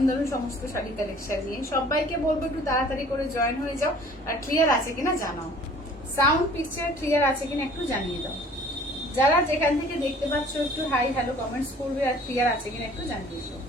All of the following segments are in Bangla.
দারুণ দারুণ সমস্ত শাড়ি কালেকশন নিয়ে। সবাইকে বলবো একটু তাড়াতাড়ি করে জয়েন হয়ে যাও, আর ক্লিয়ার আছে কিনা জানাও, সাউন্ড পিকচার ক্লিয়ার আছে কিনা একটু জানিয়ে দাও। যারা যেখান থেকে দেখতে পাচ্ছ একটু হাই হ্যালো কমেন্টস করবে, আর ক্লিয়ার আছে কিনা একটু জানিয়ে দাও।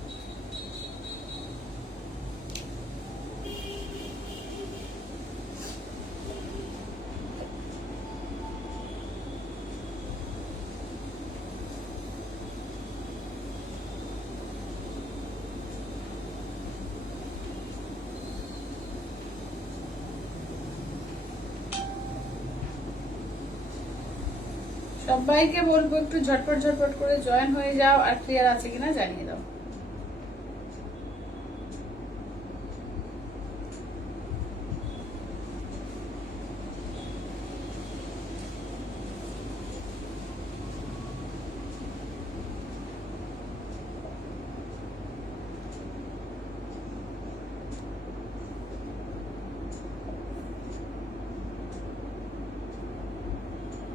সবাইকে বলবো একটু ঝটপট ঝটপট করে জয়েন হয়ে যাও, আর ক্লিয়ার আছে কিনা জানিয়ে দাও।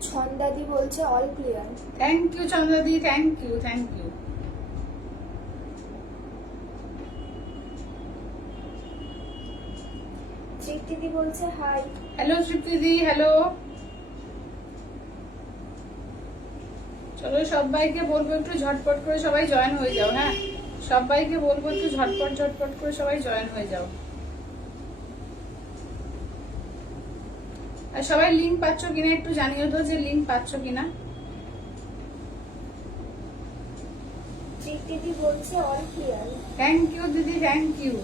ছন্দাদি বলছে অল ক্লিয়ার। থ্যাংক ইউ চন্দ্রাদি, থ্যাংক ইউ থ্যাংক ইউ। তৃপ্তিদি বলছে হাই। Hello তৃপ্তিদি, hello. চলো সবাইকে বলবো একটু ঝটপট করে সবাই জয়েন হয়ে যাও। হ্যাঁ, সবাইকে বলবো একটু ঝটপট ঝটপট করে সবাই জয়েন হয়ে যাও। আর সবাই লিংক পাচ্ছ কিনা একটু জানিও তো, যে লিংক পাচ্ছ কিনা। তৃপ্তিদি বলছে অল ক্লিয়ার। থ্যাংক ইউ দিদি, থ্যাংক ইউ।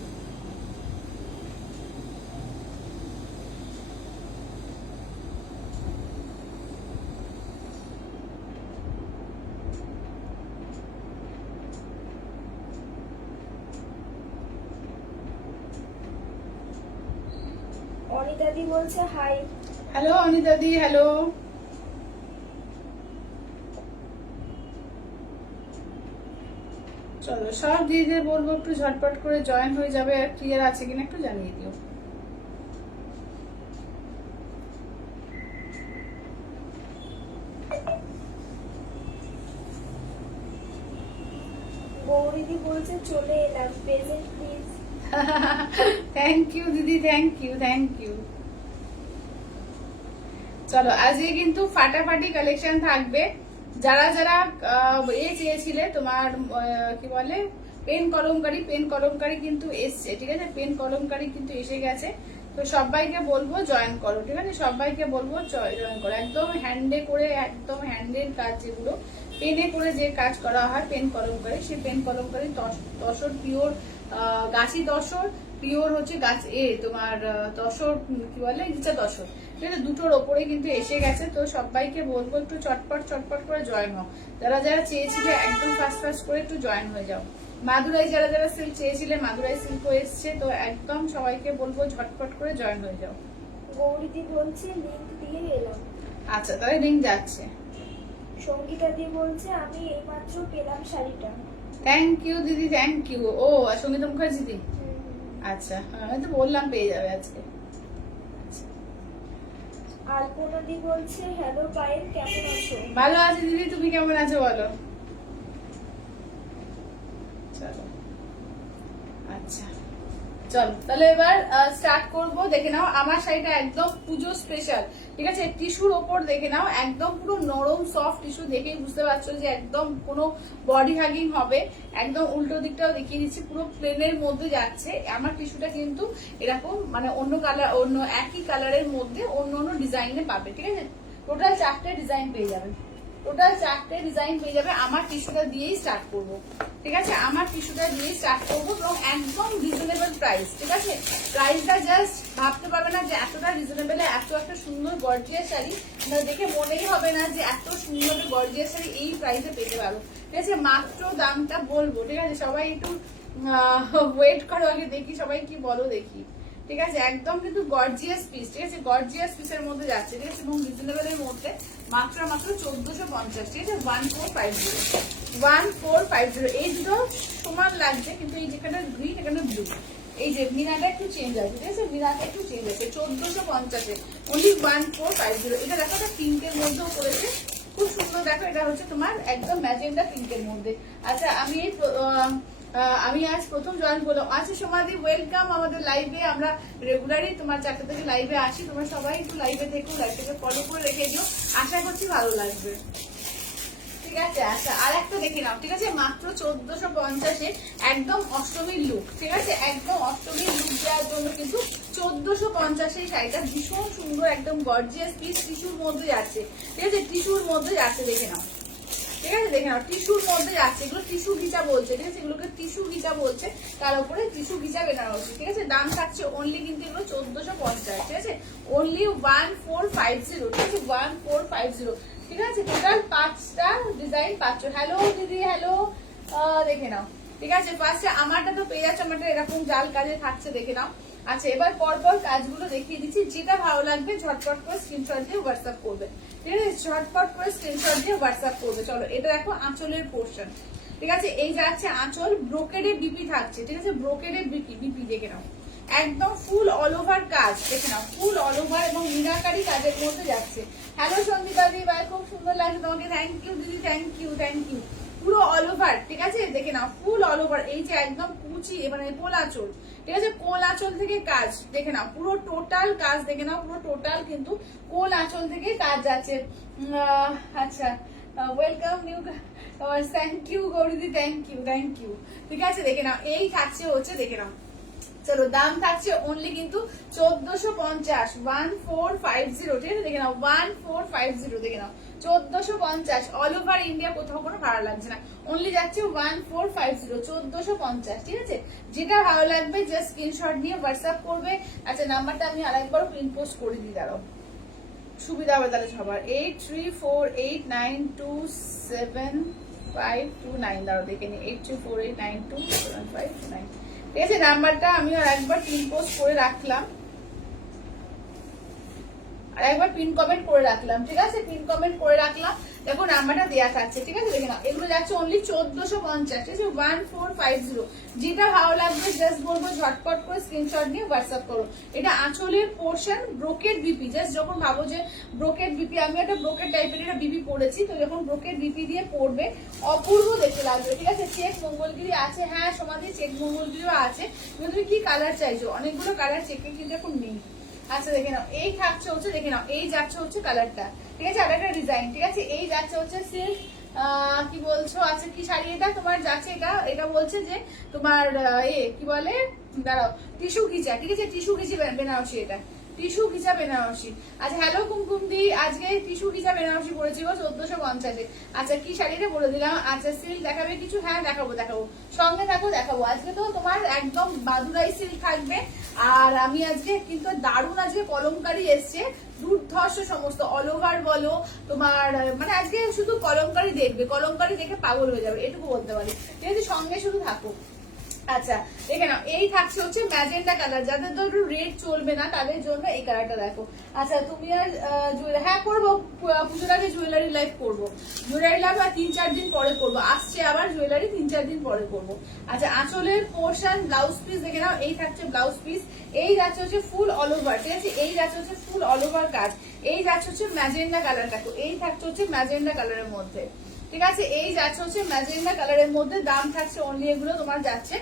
অনিতাদি বলছে হাই। Hello অনিতাদি, hello. চলো সব দিদিদের বলবো একটু ঝটপট করে জয়েন হয়ে যাবে, আর ক্লিয়ার আছে কিনা একটু জানিয়ে দিও। গৌরীদি বলছে চলে এলাম, প্রেজেন্ট প্লিজ। থ্যাংক ইউ দিদি, থ্যাংক ইউ থ্যাংক ইউ। চলো আজকে কিন্তু ফাটাফাটি কালেকশন থাকবে। যারা যারা চেয়েছিলে তোমার কি বলে পেন কলমকারি কিন্তু এসছে, ঠিক আছে, পেন কলমকারি কিন্তু এসে গেছে। তো সবাইকে বলবো জয়েন করো, ঠিক আছে, সবাইকে বলবো জয়েন করো। একদম হ্যান্ডে করে, একদম হ্যান্ডের কাজ, যেগুলো পেনে করে যে কাজ করা হয় পেন কলমকারি, সেই পেন কলমকারি তসর পিওর গাছি তসর, পিওর হচ্ছে গাছ তোমার তসর কি বলে নিচা তসর, ঠিক আছে, দুটোর ওপরে কিন্তু এসে গেছে। তো সবাইকে বলবো একটু চটপট চটপট করে জয়েন হও। যারা যারা চেয়েছিলে একদম ফাস্ট করে একটু জয়েন হয়ে যাও। মাদুরাই যারা যারা সিল্ক চেয়েছিলে, মাদুরাই সিল্কও এসছে, তো একদম সবাইকে বলবো ঝটপট করে জয়েন হয়ে যাও। গৌরীদি বলছে লিংক দিয়ে এলাম। আচ্ছা, তাহলে লিংক যাচ্ছে। সঙ্গীতাদি বলছে আমি এইমাত্র পেলাম শাড়িটা। থ্যাংক ইউ দিদি, থ্যাংক ইউ। ও সঙ্গীতা মুখার্জি দি, আচ্ছা, আমি তো বললাম পেয়ে যাবে আজকে। আলপনাদি বলছে হ্যালো পায়েল, কেমন আছো? ভালো আছি দিদি, তুমি কেমন আছো বলো। চলো আচ্ছা, চলো তাহলে এবার স্টার্ট করব। দেখে নাও আমার শাড়িটা একদম পুজো স্পেশাল, ঠিক আছে, টিস্যুর ওপর দেখে নাও, একদম পুরো নরম সফট টিস্যু, দেখেই বুঝতে পারছো যে একদম কোনো বডি হাগিং হবে। একদম উল্টো দিকটাও দেখিয়ে দিচ্ছি, পুরো প্লেনের মধ্যে যাচ্ছে। আমার টিস্যুটা কিন্তু এরকম মানে অন্য কালার, অন্য একই কালারের মধ্যে অন্য অন্য ডিজাইনে পাবে, ঠিক আছে, টোটাল 4টে ডিজাইন পেয়ে যাবে, টোটাল 4টে ডিজাইন পেয়ে যাবে। আমার টিস্যুটা দিয়েই স্টার্ট করবো, ঠিক আছে, আমার টিস্যুটা দিয়েই স্টার্ট করবো, এবং একদম রিজনেবল প্রাইস, ঠিক আছে, প্রাইসটা জাস্ট ভাবতে পারবে না যে এতটা রিজনেবলে এত একটা সুন্দর গর্জিয়াস শাড়ি দেখে মনেই হবে না যে এত সুন্দর গর্জিয়াস শাড়ি এই প্রাইসে পেতে পারো, ঠিক আছে। মাত্র দামটা বলবো, ঠিক আছে, সবাই একটু ওয়েট করো, আগে দেখি সবাই কি বলো দেখি, ঠিক আছে, একদম কিন্তু গর্জিয়াস পিস, ঠিক আছে, গর্জিয়াস পিসের মধ্যে যাচ্ছে, ঠিক আছে, এবং রিজনেবল এর মধ্যে মাত্র 1450, ঠিক আছে, 1450 এই দুটো সমান লাগছে, কিন্তু এই যেখানে গ্রিন এখানে ব্লু, এই যে মিনাটা একটু চেঞ্জ আছে, ঠিক আছে, মিনাটা একটু চেঞ্জ আছে। 1450 only 1450। এটা দেখো, এটা পিঙ্কের মধ্যেও করেছে, খুব সুন্দর। দেখো এটা হচ্ছে তোমার একদম ম্যাজেন্ডা পিঙ্কের মধ্যে। আচ্ছা, আমি আমি আজ প্রথম জয়েন করলাম। আচ্ছা সমাধি, ওয়েলকাম আমাদের লাইভে। আমরা রেগুলারই তোমার 4টা থেকে লাইভে আসি, তোমরা সবাই একটু লাইভে থেকো, লাইভটাকে ফলো করে রেখে দিও, আশা করছি ভালো লাগবে। ঠিক আছে, আচ্ছা আর একটা দেখে নাও, ঠিক আছে, মাত্র 1450-এ একদম অষ্টমীর লুক। ঠিক আছে, একদম অষ্টমীর লুক দেওয়ার জন্য কিন্তু 1450-এই শাড়িটা ভীষণ সুন্দর, একদম গর্জিয়াস পিস, টিস্যুর মধ্যে যাচ্ছে। ঠিক আছে, টিস্যুর মধ্যে যাচ্ছে, দেখে নাও। ঠিক আছে, দেখে নাও, টিস্যুর মধ্যে যাচ্ছে, এগুলো টিস্যু ঘিচা বলছে। ঠিক আছে, এগুলোকে টিস্যু ঘিচা বলছে, তার উপরে টিস্যু ঘিচা বেনারসি। ঠিক আছে, দাম থাকছে অনলি কিন্তু এগুলো 1450। ঠিক আছে, অনলি 1450। ঠিক আছে, 1450। ঠিক আছে, টোটাল 5টা ডিজাইন পাচ্ছ। হ্যালো দিদি, হ্যালো, দেখে নাও। ঠিক আছে, ফার্স্টে আমারটা তো পেয়ে যাচ্ছে, আমারটা এরকম জাল কাজে থাকছে, দেখে নাও। আচ্ছা, এবার পরপর কাজগুলো দেখিয়ে দিচ্ছি, যেটা ভালো লাগবে ঝটপট করে স্ক্রিনশট দিয়ে হোয়াটসঅ্যাপ করবে। ঠিক আছে, ঝটপট করে স্ক্রিনশট দিয়ে হোয়াটসঅ্যাপ করবে। চলো, এটা দেখো আঁচলের পোর্শন। ঠিক আছে, এই যাচ্ছে আঁচল, ব্রোকেডের বিপি থাকছে। ঠিক আছে, ব্রোকেডের বিপি দেখে নাও, একদম ফুল অল ওভার কাজ, দেখে নাও, ফুল অল ওভার এবং মিনাকারি কাজের মধ্যে যাচ্ছে। হ্যালো সঙ্গীতা দিদি ভাই, খুব সুন্দর লাগছে তোমাকে, থ্যাংক ইউ দিদি, থ্যাংক ইউ, থ্যাংক ইউ। পুরো অল ওভার, ঠিক আছে, দেখে নাও, ফুল অল ওভার। এই যে একদম কুচি মানে কোল আঁচল, ঠিক আছে, কোল আঁচল থেকে কাজ, দেখে নাও, পুরো টোটাল কাজ দেখে নাও, পুরো টোটাল কিন্তু কোল আঁচল থেকে কাজ যাচ্ছে। আচ্ছা, ওয়েলকাম নিউ, থ্যাংক ইউ গৌরীদি, থ্যাংক ইউ, থ্যাংক ইউ। ঠিক আছে, দেখে নাও, এই থাকছে হচ্ছে, দেখে নাও। চলো, দাম থাকছে অনলি কিন্তু 1450, 1450। ঠিক আছে, দেখে নাও, 1450, দেখে নাও, 1450। অল ওভার ইন্ডিয়া, কোথাও কোনো ভাড়া লাগছে না, অনলি যাচ্ছে 1450, 1450। ঠিক আছে, যেটা ভালো লাগবে জাস্ট স্ক্রিনশট নিয়ে হোয়াটসঅ্যাপ করবে। আচ্ছা, নাম্বারটা আমি আরেকবার প্রিন্ট পোস্ট করে দিই, দাঁড়াও, সুবিধা হবে তাহলে সবার। 8348927529, দাঁড়াও দেখে নি, 8348927529। ঠিক আছে, নাম্বারটা আমি আর একবার পিন পোস্ট করে রাখলাম, আর একবার পিন কমেন্ট করে রাখলাম। ঠিক আছে, পিন কমেন্ট করে রাখলাম, দেখো নাম্বারটা দেওয়া থাকছে। ঠিক আছে, দেখে নাও, এগুলো যাচ্ছে অনলি 1450। ঠিক আছে, 1450। যেটা ভালো লাগবে জাস্ট বলবো ঝটপট করে স্ক্রিনশট নিয়ে হোয়াটসঅ্যাপ করো। এটা আঁচলের পোর্শন, ব্রোকেড বিপি। জাস্ট যখন ভাবো যে ব্রোকেড বিপি, আমি একটা ব্রোকেড টাইপের একটা বিপি পড়েছি, তো যখন ব্রোকেড বিপি দিয়ে পড়বে অপূর্ব দেখতে লাগবে। ঠিক আছে, চেক মঙ্গলগিরি আছে, হ্যাঁ সমাধি, চেক মঙ্গলগিরিও আছে। তুমি কি কালার চাইছো? অনেকগুলো কালার চেকে কিন্তু এখন নেই। আচ্ছা, দেখে নাও, এই থাকছে হচ্ছে, দেখে নাও, এই যাচ্ছে হচ্ছে কালারটা। ঠিক আছে, আর একটা ডিজাইন। ঠিক আছে, এই যাচ্ছে হচ্ছে সিল্ক, কি বলছো, আচ্ছা কি শাড়ি এটা তোমার যাচ্ছে, এটা বলছে যে তোমার কি বলে, দাঁড়াও, টিস্যু ঘিচা। ঠিক আছে, টিস্যু ঘিচি বেনারসি, এটা টিস্যু ঘিচা বেনারসি। আচ্ছা, হ্যালো কুমকুম দি, আজকে টিস্যু ঘিচা বেনারসি পড়েছি গো 1450-এ। আচ্ছা, কি শাড়িটা বলে দিলাম। আচ্ছা, সিল্ক দেখাবে কিছু? হ্যাঁ দেখাবো, দেখাবো, সঙ্গে থাকো, দেখাবো। আজকে তো তোমার একদম বাদুরাই সিল্ক থাকবে, আর আমি আজকে কিন্তু দারুণ আজকে কলমকারি এসছে, দুর্ধর্ষ সমস্ত, অল ওভার বলো তোমার, মানে আজকে শুধু কলমকারি দেখবে, কলমকারি দেখে পাগল হয়ে যাবে, এটুকু বলতে পারি। ঠিক আছে, সঙ্গে শুধু থাকো। আচ্ছা, দেখে নাও, এই থাকছে হচ্ছে ম্যাজেন্টা কালার, যাদের ধরো রেড চলবে না তাদের জন্য এই কালারটা দেখো। আচ্ছা, তুমি আর হ্যাঁ করবো, পুজোর আগে জুয়েলারি লাইভ করবো, জুয়েলারি লাইভ আর 3-4 দিন পরে করবো, আসছে আবার জুয়েলারি 3-4 দিন পরে করবো। আচ্ছা, আঁচলের পোর্শন, ব্লাউজ পিস দেখে নাও, এই থাকছে ব্লাউজ পিস, এই যাচ্ছে হচ্ছে ফুল অল ওভার। ঠিক আছে, এই যাচ্ছে হচ্ছে ফুল অল ওভার কাজ, এই যাচ্ছে হচ্ছে ম্যাজেন্টা কালার, দেখো এই থাকছে হচ্ছে ম্যাজেন্টা কালারের মধ্যে। ঠিক আছে, এই যাচ্ছে হচ্ছে ম্যাজেন্টা কালারের মধ্যে, দাম থাকছে অনলি এগুলো তোমার যাচ্ছে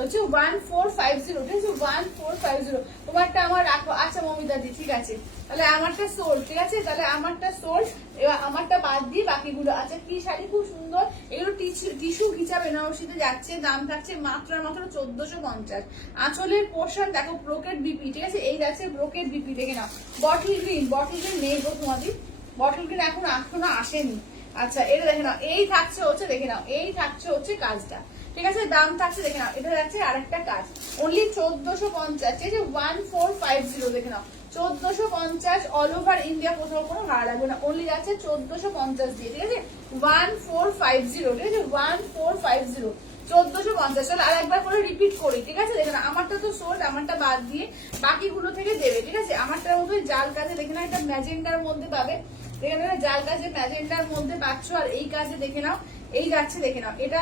হচ্ছে 1450। ঠিক আছে, 1450। তোমারটা আমার রাখো। আচ্ছা মমিতা দি, ঠিক আছে, তাহলে আমারটা সোল্ড। ঠিক আছে, তাহলে আমারটা সোল্ড, এবার আমারটা বাদ দিয়ে বাকিগুলো। আচ্ছা, কি শাড়ি খুব সুন্দর, এগুলো টিস্যু ঘিচা বেনারসিতে যাচ্ছে, দাম থাকছে মাত্র মাত্র 1450। আঁচলের পোর্শন দেখো, ব্রোকেড বিপি। ঠিক আছে, এই যাচ্ছে ব্রোকেড বিপি, দেখে নাও, বটল গ্রিন, বটল গ্রিন নেই গো তোমাদের, বটল গ্রিন এখনো আসেনি। আচ্ছা, এটা দেখে নাও, এই থাকছে হচ্ছে, দেখে নাও, এই থাকছে হচ্ছে কাজটা। ঠিক আছে, দাম থাকছে, দেখে নাও, এটা যাচ্ছে আরেকটা কাজ, অনলি 1450। ঠিক আছে, 1450, দেখে নাও, 1450 অল ওভার ইন্ডিয়া, কোথাও কোনো ভাড়া লাগবে না, অনলি যাচ্ছে 1450 দিয়ে। ঠিক আছে, 1450। ঠিক আছে, 1450, 1450। চলো আর একবার করে রিপিট করি। ঠিক আছে, দেখে না, আমারটা তো সোল্ড, আমারটা বাদ দিয়ে বাকিগুলো থেকে দেবে। ঠিক আছে, আমারটার মধ্যে জাল কাজে দেখে নাও, এটা ম্যাজেন্ডার মধ্যে পাবে, এখানে জাল কাজে ম্যাজেন্ডার মধ্যে পাচ্ছ, আর এই কাজে দেখে নাও, এই যাচ্ছে, দেখে নাও, এটা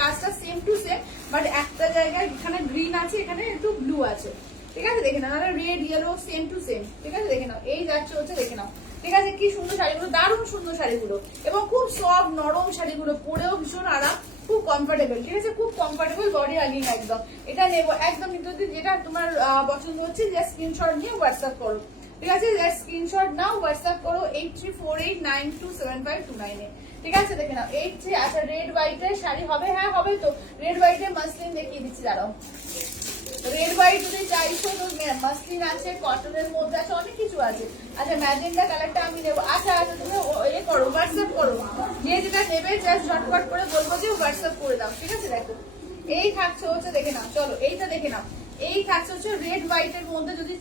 কাজটা সেম টু সেম, বাট একটা জায়গায় এখানে গ্রিন আছে, এখানে একটু ব্লু আছে। ঠিক আছে, দেখে নাও, red yellow same to same. ঠিক আছে, দেখে নাও, এই যাচ্ছে হচ্ছে, দেখে নাও। ঠিক আছে, কি সুন্দর শাড়িগুলো, দারুণ সুন্দর শাড়িগুলো, এবং খুব সফট নরম শাড়িগুলো, পরেও ভীষণ আরাম, খুব কমফোর্টেবল, ঠিক আছে, খুব কমফোর্টেবল বডি হাগিং একদম। এটা নেবো একদম, যদি যেটা তোমার পছন্দ হচ্ছে যে স্ক্রিনশট নিয়ে হোয়াটসঅ্যাপ করো, ঠিক আছে, স্ক্রিনশট নাও, হোয়াটসঅ্যাপ করো 8348927529 এ, ঠিক আছে, দেখে নাও 83। আচ্ছা রেড হোয়াইটের শাড়ি হবে? হ্যাঁ হবে তো, রেড হোয়াইটের মাসলিন দেখিয়ে দিচ্ছি, দাঁড়াও। রেড হোয়াইট যদি চাইছো তো মাসলিন আছে, কটনের মধ্যে আছে, অনেক কিছু আছে। আচ্ছা ম্যাজেন্ডা কালারটা আমি নেবো। আচ্ছা আচ্ছা তুমি এ করো, হোয়াটসঅ্যাপ করো, যে যেটা নেবে জাস্ট ঝটপট করে বলবো যে হোয়াটসঅ্যাপ করে দাও, ঠিক আছে। দেখো এই থাকছে হচ্ছে, দেখে নাও, চলো এইটা দেখে নাও, এই থাকছে হচ্ছে রেড হোয়াইটের মধ্যে, যদি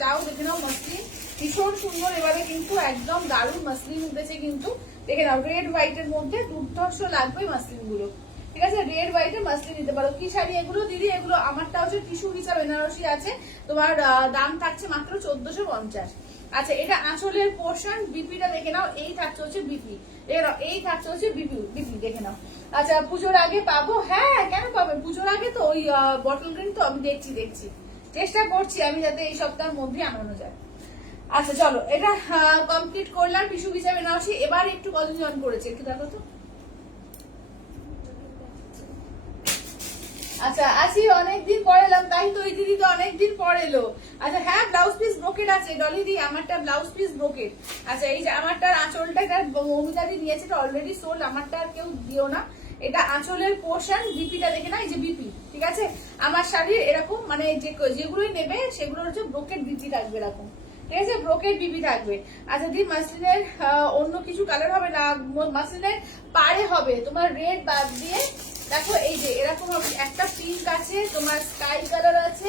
চাও দেখে নাও মাসলিন, ভীষণ সুন্দর। এবারে কিন্তু একদম দারুণ মাসলিন উঠেছে কিন্তু, দেখে নাও রেড হোয়াইটের মধ্যে দুর্ধর্ষ লাগবে মাসলিন গুলো, ঠিক আছে। রেড হোয়াইটে মাসলিন নিতে পারো। কি শাড়ি এগুলো দিদি? এগুলো আমারটা হচ্ছে টিস্যু ঘিচা বেনারসি আছে, তোমার দাম থাকছে মাত্র 1450। আচ্ছা এটা আঁচলের পোর্শন, বিপিটা দেখে নাও, এই থাকছে হচ্ছে বিপি, দেখে নাও এই থাকছে হচ্ছে বিপি, বিপি দেখে নাও। আচ্ছা পুজোর আগে পাবো? হ্যাঁ কেন পাবে, পুজোর আগে তো ওই বটল গ্রিন তো আমি দেখছি, চেষ্টা করছি আমি যাতে এই সপ্তাহের মধ্যে আনানো যায়। আচ্ছা চলো এটা কমপ্লিট করলাম, টিস্যু ঘিচা বেনারসি। এবার একটু কতজন জয়েন করেছে একটু দেখো তো। আচ্ছা আছি, অনেকদিন পর এলাম, তাই তো, ওই দিদি তো অনেকদিন পর এলো। আচ্ছা হ্যাঁ ব্লাউজ পিস ব্রোকেট আছে ডলি দি, আমারটা ব্লাউজ পিস ব্রোকেট। আচ্ছা এই যে আমারটার আঁচলটা, এটা মৌমিতাদি নিয়েছে, এটা অলরেডি সোল্ড, আমারটা আর কেউ দিও না। এটা আঁচলের পোর্শন, বিপিটা দেখে না, এই যে বিপি, ঠিক আছে। আমার শাড়ির এরকম মানে যেগুলোই নেবে সেগুলো হচ্ছে ব্রোকেট বিপি থাকবে এরকম, ঠিক আছে, ব্রোকেট বিপি থাকবে। আচ্ছা দি মাসলিনের অন্য কিছু কালার হবে না, মাসলিনের পাড়ে হবে তোমার রেড বাদ দিয়ে। দেখো এই যে এরকম হবে, একটা পিঙ্ক আছে, তোমার স্কাই কালার আছে,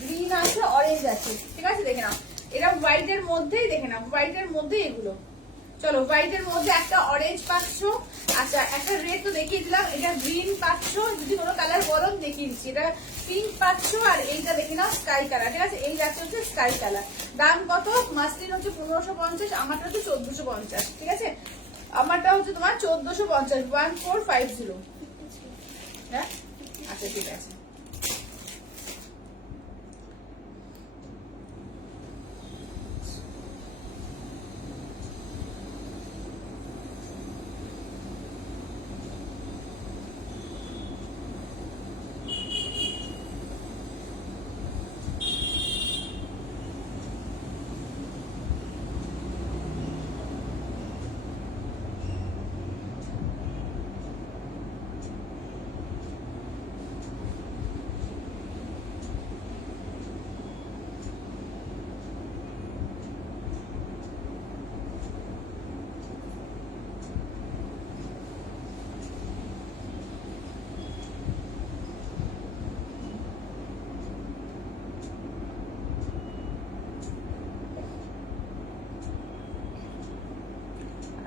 গ্রিন আছে, অরেঞ্জ আছে, ঠিক আছে, দেখে নাও। এরা হোয়াইটের মধ্যেই, দেখে নাও হোয়াইটের মধ্যে এগুলো। চলো হোয়াইটের মধ্যে একটা অরেঞ্জ পাচ্ছ, আচ্ছা একটা রেড তো দেখিয়ে দিলাম, এটা গ্রিন পাচ্ছ, যদি কোনো কালার গরম দেখিয়ে দিচ্ছি, এটা পিঙ্ক পাচ্ছ, আর এইটা দেখে নাও স্কাই কালার, ঠিক আছে, এই যাচ্ছে হচ্ছে স্কাই কালার। দাম কত? মাসলিন হচ্ছে 1550, আমারটা হচ্ছে 1450, ঠিক আছে, আমারটা হচ্ছে তোমার 1450, 1450। হ্যাঁ আচ্ছা ঠিক আছে।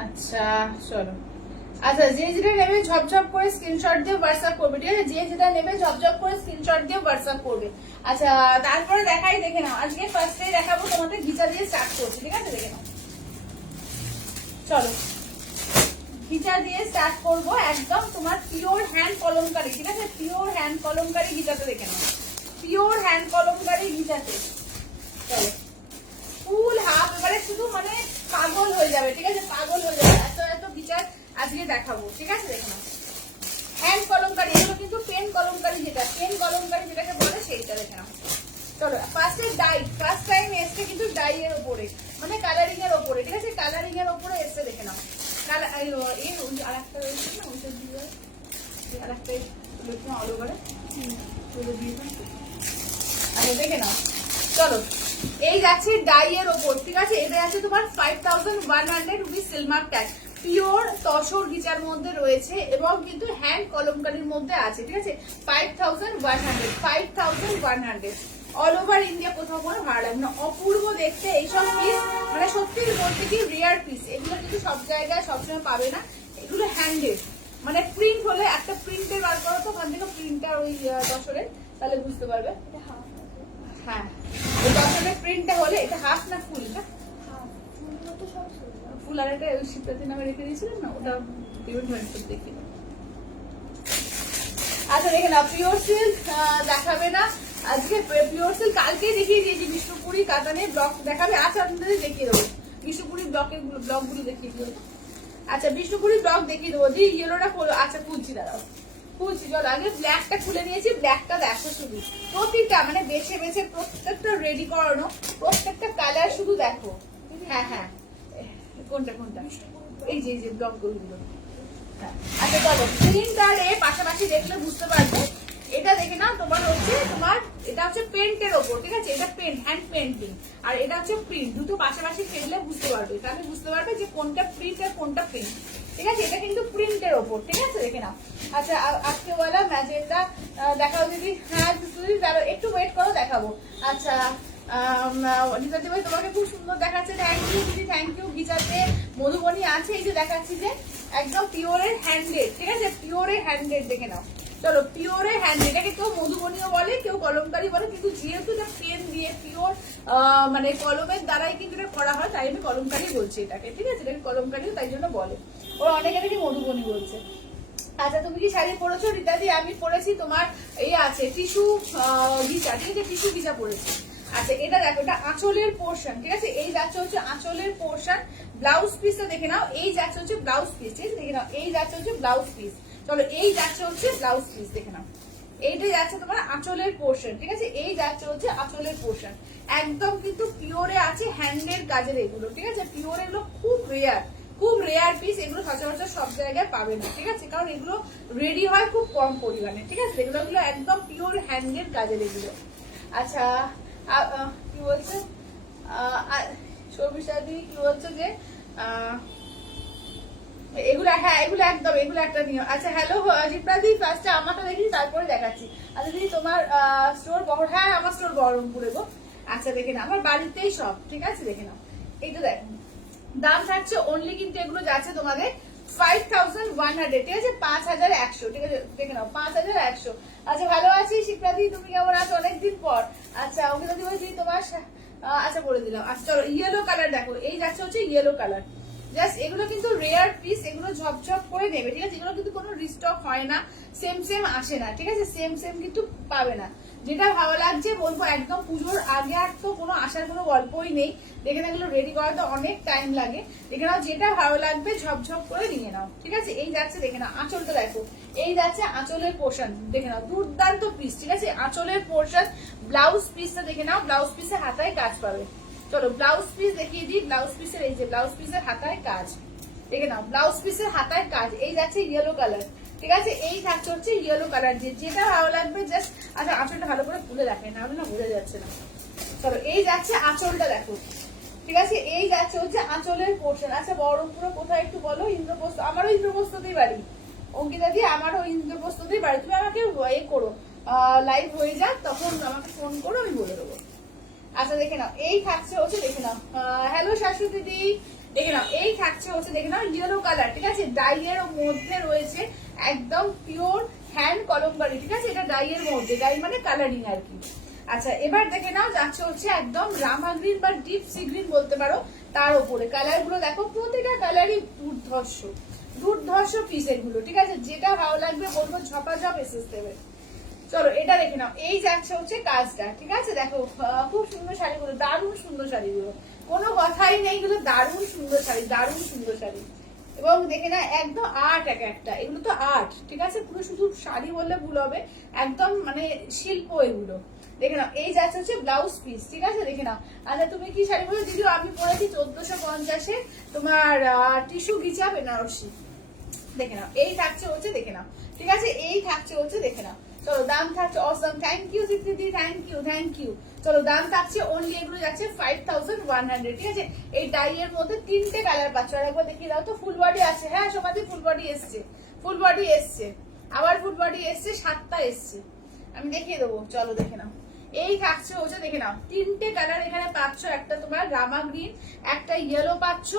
আচ্ছা চলো, আচ্ছা যে যেটা নেবে ঝপঝপ করে স্ক্রিনশট দিয়ে হোয়াটসঅ্যাপ করবে, ঠিক আছে, যে যেটা নেবে ঝপঝপ করে স্ক্রিনশট দিয়ে হোয়াটসঅ্যাপ করবে। আচ্ছা তারপরে দেখাই, দেখে নাও, আজকে ফার্স্টেই দেখাবো তোমাদের ঘিচা দিয়ে স্টার্ট করছি, ঠিক আছে, দেখে নাও, চলো ঘিচা দিয়ে স্টার্ট করবো, একদম তোমার পিওর হ্যান্ড কলমকারি, ঠিক আছে, পিওর হ্যান্ড কলমকারি ঘিচাতে, দেখে নাও, পিওর হ্যান্ড কলমকারি ঘিচাতে। চলো ফুল হাফ, এবারে শুধু মানে পাগল হয়ে যাবে, ঠিক আছে, পাগল হয়ে যাবে, এত এত বিচার আজকে দেখাবো, ঠিক আছে, দেখে নাও হ্যান্ড কলমকারি, এগুলো কিন্তু পেন কলমকারি, যেটা পেন কলমকারি যেটাকে বলে সেইটা, দেখে নাও। চলো ফার্স্টে ডাই, ফার্স্ট টাইম এসছে কিন্তু ডাই এর ওপরে, মানে কালারিং এর ওপরে, ঠিক আছে, কালারিং এর ওপরে এসছে, দেখে নাও। আর একটা রয়েছে না, ওইটা দিয়ে আর একটা অল ওভারে আচ্ছা দেখে নাও। চলো এই যাচ্ছে ডাই এর ওপর, ঠিক আছে, এটা আছে তোমার 5100 rupees silk mark tag, pure tussar গিচার মধ্যে রয়েছে এবং কিন্তু হ্যান্ড কলমকারির মধ্যে আছে, ঠিক আছে, 5100 অল ওভার ইন্ডিয়া, কোথাও কোনো ভাড়া লাগবে না, অপূর্ব দেখতে এইসব পিস, মানে সত্যি বলতে কি রেয়ার পিস, এগুলো কিন্তু সব জায়গায় সবসময় পাবে না, এগুলো হ্যান্ডেড, মানে প্রিন্ট হলে একটা প্রিন্টের বার করো তো ওখান থেকে প্রিন্টটা ওই দশরের, তাহলে বুঝতে পারবে। হ্যাঁ ওই দশরের প্রিন্টটা হলে, এটা হাফ না ফুল, না ফুল, আর একটা ওই শিবরাত্রি নামে রেখে দিয়েছিলাম না, ওটা দেখি। আচ্ছা দেখে না, পিওর সিল্ক দেখাবে না আজকে, পিওর সিল্ক কালকেই দেখিয়ে দিয়েছি, বিষ্ণুপুরি কাতানে ব্লক দেখাবে, আচ্ছা আপনাদের দেখিয়ে দেবো, বিষ্ণুপুরি ব্লকের ব্লকগুলো দেখিয়ে দেবো। আচ্ছা বিষ্ণুপুরি ব্লক দেখিয়ে দেবো, দিয়ে ইয়েলোটা আচ্ছা খুলছি, দাঁড়াও খুলছি, চলো আগে ব্ল্যাকটা খুলে নিয়েছি, ব্ল্যাকটা দেখো শুধু প্রতিটা মানে বেছে বেছে প্রত্যেকটা রেডি করানো, প্রত্যেকটা কালার শুধু দেখো। হ্যাঁ হ্যাঁ, কোনটা কোনটা, এই যে ব্লক গুলো। আচ্ছা চলো প্রিন্ট আর এ পাশাপাশি দেখলে বুঝতে পারবে। এটা দেখে না তোমার হচ্ছে এটা হচ্ছে পেন্টের ওপর, ঠিক আছে, এটা পেন্ট হ্যান্ড পেন্টিং, আর এটা হচ্ছে প্রিন্ট, দুটো পাশাপাশি খেললে বুঝতে পারবে, তাহলে বুঝতে পারবে যে কোনটা প্রিন্ট আর কোনটা প্রিন্ট, ঠিক আছে। এটা কিন্তু প্রিন্টের ওপর, ঠিক আছে, দেখে নাও। আচ্ছা আজকে বলা ম্যাজেন্টা দেখাও দিদি, হ্যাঁ দিদি দাঁড়াও একটু ওয়েট করো দেখাবো। আচ্ছা নিতাদি ভাই তোমাকে খুব সুন্দর দেখাচ্ছে, থ্যাংক ইউ দিদি, থ্যাংক ইউ। গিজাতে মধুবনী আছে, এই যে দেখাচ্ছি যে একদম পিওরের হ্যান্ডেড, ঠিক আছে, পিওরের হ্যান্ডেড দেখে নাও। চলো পিওরের হ্যান্ডেড, এটাকে কেউ মধুবনীও বলে, কেউ কলমকারি বলে, কিন্তু যেহেতু এটা পেন দিয়ে পিওর মানে কলমের দ্বারাই কিন্তু এটা করা হয়, তাই আমি কলমকারি বলছি এটাকে, ঠিক আছে, এটাকে কলমকারিও তাই জন্য বলে, ওরা অনেকে এটাকে মধুবনী বলছে। আচ্ছা তুমি কি শাড়ি পরেছো রীতাদি? আমি পরেছি তোমার এই আছে টিস্যু গিচা, ঠিক আছে, টিস্যু গিচা পরেছি। আচ্ছা এটা দেখো, এটা আঁচলের পোর্শন, ঠিক আছে, এই যাচ্ছে হচ্ছে আঁচলের পোর্শন। ব্লাউজ পিসটা দেখে নাও, এই যাচ্ছে হচ্ছে ব্লাউজ পিস, ঠিক আছে, দেখে নাও, এই যাচ্ছে হচ্ছে ব্লাউজ পিস। চলো এই যাচ্ছে হচ্ছে ব্লাউজ পিস, দেখে নাও, এইটা যাচ্ছে তোমার আঁচলের পোর্শন, ঠিক আছে, এই যাচ্ছে হচ্ছে আঁচলের পোর্শন। একদম কিন্তু পিওরে আছে হ্যান্ডের কাজের এগুলো, ঠিক আছে, পিওর এগুলো খুব রেয়ার, খুব রেয়ার পিস, এগুলো সচরাচর সব জায়গায় পাবে না, ঠিক আছে, কারণ এগুলো রেডি হয় খুব কম পরিমাণে, ঠিক আছে, এগুলো একদম পিওর হ্যান্ডের কাজের এগুলো। আচ্ছা কি বলছে সৌমিশাদি, কি বলছো যে এগুলো, হ্যাঁ এগুলো একদম, এগুলো একটা নিয়ম। আচ্ছা হ্যালো জিপ্রাদি, ফার্স্টে আমারটা দেখিস তারপরে দেখাচ্ছি। আচ্ছা দিদি তোমার স্টোর বহর, হ্যাঁ আমার স্টোর বহরমপুরে গো। আচ্ছা দেখে নাও, আমার বাড়িতেই সব, ঠিক আছে, দেখে নাও, এইটা দেখো দাম থাকছে অনলি, কিন্তু এগুলো যাচ্ছে তোমাদের 5100, ঠিক আছে, 5100, ঠিক আছে, দেখে নাও 5100। আচ্ছা ভালো আছি শিপ্রাদি, তুমি কেমন আছো অনেকদিন পর। আচ্ছা ওকে যদি বলছি তোমার আচ্ছা বলে দিলাম। আচ্ছা চলো ইয়েলো কালার দেখো, এই যাচ্ছে হচ্ছে ইয়েলো কালার, জাস্ট এগুলো কিন্তু রেয়ার পিস, এগুলো ঝপঝপ করে নেবে, ঠিক আছে, এগুলো কিন্তু কোনো রিস্টক হয় না, সেম সেম আসে না, ঠিক আছে, সেম সেম কিন্তু পাবে না। যেটা ভালো লাগছে বলবো একদম পুজোর আগে আর তো কোনো আসার কোনো গল্পই নেই, দেখে না এগুলো রেডি করাতে অনেক টাইম লাগে, দেখে নাও যেটা ভালো লাগবে ঝপঝপ করে নিয়ে নাও, ঠিক আছে। এই যাচ্ছে দেখে নাও আঁচলটা দেখো, এই যাচ্ছে আঁচলের পোর্শন, দেখে নাও দুর্দান্ত পিস, ঠিক আছে, আঁচলের পোর্শন। ব্লাউজ পিসটা দেখে নাও, ব্লাউজ পিসে হাতায় কাজ পাবে। চলো ব্লাউজ পিস দেখিয়ে দিই, ব্লাউজ পিসের এই যে ব্লাউজ পিসের হাতায় কাজ, দেখে নাও ব্লাউজ পিসের হাতায় কাজ, এই যাচ্ছে ইয়েলো কালার, ঠিক আছে, এই থাকছে হচ্ছে ইয়েলো কালার, যেটা ভালো লাগবে জাস্ট। আচ্ছা আঁচলটা ভালো করে খুলে দেখে না, না বোঝা যাচ্ছে না। চলো এই যাচ্ছে আঁচলটা দেখো, ঠিক আছে, এই যাচ্ছে হচ্ছে আঁচলের পোর্শন। আচ্ছা বহরমপুরে কোথায় একটু বলো? ইন্দ্রপ্রস্থ, আমারও ইন্দ্রপ্রস্থতেই বাড়ি অঙ্কিতা দি, আমারও ইন্দ্রপ্রস্থতেই বাড়ি। তুমি আমাকে এ করো, লাইভ হয়ে যাক তখন আমাকে ফোন করো, আমি বলে দেবো। আচ্ছা দেখে নাও এই থাকছে হচ্ছে, দেখে নাও হ্যালো শাশু দিদি, দেখে নাও এই থাকছে হচ্ছে, দেখে নাও ইয়েলো কালার, ঠিক আছে, ডাইয়ের মধ্যে রয়েছে একদম পিওর হ্যান্ড কলমকারি, ঠিক আছে, এটা ডাইয়ের মধ্যে, ডাই মানে কালারিং আর কি। আচ্ছা এবার দেখে নাও যাচ্ছে হচ্ছে একদম রামা গ্রিন বা ডিপ সি গ্রিন বলতে পারো, তার উপরে কালার গুলো দেখো, প্রতিটা কালারই দুর্ধর্ষ, দুর্ধর্ষ পিস এগুলো, ঠিক আছে, যেটা ভালো লাগবে বলবো ঝপাঝপ এসেস দেবে। চলো এটা দেখে নাও, এই যাচ্ছে হচ্ছে কাজটা, ঠিক আছে, দেখো খুব সুন্দর শাড়িগুলো, দারুণ সুন্দর শাড়িগুলো, কোনো কথাই নেই, এগুলো দারুণ সুন্দর শাড়ি, দারুণ সুন্দর শাড়ি। এবং দেখে না একদম আর্ট, এক একটা এগুলো তো আর্ট, ঠিক আছে, পুরো শুধু শাড়ি বললে ভুল হবে, একদম মানে শিল্প এগুলো। দেখে নাও এই যাচ্ছে হচ্ছে ব্লাউজ পিস, ঠিক আছে, দেখে নাও। আচ্ছা তুমি কি শাড়ি বলে দিদিও? আমি পরেছি 1450 তোমার টিস্যু গিচা বেনারসি, দেখে নাও এই থাকছে হচ্ছে, দেখে নাও, ঠিক আছে, এই থাকছে হচ্ছে, দেখে নাও। চলো দাম থাকছে অসম, থ্যাংক ইউ দিদি, থ্যাংক ইউ থ্যাংক ইউ। চলো দাম থাকছে অনলি, এগুলো যাচ্ছে 5100, ঠিক আছে, এই ডাই এর মধ্যে 3টে কালার পাচ্ছ, আর একবার দেখিয়ে দাও তো। ফুল বডি আছে, হ্যাঁ সমাধি ফুল বডি এসছে, ফুল বডি এসছে, আবার ফুল বডি এসছে, 7টা এসছে, আমি দেখিয়ে দেবো, চলো দেখে নাও এই থাকছে হচ্ছে, দেখে নাও 3টে কালার এখানে পাচ্ছ, একটা তোমার রামা গ্রিন, একটা ইয়েলো পাচ্ছ,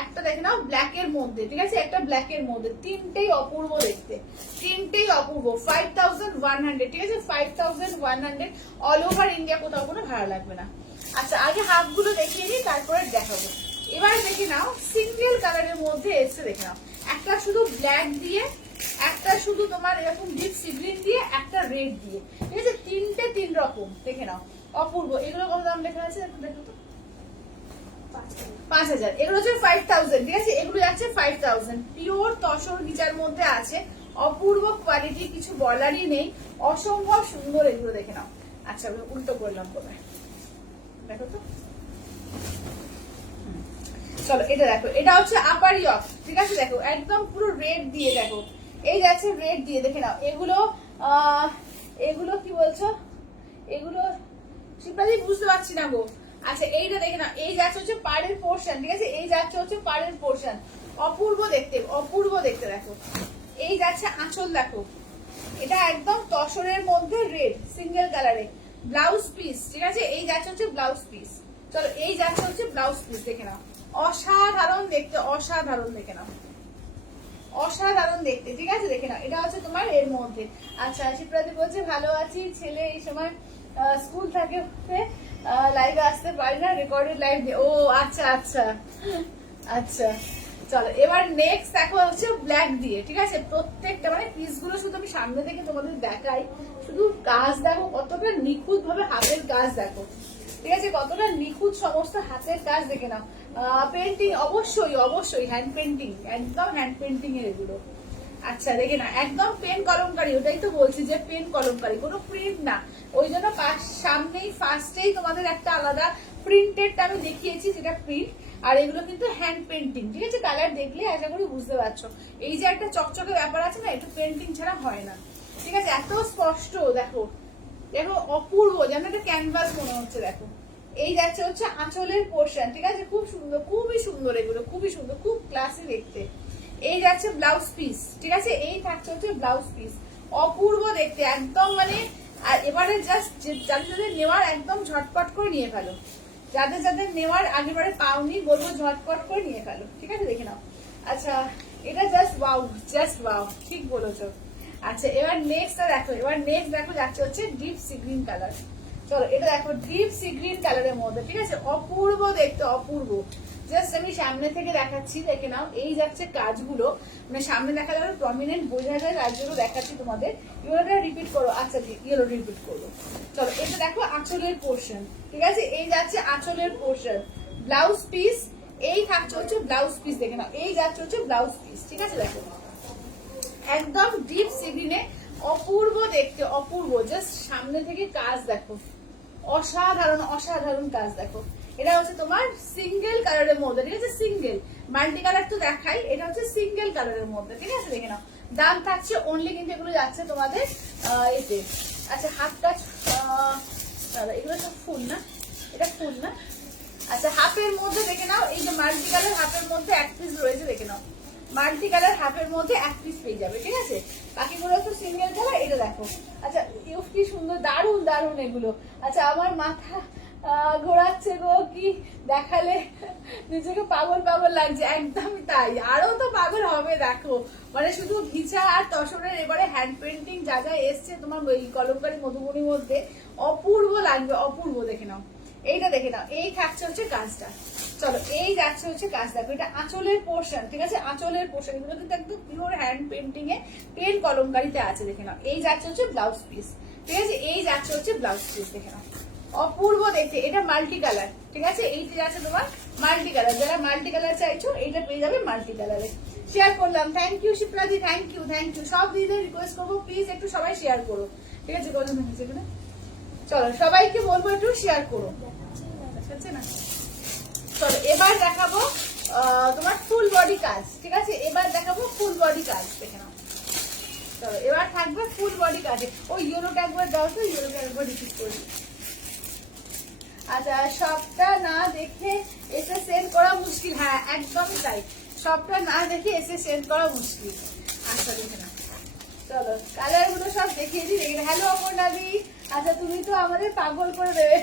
একটা দেখে নাও ব্ল্যাক এর মধ্যে, ঠিক আছে, একটা ব্ল্যাক এর মধ্যে, 3টেই অপূর্ব দেখতে, 3টেই অপূর্ব। 5100, ঠিক আছে, 5100 অল ওভার ইন্ডিয়া, কোথাও কোনো ভাড়া লাগবে না। আচ্ছা আগে হাফ গুলো দেখিয়ে দিই তারপরে দেখাবো। এবার দেখে নাও সিঙ্গেল কালারের মধ্যে এসছে, দেখে নাও একটা শুধু ব্ল্যাক দিয়ে, একটা শুধু তোমার এরকম ডিপ সি গ্রিন দিয়ে, একটা রেড দিয়ে, ঠিক আছে, 3টে 3 রকম, দেখে নাও অপূর্ব। এগুলো কত দাম লেখা আছে দেখো তো, 5000, এগুলো হচ্ছে 5000, ঠিক আছে, এগুলো যাচ্ছে 5000, পিওর তসর গিচার মধ্যে আছে, অপূর্ব কোয়ালিটি, কিছু বলারই নেই, অসম্ভব সুন্দর এগুলো দেখে নাও। আচ্ছা আমি উল্টো করলাম কোথায়, দেখো তো। চলো এটা দেখো, এটা হচ্ছে আপার ইয়ক, ঠিক আছে, দেখো একদম পুরো রেড দিয়ে, দেখো এই যাচ্ছে রেড দিয়ে, দেখে নাও। এগুলো এগুলো কি বলছো, এগুলো শিপ্রাদি বুঝতে পারছি না গো। আচ্ছা এইটা দেখে নাও, এই যাচ্ছে হচ্ছে পাড়ের পোর্শন, ঠিক আছে, এই যাচ্ছে হচ্ছে পাড়ের পোর্শন, অপূর্ব দেখতে, অপূর্ব দেখতে। দেখো এই যাচ্ছে আঁচল, দেখো এটা একদম তসরের মধ্যে রেড সিঙ্গেল কালারে, ব্লাউজ পিস, ঠিক আছে, এই যাচ্ছে হচ্ছে ব্লাউজ পিস। চলো এই যাচ্ছে হচ্ছে ব্লাউজ পিস, দেখে নাও, অসাধারণ দেখতে, অসাধারণ দেখে নাও, অসাধারণ দেখতে, ঠিক আছে, দেখে নাও। এটা হচ্ছে তোমার এর মধ্যে। আচ্ছা শিপ্রাদি বলছে ভালো আছি, ছেলে এই সময় স্কুল থাকে, লাইভে আসতে পারি না, রেকর্ডেড লাইভ। ও আচ্ছা আচ্ছা আচ্ছা। চলো এবার নেক্সট দেখো হচ্ছে ব্ল্যাক দিয়ে, ঠিক আছে, প্রত্যেকটা মানে পিস গুলো শুধু আমি সামনে থেকে তোমাদের দেখাই, শুধু কাজ দেখো কতটা নিখুঁত ভাবে হাতের কাজ দেখো, ঠিক আছে, কতটা নিখুঁত সমস্ত হাতের কাজ দেখে নাও। পেন্টিং অবশ্যই অবশ্যই হ্যান্ড পেন্টিং, একদম হ্যান্ড পেন্টিং এর এগুলো। আচ্ছা দেখে না, একদম পেন কলমকারী, ওটাই তো বলছি যে পেন কলমকারী, কোনো প্রিন্ট না, ওই জন্য সামনেই ফার্স্টেই তোমাদের একটা আলাদা প্রিন্টেডটা আমি দেখিয়েছি, যেটা প্রিন্ট, আর এগুলো কিন্তু হ্যান্ড পেন্টিং, ঠিক আছে, কালার দেখলে আশা করি বুঝতে পারছো। এই যে একটা চকচকে ব্যাপার আছে না, একটু পেন্টিং ছাড়া হয় না, ঠিক আছে, এত স্পষ্ট দেখো, দেখো অপূর্ব, যেন একটা ক্যানভাস মনে হচ্ছে। দেখো এই যাচ্ছে হচ্ছে আঁচলের পোর্শন, ঠিক আছে, খুব সুন্দর, খুবই সুন্দর এগুলো, খুবই সুন্দর, খুব ক্লাসি দেখতে। এই যাচ্ছে ব্লাউজ পিস, ঠিক আছে, এই থাকছে হচ্ছে ব্লাউজ পিস, অপূর্ব দেখতে একদম মানে। আর এবারে জাস্ট যাদের যাদের নেওয়ার একদম ঝটপট করে নিয়ে ফেলো, যাদের যাদের নেওয়ার আগেবারে পাওনি বলবো ঝটপট করে নিয়ে ফেলো, ঠিক আছে, দেখে নাও। আচ্ছা এটা জাস্ট ওয়াও, জাস্ট ওয়াও, ঠিক বলেছো। আচ্ছা এবার নেক্সট দেখো, এবার নেক্সট দেখো যাচ্ছে হচ্ছে ডিপ সি গ্রিন কালার। চলো এটা দেখো ডিপ সি গ্রিন কালারের মধ্যে, ঠিক আছে, অপূর্ব দেখতে, অপূর্ব। জাস্ট আমি সামনে থেকে দেখাচ্ছি, দেখে নাও, এই যাচ্ছে কাজগুলো, মানে সামনে দেখা যাবে প্রমিনেন্ট বোঝা যায়, তার জন্য দেখাচ্ছি তোমাদের। ইয়েলোটা রিপিট করো, আচ্ছা ইয়েলো রিপিট করো। চলো এটা দেখো আঁচলের পোর্শন, ঠিক আছে, এই যাচ্ছে আঁচলের পোর্শন, ব্লাউজ পিস, এই থাকছে হচ্ছে ব্লাউজ পিস, দেখে নাও, এই যাচ্ছে হচ্ছে ব্লাউজ পিস, ঠিক আছে, দেখো একদম ডিপ সি গ্রিনে, অপূর্ব দেখতে, অপূর্ব, জাস্ট সামনে থেকে কাজ দেখো, অসাধারণ অসাধারণ কাজ দেখো। এটা হচ্ছে তোমার সিঙ্গেল কালারের মধ্যে, ঠিক আছে, সিঙ্গেল, মাল্টি কালার তো দেখাই, এটা হচ্ছে সিঙ্গেল কালারের মধ্যে, ঠিক আছে, দেখে নাও। দাম থাকছে অনলি, কিন্তু এগুলো যাচ্ছে তোমাদের এতে। আচ্ছা হাফ কাজ, এগুলো সব ফুল না, এটা ফুল না। আচ্ছা হাফের মধ্যে দেখে নাও, এই যে মাল্টি কালার হাফের মধ্যে এক পিস রয়েছে, দেখে নাও, মাল্টি কালার হাফের মধ্যে এক পিস পেয়ে যাবে, ঠিক আছে, বাকিগুলো তো সিঙ্গেল কালার। এটা দেখো, আচ্ছা ইউফ কি সুন্দর, দারুণ দারুণ এগুলো। আচ্ছা আমার মাথা ঘোরাচ্ছে গো, কি দেখালে নিজেকে পাগল পাগল লাগছে, একদমই তাই, আরো তো পাগল হবে। দেখো মানে শুধু ঘিচা আর তসরের এবারে হ্যান্ড পেন্টিং যা যা এসছে তোমার ওই কলমকারী মধুবনীর মধ্যে, অপূর্ব লাগবে, অপূর্ব। দেখে নাও এইটা, দেখে নাও, এই থাকছে হচ্ছে কাজটা। চলো এই যাচ্ছে হচ্ছে কাজ, দেখো এটা আঁচলের পোর্শন, ঠিক আছে, আঁচলের পোর্শন, এগুলো কিন্তু একদম পিওর হ্যান্ড পেন্টিং এ পেন কলমকারিতে আছে, দেখে নাও। এই যাচ্ছে হচ্ছে ব্লাউজ পিস, ঠিক আছে, এই যাচ্ছে হচ্ছে ব্লাউজ পিস, দেখে নাও, অপূর্ব দেখতে। এটা মাল্টি কালার, ঠিক আছে, এইটা যাচ্ছে তোমার মাল্টি কালার, যারা মাল্টি কালার চাইছো এইটা পেয়ে যাবে মাল্টি কালারে। শেয়ার করলাম, থ্যাংক ইউ শিপ্রাদি, থ্যাংক ইউ, থ্যাংক ইউ। সব দিদিদের রিকোয়েস্ট করবো প্লিজ একটু সবাই শেয়ার করো, ঠিক আছে, চলো সবাইকে বলবো একটু শেয়ার করো, ঠিক না। চলো এবার দেখাবো তোমার ফুল বডি কাজ, ঠিক আছে, এবার দেখাবো ফুল বডি কাজ, দেখে নাও। চলো এবার থাকবে ফুল বডি কাজে। ওই ইয়েলোটা একবার দাও তো, ইয়েলোটা একবার রিপিট করি। আচ্ছা সবটা না দেখে এসে সেন্ড করা মুশকিল, হ্যাঁ একদমই তাই, সবটা না দেখে এসে সেন্ড করা মুশকিল। আচ্ছা দেখে না, চলো কালার গুলো সব দেখিয়ে দিই। হ্যালো অপর্ণাদি, আচ্ছা তুমি তো আমাদের পাগল করে দেবে,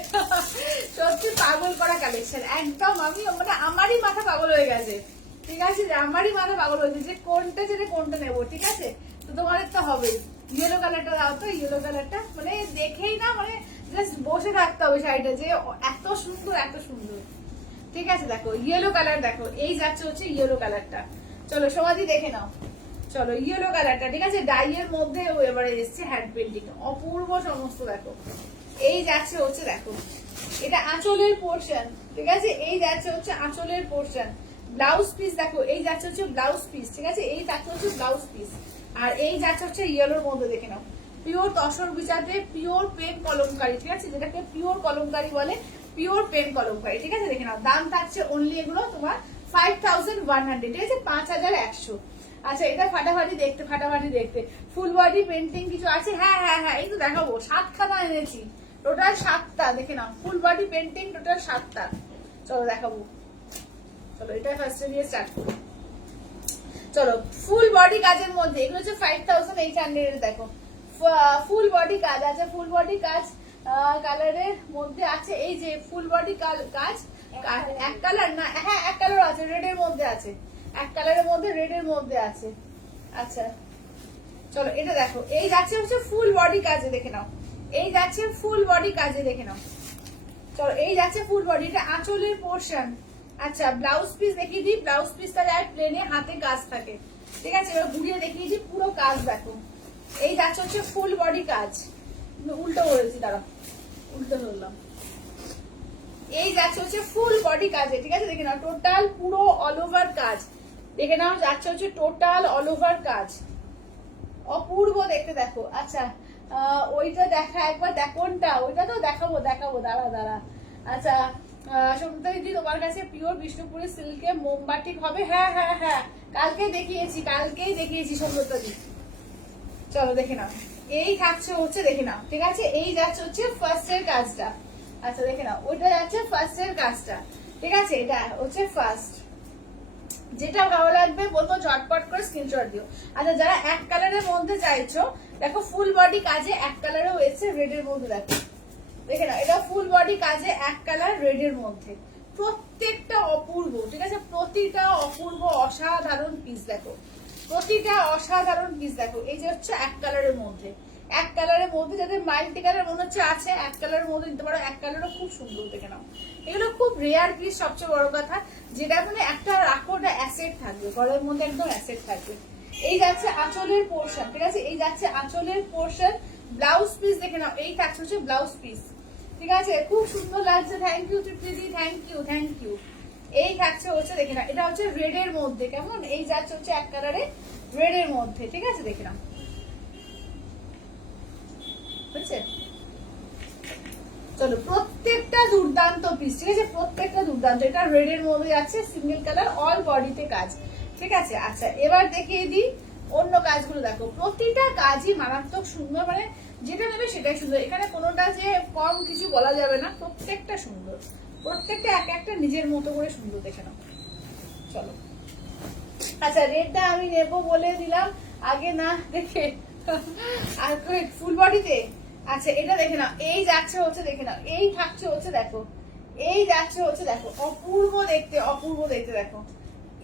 সত্যি পাগল করা কালেকশন একদম। আমি মানে আমারই মাথা পাগল হয়ে গেছে, ঠিক আছে, আমারই মাথা পাগল হয়েছে যে কোনটা ছেড়ে কোনটা নেবো, ঠিক আছে, তো তোমাদের তো হবেই। ইয়েলো কালারটা দাও তো, ইয়েলো কালারটা মানে দেখেই না মানে জাস্ট বসে থাকতে হবে শাড়িটা, যে এত সুন্দর এত সুন্দর, ঠিক আছে। দেখো ইয়েলো কালার, দেখো এই যাচ্ছে হচ্ছে ইয়েলো কালারটা। চলো সমাধি দেখে নাও, চলো ইয়েলো কালারটা, ঠিক আছে, ডাইয়ের মধ্যে এবারে এসছে হ্যান্ড পেন্টিং, অপূর্ব সমস্ত। দেখো এই যাচ্ছে হচ্ছে, দেখো এটা আঁচলের পোর্শন, ঠিক আছে, এই যাচ্ছে হচ্ছে আঁচলের পোর্শন, ব্লাউজ পিস, দেখো এই যাচ্ছে হচ্ছে ব্লাউজ পিস, ঠিক আছে, এই যাচ্ছে হচ্ছে ব্লাউজ পিস, আর এই যাচ্ছে হচ্ছে ইয়েলোর মধ্যে, দেখে নাও পিওর তসর বিচাতে পিওর পেন কলমকারি, ঠিক আছে, যেটাকে পিওর কলমকারি বলে, পিওর পেন কলমকারি, ঠিক আছে। দেখে নাও দাম থাকছে অনলি এগুলো তোমার 5100, ঠিক আছে, 5100। আচ্ছা এটা ফাটাফাটি দেখতে, ফাটাফাটি দেখতে, ফুল বডি পেন্টিং কিছু আছে, হ্যাঁ হ্যাঁ হ্যাঁ, এই তো দেখাবো, 7খানা এনেছি, টোটাল 7টা, দেখে নাও ফুল বডি পেন্টিং টোটাল 7টা। চলো দেখাবো, চলো এটা ফার্স্টে দিয়ে স্টার্ট করি। চলো ফুল বডি কাজের মধ্যে এগুলো হচ্ছে 5800 দেখো, ফুল বডি কাজ আছে, ফুল বডি কাজ কালারের মধ্যে আছে, এই যে ফুল বডি কাজ, এক কালার না, হ্যাঁ এক কালার আছে, রেডের মধ্যে আছে, এক কালারের মধ্যে রেডের মধ্যে আছে। আচ্ছা চলো এটা দেখো, এই যাচ্ছে হচ্ছে ফুল বডি কাজে, দেখে নাও এই যাচ্ছে ফুল বডি কাজে, দেখে নাও। চলো এই যাচ্ছে ফুল বডি, এটা আঁচলের পোর্শন। আচ্ছা ব্লাউজ পিস দেখিয়ে দিই, ব্লাউজ পিসটা যায় প্লেনে, হাতে কাজ থাকে, ঠিক আছে, এবার ঘুরিয়ে দেখিয়ে দিই পুরো কাজ দেখো। এই যাচ্ছে হচ্ছে ফুল বডি কাজ, উল্টো করেছি, দাঁড়া উল্টো ধরলাম, এই যাচ্ছে হচ্ছে ফুল বডি কাজে, ঠিক আছে, দেখে নাও টোটাল পুরো অল ওভার কাজ, দেখে নাও যাচ্ছে হচ্ছে টোটাল অল ওভার কাজ, অপূর্ব দেখতে দেখো। আচ্ছা ওইটা দেখা একবার, কোনটা ওইটা তো দেখাবো দেখাবো, দাঁড়া দাঁড়া। আচ্ছা সৌমিতা দিদি তোমার কাছে পিওর বিষ্ণুপুরি সিল্কে মোমবাটিক হবে, হ্যাঁ হ্যাঁ হ্যাঁ কালকেই দেখিয়েছি সৌমিতা দিদি। চলো দেখে নাও, এই থাকছে হচ্ছে, দেখে নাও, ঠিক আছে, এই যাচ্ছে হচ্ছে ফার্স্ট এর কাজটা। আচ্ছা দেখে নাও ওইটা যাচ্ছে ফার্স্ট এর কাজটা, ঠিক আছে, এটা হচ্ছে ফার্স্ট। যেটা ভালো লাগবে বলবো ঝটপট করে স্ক্রিনশট দিও। আচ্ছা যারা এক কালারের মধ্যে চাইছো, দেখো ফুল বডি কাজে এক কালারেও এসে রেডের মধ্যে, দেখো দেখে নাও এটা ফুল বডি কাজে এক কালার রেডের মধ্যে, প্রত্যেকটা অপূর্ব, ঠিক আছে, প্রতিটা অপূর্ব অসাধারণ পিস দেখো, প্রতিটা অসাধারণ পিস দেখো। এই যে হচ্ছে এক কালারের মধ্যে, এক কালারের মধ্যে যাদের মাল্টি কালার মনে হচ্ছে আছে, এক কালারের মধ্যে নিতে পারো, এক কালারও খুব সুন্দর, দেখে নাও এগুলো খুব রেয়ার পিস, সবচেয়ে বড় কথা যেটা মানে একটা রাখো, ওটা অ্যাসেট থাকবে ঘরের মধ্যে, একদম অ্যাসেট থাকবে। এই যাচ্ছে আঁচলের পোর্শন, ঠিক আছে, এই যাচ্ছে আঁচলের পোর্শন, ব্লাউজ পিস দেখে নাও, এই থাকছে হচ্ছে ব্লাউজ পিস, ঠিক আছে, খুব সুন্দর লাগছে, থ্যাংক ইউ তৃপ্তিদি, থ্যাংক ইউ থ্যাংক ইউ। এই থাকছে হচ্ছে, দেখে নাও এটা হচ্ছে রেডের মধ্যে, কেমন, এই যাচ্ছে হচ্ছে এক কালারে রেডের মধ্যে, ঠিক আছে, দেখে নাও বুঝছে। চলো প্রত্যেকটা দুর্দান্ত পিস, ঠিক আছে, প্রত্যেকটা দুর্দান্ত, এটা রেডের মধ্যে যাচ্ছে, সিঙ্গেল কালার, অল বডিতে কাজ, ঠিক আছে। আচ্ছা এবার দেখিয়ে দিই অন্য কাজগুলো, দেখো প্রতিটা কাজই মারাত্মক সুন্দর, মানে যেটা নেবে সেটাই সুন্দর, এখানে কোনোটা যে কম কিছু বলা যাবে না, প্রত্যেকটা সুন্দর, প্রত্যেকটা এক একটা নিজের মতো করে সুন্দর, দেখে নাও। চলো আচ্ছা রেডটা আমি নেবো বলে দিলাম আগে না দেখে, আর ফুল বডিতে। আচ্ছা এটা দেখে নাও, এই যাচ্ছে হচ্ছে, দেখে নাও এই থাকছে হচ্ছে, দেখো এই যাচ্ছে হচ্ছে, দেখো অপূর্ব দেখতে, অপূর্ব দেখতে দেখো,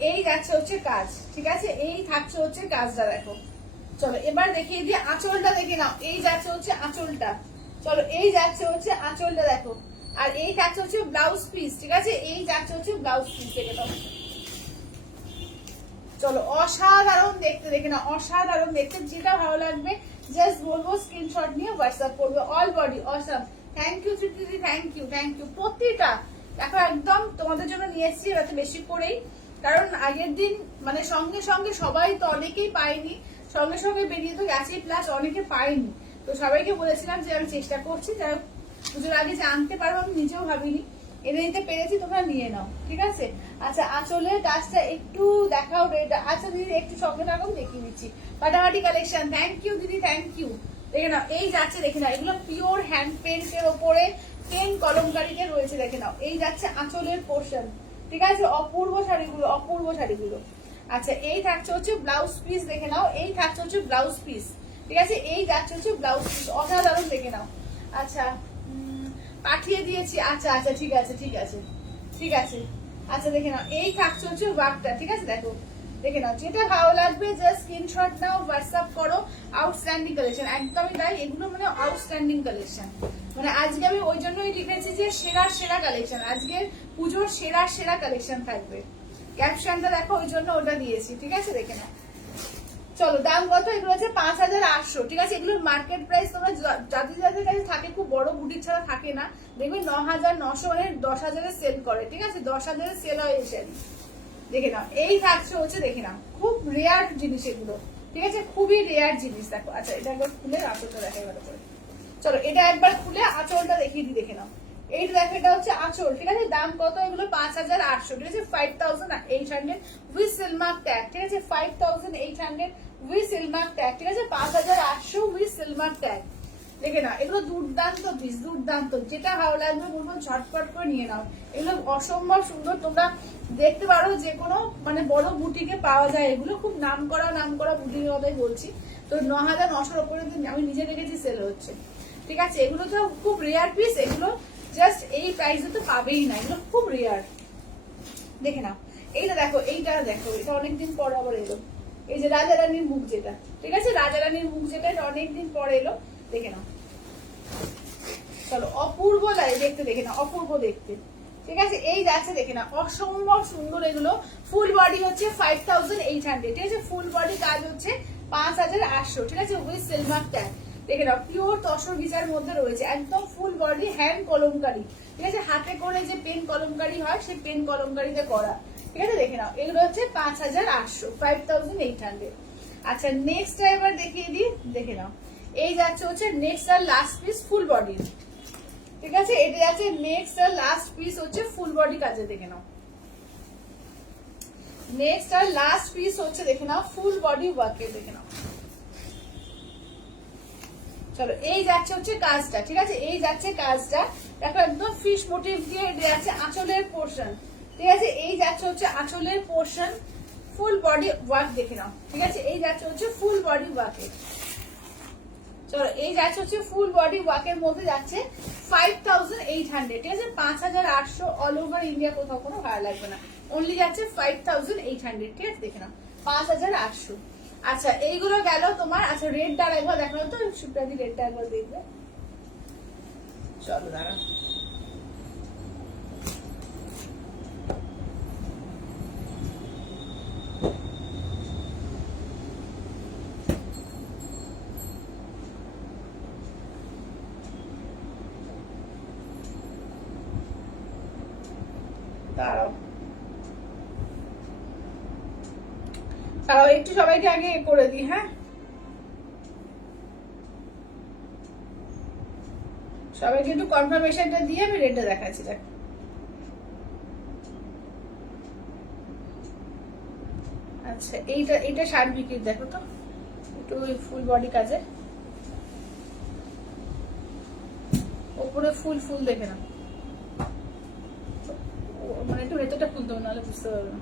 এই যাচ্ছে হচ্ছে কাজ, ঠিক আছে, এই থাকছে হচ্ছে কাজটা দেখো। চলো এবার দেখিয়ে দিই আঁচলটা, দেখে নাও এই যাচ্ছে হচ্ছে আঁচলটা, চলো এই যাচ্ছে হচ্ছে আঁচলটা দেখো, আর এই থাকছে হচ্ছে ব্লাউজ পিস, ঠিক আছে, এই যাচ্ছে হচ্ছে ব্লাউজ পিস, দেখে নাও। চলো অসাধারণ দেখতে, দেখে না অসাধারণ দেখতে, যেটা ভালো লাগবে জাস্ট বলবো স্ক্রিনশট নিয়ে হোয়াটসঅ্যাপ করবে, all body awesome. Thank you তৃপ্তিদি, থ্যাংক ইউ থ্যাংক ইউ। প্রতিটা দেখো একদম তোমাদের জন্য নিয়ে এসেছি এবার বেশি করেই, কারণ আগের দিন মানে সঙ্গে সঙ্গে সবাই তো অনেকেই পায়নি, সঙ্গে সঙ্গে বেরিয়ে তো গেছেই, প্লাস অনেকে পায়নি, তো সবাইকে বলেছিলাম যে আমি চেষ্টা করছি যারা পুজোর আগে জানতে পারবো, আমি নিজেও ভাবিনি, এনে নিতে পেরেছি, তোমরা নিয়ে নাও, ঠিক আছে। আচ্ছা আঁচলের কাজটা একটু দেখাও রেডা, আচ্ছা দিদি একটু সঙ্গে থাকো দেখিয়ে দিচ্ছি, ফাটাফাটি কালেকশন, থ্যাংক ইউ দিদি থ্যাংক ইউ। দেখে নাও এই যাচ্ছে, দেখে নাও এগুলো পিওর হ্যান্ড পেন্টের ওপরে পেন কলমকারিতে রয়েছে, দেখে নাও এই যাচ্ছে আঁচলের পোর্শন, ঠিক আছে, অপূর্ব শাড়িগুলো, অপূর্ব শাড়িগুলো। আচ্ছা এই থাকছে হচ্ছে ব্লাউজ পিস, দেখে নাও এই থাকছে হচ্ছে ব্লাউজ পিস, ঠিক আছে, এই যাচ্ছে হচ্ছে ব্লাউজ পিস, অসাধারণ দেখে নাও। আচ্ছা পাঠিয়ে দিয়েছি, আচ্ছা আচ্ছা ঠিক আছে ঠিক আছে ঠিক আছে। আচ্ছা দেখে নাও এই থাকছে হচ্ছে ওয়ার্কটা, ঠিক আছে, দেখো দেখে নাও যেটা ভালো লাগবে জাস্ট স্ক্রিনশট নাও, হোয়াটসঅ্যাপ করো। আউটস্ট্যান্ডিং কালেকশন, একদমই তাই, এগুলো মানে আউটস্ট্যান্ডিং কালেকশন, মানে আজকে আমি ওই জন্যই লিখেছি যে সেরা সেরা কালেকশন, আজকের পুজোর সেরা সেরা কালেকশন থাকবে, ক্যাপশনটা দেখো ওই জন্য ওটা দিয়েছি, ঠিক আছে, দেখে নাও। চলো দাম কত, এগুলো হচ্ছে 5800, ঠিক আছে, এগুলোর মার্কেট প্রাইস তোমরা যাদের যাদের কাছে থাকে, খুব বড় বুটিক ছাড়া থাকে না, দেখবে 9900 মানে 10,000 সেল করে, ঠিক আছে, 10,000 সেল হয় এই শাড়ি, দেখে নাও এই থাকছে হচ্ছে, দেখে নাও খুব রেয়ার জিনিস এগুলো, ঠিক আছে, খুবই রেয়ার জিনিস। দেখো আচ্ছা এটা একবার খুলে আঁচলটা দেখাই ভালো করে। চলো এটা একবার খুলে আঁচলটা দেখিয়ে দিই, দেখে নাও। এইটা দেখো, এটা হচ্ছে আঁচল, ঠিক আছে। দাম কত এগুলো? 5800, ঠিক আছে, 5800 উইথ সিলমার্ক ট্যাগ, ঠিক আছে, 5800 উইথ সিলমার্ক ট্যাগ, ঠিক আছে, 5800 উইথ সিলমার্ক ট্যাগ। দেখে নাও, এগুলো দুর্দান্ত পিস, দুর্দান্ত। যেটা ভালো লাগবে বলবো ঝটপট করে নিয়ে নাও। এগুলো অসম্ভব সুন্দর, তোমরা দেখতে পারো যে কোনো মানে বড় বুটিকে পাওয়া যায়। এগুলো খুব নাম করা বুটিকের কথাই বলছি। তো 9900 উপরে আমি নিজে দেখেছি সেল হচ্ছে, ঠিক আছে। এগুলো তো খুব রেয়ার পিস, এগুলো জাস্ট এই প্রাইসে তো পাবেই না, এগুলো খুব রেয়ার। দেখে নাও এইটা, দেখো এইটা, দেখো এটা অনেকদিন পর আবার এলো। এই যে রাজা রানীর মুখ যেটা, ঠিক আছে, রাজা রানীর মুখ যেটা, এটা অনেকদিন পর এলো। দেখে নাও, চলো অপূর্ব লাগে দেখতে, দেখে নাও, অপূর্ব দেখতে, ঠিক আছে। এই যাচ্ছে, দেখে না, অসম্ভব সুন্দর এগুলো। ফুল বডি হচ্ছে 5800, ঠিক আছে, ফুল বডি কাজ হচ্ছে 5800, ঠিক আছে, উইথ সিলভার ট্যাগ। দেখে নাও, পিওর তসর গিজার মধ্যে রয়েছে, একদম ফুল বডি হ্যান্ড কলমকারি, ঠিক আছে, হাতে করে যে পেন কলমকারি হয় সেই পেন কলমকারিতে করা, ঠিক আছে। দেখে নাও, এগুলো হচ্ছে 5800, 5800। আচ্ছা নেক্সট এবার দেখিয়ে দিই, দেখে নাও। এই যাচ্ছে হচ্ছে নেক্সট আর লাস্ট পিস ফুল বডির, ঠিক আছে, এটা যাচ্ছে নেক্সট আর লাস্ট পিস হচ্ছে ফুল বডি কাজে। দেখে নাও, নেক্সট আর লাস্ট পিস হচ্ছে, দেখে নাও, ফুল বডি ওয়ার্কে। দেখে নাও, চলো এই যাচ্ছে হচ্ছে কাজটা, ঠিক আছে, এই যাচ্ছে কাজটা। দেখো একদম ফিশ মোটিভ দিয়ে এটা যাচ্ছে আঁচলের পোর্শন, ঠিক আছে, এই যাচ্ছে হচ্ছে আঁচলের পোর্শন, ফুল বডি ওয়ার্ক। দেখে নাও, ঠিক আছে, এই যাচ্ছে হচ্ছে ফুল বডি ওয়ার্কে। চলো এই যাচ্ছে হচ্ছে ফুল বডি ওয়ার্কের মধ্যে যাচ্ছে 5800, ঠিক আছে, 5800 অল ওভার ইন্ডিয়া, কোথাও কোনো ভাড়া লাগবে না, অনলি যাচ্ছে 5800, ঠিক আছে। দেখে নাও 5800। আচ্ছা এইগুলো গেল তোমার। আচ্ছা রেডটা একবার দেখানো তো, সুপ্রাদি রেডটা একবার দেখবে, চলো দাঁড়া। দাঁড়াও দাঁড়াও একটু সবাইকে আগে করে দিই, হ্যাঁ, সবাইকে একটু কনফার্মেশনটা দিয়ে আমি রেটটা দেখাচ্ছি। দেখ আচ্ছা এইটা শার্ট বিক্রি, দেখো তো একটু ফুল বডি কাজে, ওপরে ফুল ফুল, দেখে না, মানে একটু ভেতরটা খুলতে হবে, নাহলে বুঝতে পারবে না।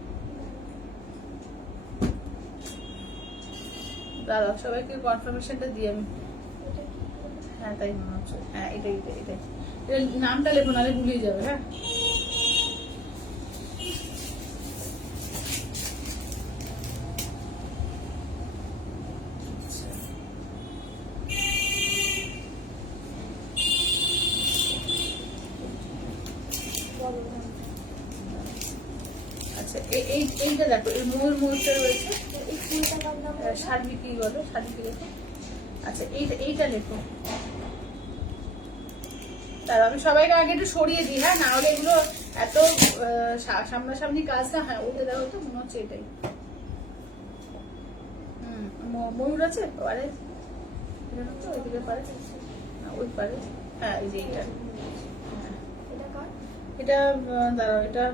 দাদা সবাইকে কনফার্মেশনটা দিয়ে আমি, হ্যাঁ তাই মনে হচ্ছে, হ্যাঁ এটাই এটাই এটাই, নামটা লেখো নাহলে ভুলিয়ে যাবে। হ্যাঁ আচ্ছা এইটা দেখো, এই ময়ূরটা রয়েছে, এই ফুলটা নাম নাম শাড়ি কি বলো, শাড়ি কি লেখো। আচ্ছা এইটা লেখো, তারপর আমি সবাইকে আগে একটু সরিয়ে দিই, হ্যাঁ, না হলে এগুলো এত সামনাসামনি কাজ না হয়। ওটা দেখো তো, মনে হচ্ছে এটাই। ময়ূর আছে পারে, তো ওইদিকে পারে, ওই পারে, হ্যাঁ এই যে এইটা, এটা কার? এটা দাঁড়াও, এটা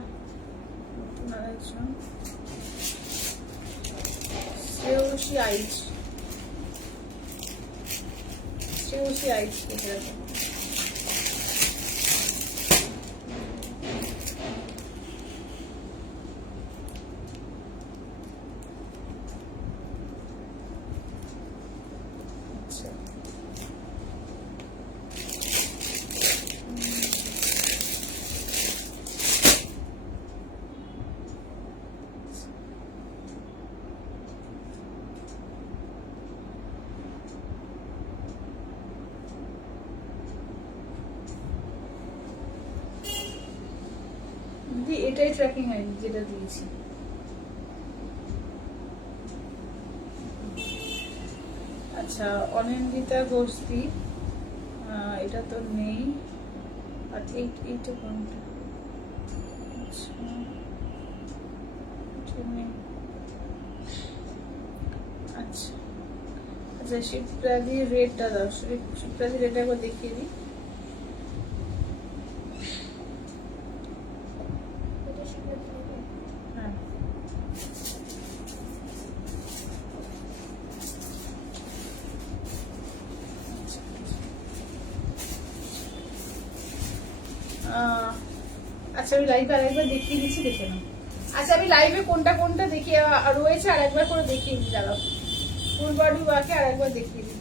শ্রেয়সী আইচ, শ্রেয়সী আইচ লিখে রাখো। আচ্ছা এটাই ট্র্যাকিং আইডি যেটা দিয়েছি। আচ্ছা অনিন্দিতা গোষ্ঠী, এটা তো নেই, আর এইটা কোনটা, আচ্ছা এটা নেই। আচ্ছা আচ্ছা শিপ্রাদি রেডটা দাও, শিপ্রাদি রেডটা একবার দেখিয়ে দিই। এটা শিবরাত্রি নেবে। হ্যাঁ আচ্ছা আমি লাইভে আরেকবার দেখিয়ে দিচ্ছি, দেখে নাও। আচ্ছা আমি লাইভে কোনটা কোনটা দেখিয়ে রয়েছে আরেকবার করে দেখিয়ে দিই, দাঁড়াও ফুল বডি ওয়ার্কে আরেকবার দেখিয়ে দিই।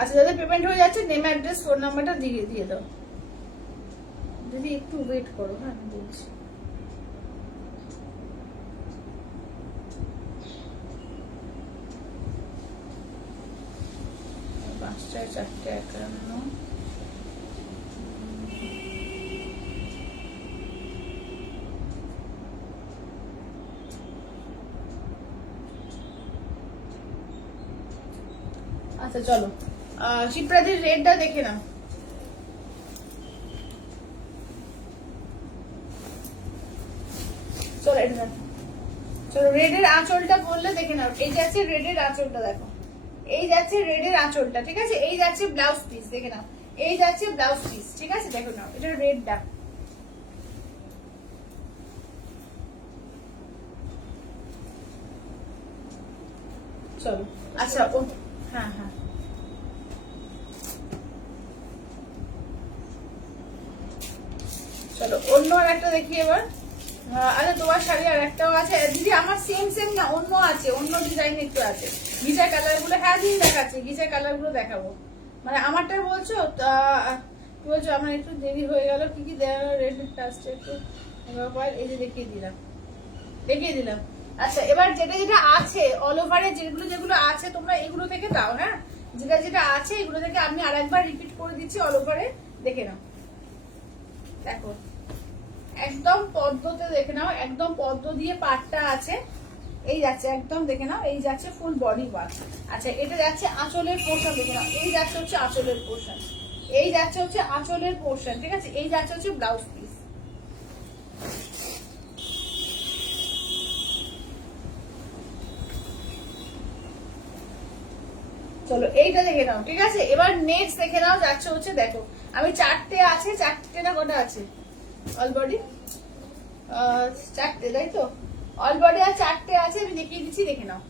আচ্ছা যাদের পেমেন্ট হয়ে যাচ্ছে নেম অ্যাড্রেস ফোন নাম্বারটা দিয়ে দিয়ে দাও। দিদি একটু ওয়েট করো, হ্যাঁ আমি বলছি। পাঁচটায় 4:51। আচ্ছা চলো শিপ্রাদির রেটটা দেখে নাও। চলো এটা দেখো, চলো রেডের আঁচলটা বললে দেখে নাও। এই যাচ্ছে রেডের আঁচলটা, দেখো এই যাচ্ছে রেডের আঁচলটা, ঠিক আছে। এই যাচ্ছে ব্লাউজ পিস, দেখে নাও এই যাচ্ছে ব্লাউজ পিস, ঠিক আছে। দেখো নাও এটা রেডটা, চলো। আচ্ছা ও হ্যাঁ হ্যাঁ চলো অন্য আর একটা দেখি এবার। আচ্ছা তোমার শাড়ি আর একটাও আছে দিদি, আমার সেম সেম না, অন্য আছে, অন্য ডিজাইন একটু আছে। গিজার কালার গুলো হ্যাঁ দিদি দেখাচ্ছি, গিজার কালার গুলো দেখাবো। মানে আমারটা বলছো কি বলছো, আমার একটু দেরি হয়ে গেল, কি কি দেওয়া রেড টাচটা একটু এই যে দেখিয়ে দিলাম, দেখিয়ে দিলাম। আচ্ছা এবার যেটা যেটা আছে অল ওভারে, যেগুলো যেগুলো আছে তোমরা এগুলো থেকে দাও, হ্যাঁ যেটা যেটা আছে এগুলো থেকে আমি আরেকবার রিপিট করে দিচ্ছি, অল ওভারে দেখে নাও। দেখো একদম পদ্মতে দেখে নাও, একদম পদ্ম দিয়ে পাটটা আছে, এই যাচ্ছে একদম দেখে নাও, এই যাচ্ছে ফুল বডি ওয়ার্ক। আচ্ছা এটা যাচ্ছে আঁচলের পোর্শন, দেখে নাও এই যাচ্ছে হচ্ছে আঁচলের পোর্শন, এই যাচ্ছে হচ্ছে আঁচলের পোর্শন, ঠিক আছে। এই যাচ্ছে হচ্ছে ব্লাউজ পিস। চলো এইটা দেখে নাও, ঠিক আছে। এবার নেক্সট দেখে নাও যাচ্ছে হচ্ছে, দেখো আমি চারটে আছে, চারটে না কটা আছে অল বডি, চারটে তাই তো, অল বডি আর চারটে আছে, আমি দেখিয়ে দিচ্ছি দেখে নাও।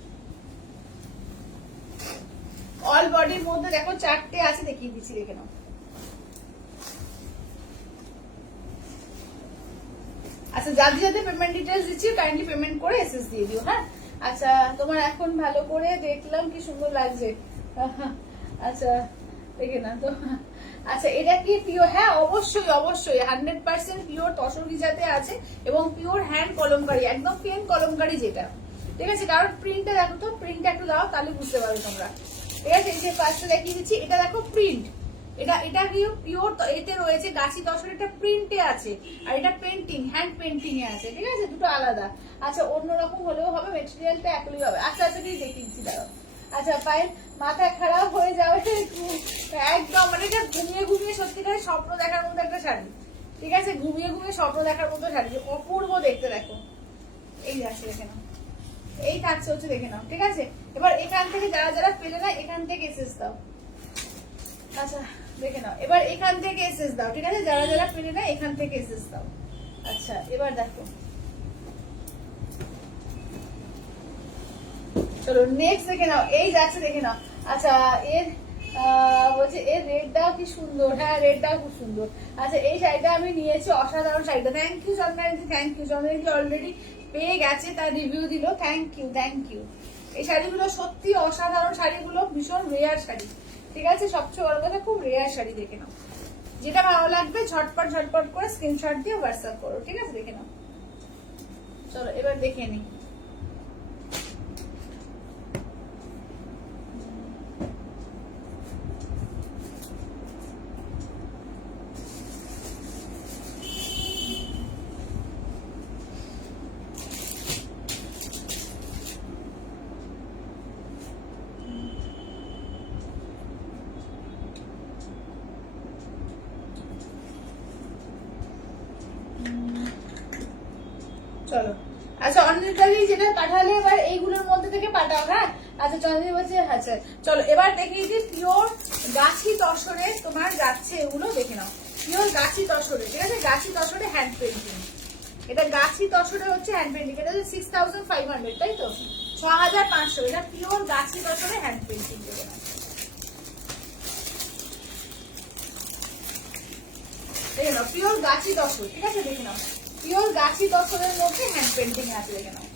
অল বডির মধ্যে দেখো চারটে আছে, দেখিয়ে দিচ্ছি দেখে নাও। আচ্ছা যাদের যাদের পেমেন্ট ডিটেলস দিচ্ছি কাইন্ডলি পেমেন্ট করে এসএস দিয়ে দিও, হ্যাঁ। আচ্ছা তোমার এখন ভালো করে দেখলাম, কি সুন্দর লাগছে। আচ্ছা দেখে না তো। আচ্ছা এটা কি পিওর? হ্যাঁ অবশ্যই অবশ্যই 100% পিওর তসর গিজাতে আছে এবং পিওর হ্যান্ড কলমকারি, একদম পেন কলমকারি যেটা, ঠিক আছে। কারণ প্রিন্টটা দেখো তো, প্রিন্টটা একটু দাও তাহলে বুঝতে পারবে তোমরা, ঠিক আছে। এই যে পাঁচটা দেখিয়ে দিচ্ছি, এটা দেখো প্রিন্ট, এটা কি পিওর এতে রয়েছে গাছি তসর, এটা প্রিন্টে আছে, আর এটা পেন্টিং হ্যান্ড পেন্টিং এ আছে, ঠিক আছে, দুটো আলাদা। আচ্ছা অন্যরকম হলেও হবে, মেটেরিয়ালটা একই হবে। আচ্ছা আচ্ছা কি দেখিয়ে দিচ্ছি দাঁড়াও। আচ্ছা পায়েল মাথা খারাপ হয়ে যাবে একদম, মানে এটা ঘুমিয়ে ঘুমিয়ে সত্যিকারে স্বপ্ন দেখার মতো একটা শাড়ি, ঠিক আছে, ঘুমিয়ে ঘুমিয়ে স্বপ্ন দেখার মতো শাড়ি, অপূর্ব দেখতে। দেখো এই যাচ্ছে দেখে নাও, এই থাকছে হচ্ছে দেখে নাও, ঠিক আছে। এবার এখান থেকে যারা যারা পেলে না এখান থেকে এসএস দাও। আচ্ছা দেখে নাও, এবার এখান থেকে এসএস দাও, ঠিক আছে, যারা যারা পেলে না এখান থেকে এসএস দাও। আচ্ছা এবার দেখো, চলো নেক্সট দেখে নাও, এই যাচ্ছে দেখে নাও। আচ্ছা এর বলছে এর রেডটাও কি সুন্দর, হ্যাঁ রেডটাও খুব সুন্দর। আচ্ছা এই শাড়িটা আমি নিয়েছি, অসাধারণ শাড়িটা। থ্যাংক ইউ চন্দ্রানীদি, থ্যাংক ইউ চন্দ্রানীদি, অলরেডি পেয়ে গেছে, তার রিভিউ দিল, থ্যাংক ইউ থ্যাংক ইউ। এই শাড়িগুলো সত্যি অসাধারণ, শাড়িগুলো ভীষণ রেয়ার শাড়ি, ঠিক আছে। সবচেয়ে বড় কথা খুব রেয়ার শাড়ি, দেখে নাও। যেটা ভালো লাগবে ঝটপট ঝটপট করে স্ক্রিনশট দিয়ে হোয়াটসঅ্যাপ করো, ঠিক আছে, দেখে নাও। চলো এবার দেখে নিই। চলো আচ্ছা অনিন্দিতাদি যেটা পাঠালে এবার এইগুলোর মধ্যে থেকে পাঠাও, হ্যাঁ। আচ্ছা চন্দ্রদি বলছে আচ্ছা চলো এবার দেখিয়ে যে পিওর গাছি তসরে তোমার যাচ্ছে, এগুলো দেখে নাও। পিওর গাছি তসরে, ঠিক আছে, গাছি তসরে হ্যান্ড পেন্টিং। এটা গাছি তসরে হচ্ছে হ্যান্ড পেন্টিং। এটা হচ্ছে 6500, তাই তো, 6500। এটা পিওর গাছি তসরে হ্যান্ড পেন্টিং। দেখে নাও, দেখে নাও পিওর গাছি তসর, ঠিক আছে, দেখে নাও পিওর গাছি তসরের মধ্যে হ্যান্ড পেন্টিং আছে, দেখে নাও।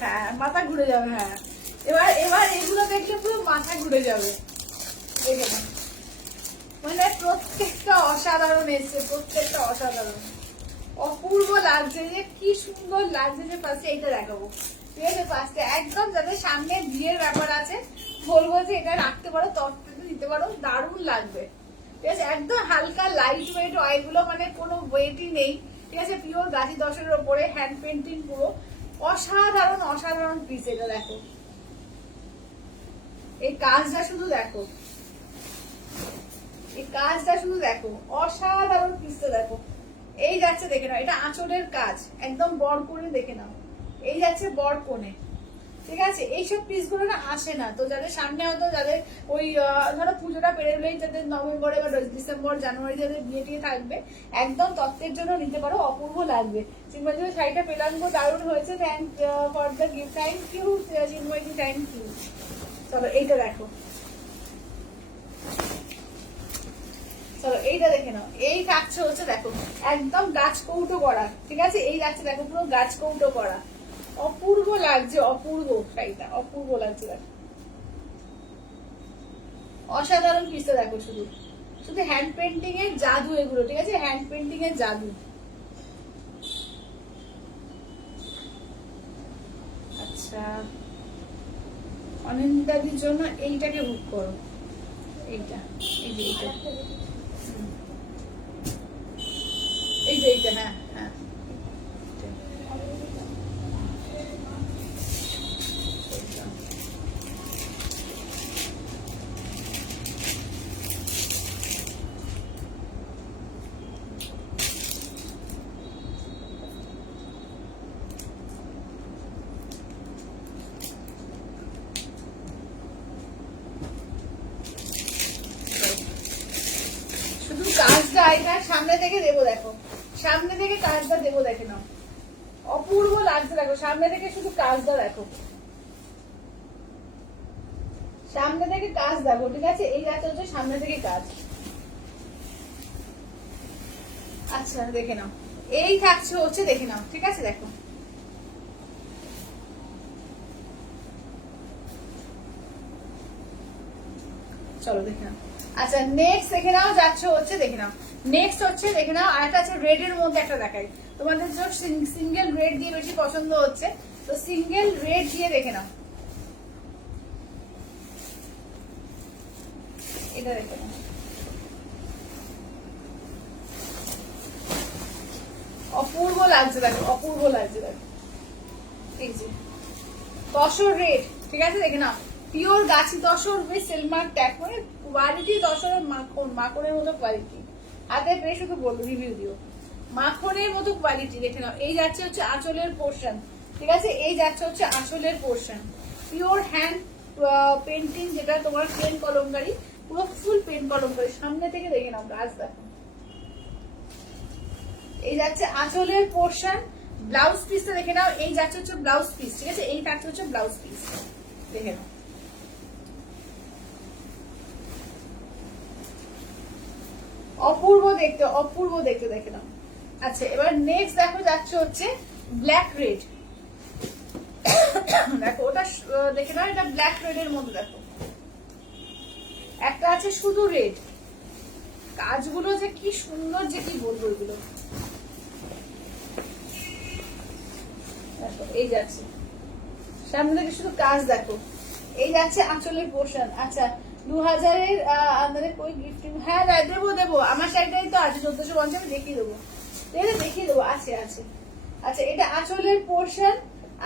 হ্যাঁ মাথা ঘুরে যাবে, হ্যাঁ এবার এবার এগুলো দেখলে পুরো মাথা ঘুরে যাবে, দেখে নাও। মানে প্রত্যেকটা অসাধারণ এসছে, প্রত্যেকটা অসাধারণ, অপূর্ব লাগছে, যে কি সুন্দর লাগছে। যে ফার্স্টে এইটা দেখাবো, ঠিক আছে, ফার্স্টে একদম যাদের সামনে বিয়ের ব্যাপার আছে বলবো যে এটা রাখতে পারো, তরকারিতে দিতে পারো, দারুণ লাগবে, ঠিক আছে। একদম হালকা লাইট ওয়েট, অয়েলগুলো মানে কোনো ওয়েটই নেই, ঠিক আছে। পিওর গাছি দশের ওপরে হ্যান্ড পেন্টিং, পুরো অসাধারণ অসাধারণ পিস। এটা দেখো, এই কাজটা শুধু দেখো, এই কাজটা শুধু দেখো, অসাধারণ পিসটা দেখো। এই যাচ্ছে, দেখে নাও, এটা আঁচলের কাজ, একদম বড় করে দেখে নাও। এই যাচ্ছে বড় কোণে, ঠিক আছে। এইসব পিসগুলো না আসে না, তো যাদের সামনে হয়তো, যাদের ওই ধরো পুজোটা পেরোলেই, যাদের নভেম্বরে বা ডিসেম্বর জানুয়ারি যাদের বিয়ে টিয়ে থাকবে, একদম তত্ত্বের জন্য নিতে পারো, অপূর্ব লাগবে। চিন্ময়ী শাড়িটা পেলাম গো, দারুণ হয়েছে, thank for the gift, thank you Chinmayee, thank you. চলো এইটা দেখো, চলো এইটা দেখে নাও। এই কাজটা হচ্ছে দেখো, একদম গাছ কৌটো করা, ঠিক আছে। এই যাচ্ছে দেখো, পুরো গাছ কৌটো করা, অপূর্ব লাগছে, অপূর্ব শাড়িটা, অপূর্ব লাগছে দেখো, অসাধারণ পিসটা দেখো। শুধু শুধু হ্যান্ড পেন্টিং এর জাদু এগুলো, ঠিক আছে, হ্যান্ড পেন্টিং এর জাদু। আচ্ছা অনিন্দাদির জন্য এইটাকে বুক করো, এইটা, এই যে এইটা, এই যে এইটা, হ্যাঁ হ্যাঁ, শুধু কাজটা এটা সামনে থেকে দেবো, দেখো সামনে থেকে কাজটা দেবো, দেখে নাও, অপূর্ব লাগছে দেখো, সামনে থেকে শুধু কাজটা দেখো, সামনে থেকে কাজ দেখো, ঠিক আছে। এই যাচ্ছে হচ্ছে সামনে থেকে কাজ। আচ্ছা দেখে নাও, এই থাকছে হচ্ছে, দেখে নাও, ঠিক আছে, দেখো চলো দেখে নাও। আচ্ছা নেক্সট দেখে নাও, যাচ্ছে হচ্ছে, দেখে নাও, নেক্সট হচ্ছে, দেখে নাও, আর একটা আছে রেড এর মধ্যে, একটা দেখাই তোমাদের, সিঙ্গেল রেড দিয়ে বেশি পছন্দ হচ্ছে, তো সিঙ্গেল রেড দিয়ে দেখে নাও, এটা দেখে নাও, অপূর্ব লাগছে দেখো, অপূর্ব লাগছে দেখো। এই যে তসর রেড, ঠিক আছে, দেখে নাও, pure Gachhi tussar with সিলমার tag, মানে কোয়ালিটি তসরের মাখন, মাখনের মতো কোয়ালিটি, হাতে পেয়ে শুধু বলবো, রিভিউ দিও, মাখনের মতো কোয়ালিটি, দেখে নাও। এই যাচ্ছে হচ্ছে আঁচলের পোর্শন, ঠিক আছে, এই যাচ্ছে হচ্ছে আঁচলের পোর্শন, পিওর হ্যান্ড পেন্টিং, যেটা তোমার পেন কলমকারি, পুরো ফুল পেন কলমকারি, সামনে থেকে দেখে নাও, গাছ দেখো। এই যাচ্ছে আঁচলের পোর্শন, ব্লাউজ পিসটা দেখে নাও, এই যাচ্ছে হচ্ছে ব্লাউজ পিস, ঠিক আছে, এই থাকছে হচ্ছে ব্লাউজ পিস, দেখে নাও, অপূর্ব দেখতে, অপূর্ব দেখতে, দেখে নাও। আচ্ছা এবার নেক্সট দেখো, যাচ্ছে হচ্ছে ব্ল্যাক রেড, দেখো ওটা দেখে নাও, এটা ব্ল্যাক রেড এর মধ্যে দেখো, একটা আছে শুধু রেড, কাজগুলো যে কি সুন্দর, যে কি বলবো এগুলো, দেখো এই যাচ্ছে সামনে থেকে শুধু কাজ দেখো, এই যাচ্ছে আঁচলের পোর্শন। আচ্ছা 2000-এর আমাদের কই গিফট, হ্যাঁ দেবো দেবো, আমার সাইডটাই তো আছে 1450, আমি দেখিয়ে দেবো, দেখিয়ে দেবো, আছে আছে। আচ্ছা এটা আঁচলের পোর্শন।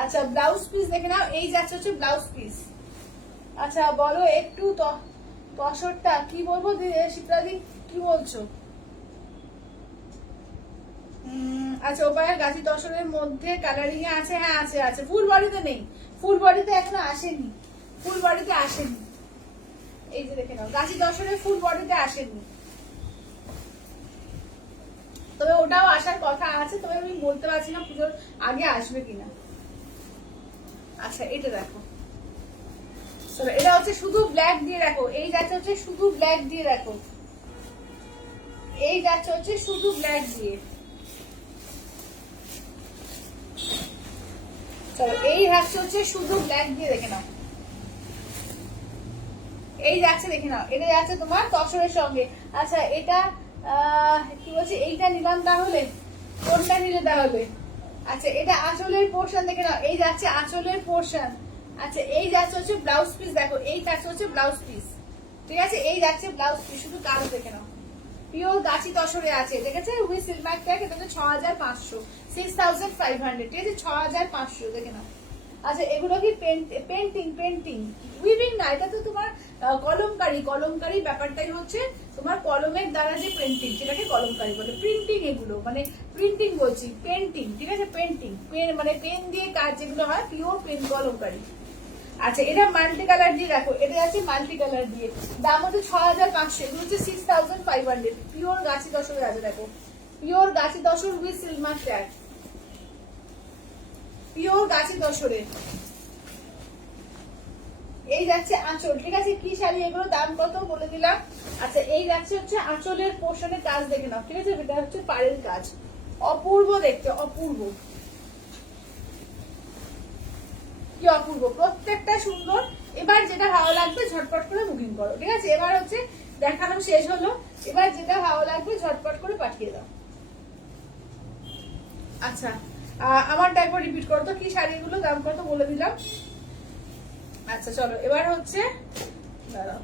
আচ্ছা ব্লাউজ পিস দেখে নাও, এই যাচ্ছে হচ্ছে ব্লাউজ পিস। আচ্ছা বলো একটু তসরটা কি বলবো, শিপ্রাদি কি বলছো? আচ্ছা ওপায়ের গাছি দশরের মধ্যে কালারিং এ আছে, হ্যাঁ আছে আছে, ফুল বডিতে নেই, ফুল বডিতে এখনো আসেনি, ফুল বডিতে আসেনি। এই যে দেখে নাও গাছি দশরের ফুল বডিতে আসেনি, তবে ওটাও আসার কথা আছে, তবে আমি বলতে পারছি না পুজোর আগে আসবে কিনা। আচ্ছা এটা দেখো, এটা হচ্ছে শুধু ব্ল্যাক দিয়ে রাখো, এই যাচ্ছে হচ্ছে শুধু ব্ল্যাক দিয়ে রাখো, এই যাচ্ছে হচ্ছে শুধু ব্ল্যাক দিয়ে। চলো এই যাচ্ছে হচ্ছে শুধু ব্ল্যাক দিয়ে, দেখে নাও এই যাচ্ছে, দেখে নাও এটা যাচ্ছে তোমার তসরের সঙ্গে। আচ্ছা এটা কি বলছে, এইটা নিলাম তাহলে, কোনটা নিলে তাহলে? আচ্ছা এটা আঁচলের পোর্শন, দেখে নাও এই যাচ্ছে আঁচলের পোর্শন। আচ্ছা এই যাচ্ছে হচ্ছে ব্লাউজ পিস, দেখো এই যাচ্ছে হচ্ছে ব্লাউজ পিস, ঠিক আছে এই যাচ্ছে ব্লাউজ পিস, শুধু কাজ দেখে নাও, পিওর গাছি তসরে আছে, ঠিক আছে উইথ সিলমার্ক ট্যাগ, এটা হচ্ছে 6500, 6500, ঠিক আছে 6500, দেখে নাও। আচ্ছা এগুলো কি পেন্টিং, পেন্টিং উইভিং না, এটা তো তোমার কলমকারি, কলমকারি ব্যাপারটাই হচ্ছে তোমার কলমের দ্বারা যে পেন্টিং, সেটাকে কলমকারি বলে। প্রিন্টিং এগুলো মানে প্রিন্টিং বলছি, পেন্টিং, ঠিক আছে পেন্টিং, পেন মানে পেন দিয়ে কাজ যেগুলো হয়, পিওর পেন কলমকারি। আচ্ছা এটা মাল্টি কালার দিয়ে দেখো, এটা আছে মাল্টি কালার দিয়ে, দাম হচ্ছে 6500, এগুলো হচ্ছে 6500, পিওর গাছি দশরে আছে, দেখো pure Gachhi দশর with Silk Mark tag, pure গাছি দশরে। এই যাচ্ছে আঁচল, ঠিক আছে কি শাড়ি এগুলো, দাম কত বলে দিলাম। আচ্ছা এই যাচ্ছে হচ্ছে আঁচলের পোর্শনের কাজ, দেখে নাও, ঠিক আছে এটা হচ্ছে পাড়ের কাজ, অপূর্ব দেখতে, অপূর্ব, কি অপূর্ব, প্রত্যেকটা সুন্দর। এবার যেটা ভালো লাগবে ঝটপট করে বুকিং করো, ঠিক আছে এবার হচ্ছে দেখানো শেষ হলো, এবার যেটা ভালো লাগবে ঝটপট করে পাঠিয়ে দাও। আচ্ছা আমারটা একবার রিপিট করো তো, কি শাড়িগুলো দাম কত বলে দিলাম। আচ্ছা চলো এবার হচ্ছে দাঁড়াও,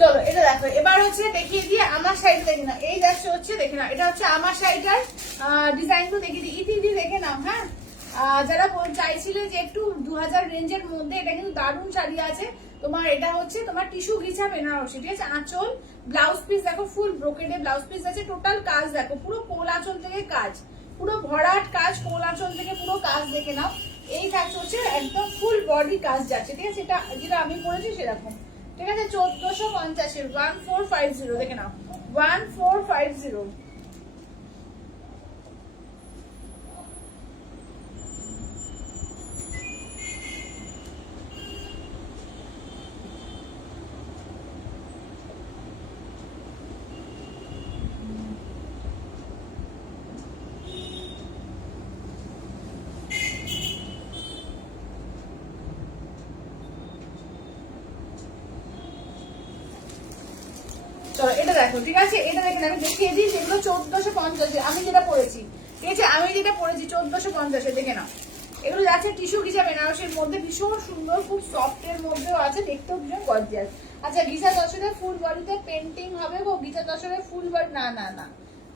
চলো এটা দেখো, এবার হচ্ছে দেখিয়ে দিয়ে আমার শাড়িটা দেখে নাও, এই যাচ্ছে হচ্ছে দেখে নাও, এটা হচ্ছে আমার শাড়িটার ডিজাইন গুলো দেখিয়ে দিই, ইতি দেখে নাও। হ্যাঁ যারা চাইছিলে যে একটু 2000 রেঞ্জের মধ্যে, এটা কিন্তু দারুণ শাড়ি আছে তোমার, এটা হচ্ছে তোমার টিস্যু ঘিচা বেনারসি, ঠিক আছে আঁচল, ব্লাউজ পিস দেখো ফুল ব্রোকেডে ব্লাউজ পিস আছে, টোটাল কাজ দেখো পুরো কোল আঁচল থেকে কাজ, পুরো ভরাট কাজ, কোল আঁচল থেকে পুরো কাজ দেখে নাও। এই থাকছে হচ্ছে একদম ফুল বডি কাজ যাচ্ছে, ঠিক আছে এটা যেটা আমি পরেছি সেরকম, ঠিক আছে 1450, 1450, দেখে নাও 1450। চলো এটা দেখো, ঠিক আছে এটা দেখেন আমি দেখিয়ে দিই, যেগুলো 1450, আমি যেটা পরেছি, ঠিক আছে আমি যেটা পরেছি 1450, দেখে নাও এগুলো যাচ্ছে টিস্যু ঘিচা বেনারসির মধ্যে, ভীষণ সুন্দর, খুব সফট এর মধ্যেও আছে, দেখতেও ভীষণ গর্জিয়াস। আচ্ছা গিজা দশরের ফুল বডিতে পেন্টিং হবে গো, গিজা দশরের ফুল বডি না না না,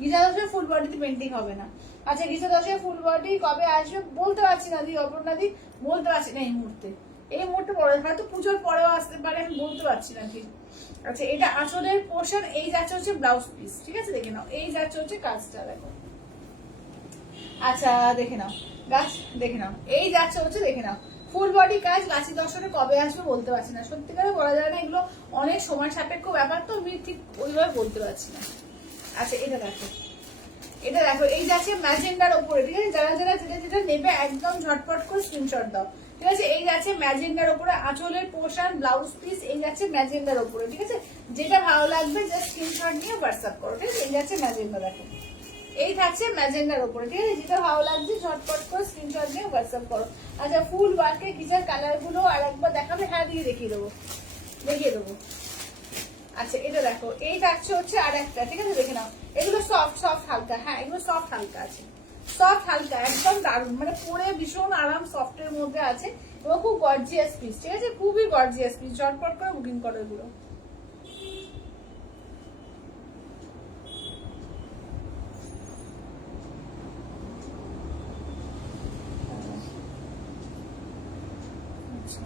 গিজা দশরের ফুল বডিতে পেন্টিং হবে না। আচ্ছা গিজা দশরের ফুল বডি কবে আসবে বলতে পারছি না দি, অপর্ণা দি বলতে পারছি না এই মুহূর্তে, এই মুহূর্তে পরে হয়তো পুজোর পরেও আসতে পারে, আমি বলতে পারছি না ঠিক। আচ্ছা এটা আঁচলের পোর্শন, এই যাচ্ছে হচ্ছে ব্লাউজ পিস, ঠিক আছে দেখে নাও এই যাচ্ছে হচ্ছে কাজটা দেখো। আচ্ছা দেখে নাও গাছ, দেখে নাও এই যাচ্ছে হচ্ছে, দেখে নাও ফুল বডি কাজ, গাছি দর্শনে কবে আসবে বলতে পারছি না, সত্যিকারে বলা যায় না, এগুলো অনেক সময় সাপেক্ষ ব্যাপার, তো আমি ঠিক ওইভাবে বলতে পারছি না। আচ্ছা এটা দেখো, এটা দেখো এই যাচ্ছে ম্যাজেন্ডার উপরে, ঠিক আছে? যারা যারা যেটা যেটা নেবে একদম ঝটপট করে স্ক্রিনশট দাও, ঠিক আছে? এই যাচ্ছে ম্যাজেন্ডার উপরে, আঁচলের পোর্শন, ব্লাউজ পিস এই যাচ্ছে ম্যাজেন্ডার উপরে, ঠিক আছে? যেটা ভালো লাগবে জাস্ট স্ক্রিনশট নিয়ে হোয়াটসঅ্যাপ করো, ঠিক আছে? এই যাচ্ছে ম্যাজেন্ডা, দেখো এই থাকছে ম্যাজেন্ডার উপরে, ঠিক আছে? যেটা ভালো লাগছে ঝটপট করে স্ক্রিনশট নিয়ে হোয়াটসঅ্যাপ করো। আচ্ছা ফুল ওয়ার্কের গিজার কালার গুলো আর একবার দেখাবে? হ্যাঁ দিয়ে দেখিয়ে দেবো। আচ্ছা এটা দেখো, এই থাকছে হচ্ছে আর একটা, ঠিক আছে? দেখে নাও, এগুলো সফট সফট হালকা, হ্যাঁ এগুলো সফট হালকা আছে, সফট হালকা একদম দারুণ, মানে পরে ভীষণ আরাম, সফটের মধ্যে আছে এবং খুব গর্জিয়াস পিস, ঠিক আছে? খুবই গর্জিয়াস পিস, ঝটপট করে বুকিং করো এগুলো। আচ্ছা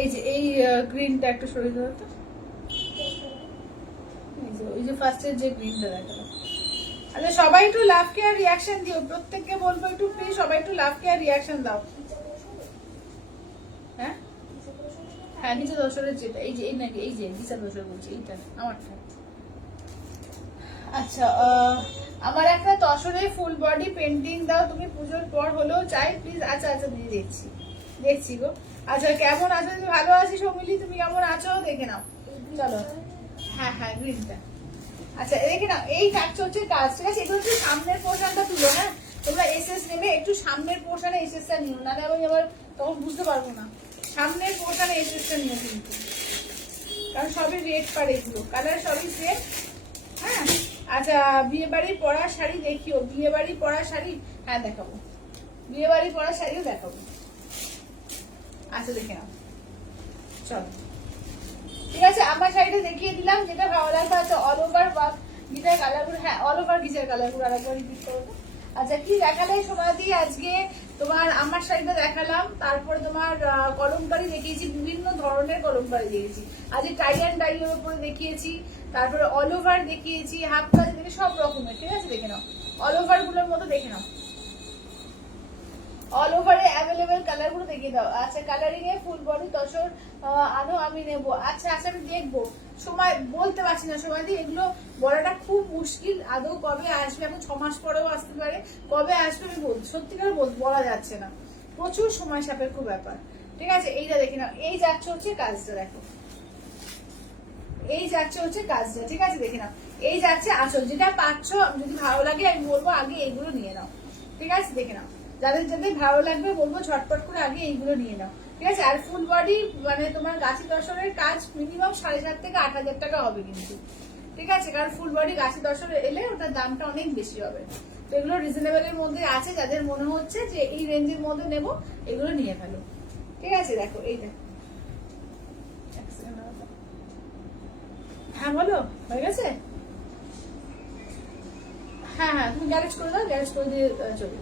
এই যে এই গ্রিনটা একটু সরিয়ে দেবো তো, ওই যে ফার্স্টের যে গ্রিনটা দেখালো। আচ্ছা সবাই একটু লাভ কেয়ার রিয়াকশন দিও, প্রত্যেককে বলবো একটু প্লিজ সবাই একটু লাভ কেয়ার রিয়াকশন দাও। হ্যাঁ হ্যাঁ নিচে দশরের যেটা, এই যে এই নাকি, এই যে নিচে দশর বলছি, এইটা আমারটা। আচ্ছা আমার একটা তসরে ফুল বডি পেন্টিং দাও, তুমি পুজোর পর হলেও চাই প্লিজ। আচ্ছা আচ্ছা দিয়ে দেখছি গো। আচ্ছা কেমন আছো? তুমি ভালো আছি সৌমিলি, তুমি কেমন আছো দেখে নাও। চলো হ্যাঁ হ্যাঁ গ্রিনটা। আচ্ছা দেখে নাও, এই থাকছে হচ্ছে কাজ, ঠিক আছে? এগুলো হচ্ছে সামনের পোর্শনটা তুলো, হ্যাঁ তোমরা এসএস নেবে একটু সামনের পোর্শনে এসএসটা নিও, নাহলে আমি আবার তখন বুঝতে পারবো না। সামনের পোর্শনে এসএসটা নিও কিন্তু, কারণ সবই রেড পার, এগুলো কালার সবই সেম, হ্যাঁ। আচ্ছা বিয়ে বাড়ি পরা শাড়ি দেখিও, বিয়ে বাড়ি পরা শাড়ি হ্যাঁ দেখাবো, বিয়ে বাড়ি পরা শাড়িও দেখাবো। আচ্ছা দেখে নাও, চলো ঠিক আছে? আমার শাড়িটা দেখিয়ে দিলাম, যেটা ভালো লাগবে। আচ্ছা অল ওভার ওয়ার্ক গিজার কালারগুলো, হ্যাঁ অল ওভার গিজার কালারগুলো আরেকবার রিপিট করবো। আচ্ছা কি দেখালে সোনাদি আজকে? তোমার আমার শাড়িটা দেখালাম, তারপরে তোমার কলমকারি দেখিয়েছি, বিভিন্ন ধরনের কলমকারি দিয়েছি। আজকে টাই অ্যান্ড ডাই এর উপরে দেখিয়েছি, তারপরে অল ওভার দেখিয়েছি, হাফ কাজ দেখে সব রকমের, ঠিক আছে? দেখে নাও অল ওভার গুলোর মতো, দেখে নাও অল ওভারে অ্যাভেলেবেল কালার গুলো দেখিয়ে দাও। আচ্ছা কালারিং এ ফুল বডি তসর আনো, আমি নেবো। আচ্ছা আচ্ছা আমি দেখবো, সময় বলতে পারছি না সময় দিয়ে, এগুলো বলাটা খুব মুশকিল। আদৌ কবে আসবে, এখন 6 মাস পরেও আসতে পারে, কবে আসবে আমি সত্যিকার বলা যাচ্ছে না, প্রচুর সময় সাপেক্ষ ব্যাপার, ঠিক আছে? এইটা দেখে নাও, এই যাচ্ছে হচ্ছে কাজটা, দেখো এই যাচ্ছে হচ্ছে কাজটা, ঠিক আছে? দেখে নাও এই যাচ্ছে আসল, যেটা পাচ্ছ যদি ভালো লাগে আমি বলবো আগে এইগুলো নিয়ে নাও, ঠিক আছে? দেখে নাও যাদের যাদের ভালো লাগবে বলবো ঝটপট করে আগে এইগুলো নিয়ে নাও, ঠিক আছে? আর ফুল বডি মানে তোমার গাছি দর্শনের কাজ মিনিমাম 7,500 থেকে 8,000 টাকা হবে কিন্তু, ঠিক আছে? কারণ ফুল বডি গাছি দর্শন এলে ওটার দামটা অনেক বেশি হবে। তো এগুলো রিজনেবল এর মধ্যে আছে, যাদের মনে হচ্ছে যে এই রেঞ্জের মধ্যে নেবো এগুলো নিয়ে ফেলো, ঠিক আছে? দেখো এইটা, হ্যাঁ বলো হয়ে গেছে? হ্যাঁ হ্যাঁ তুমি গ্যারেজ করে দাও, গ্যারেজ করে দিয়ে চলো,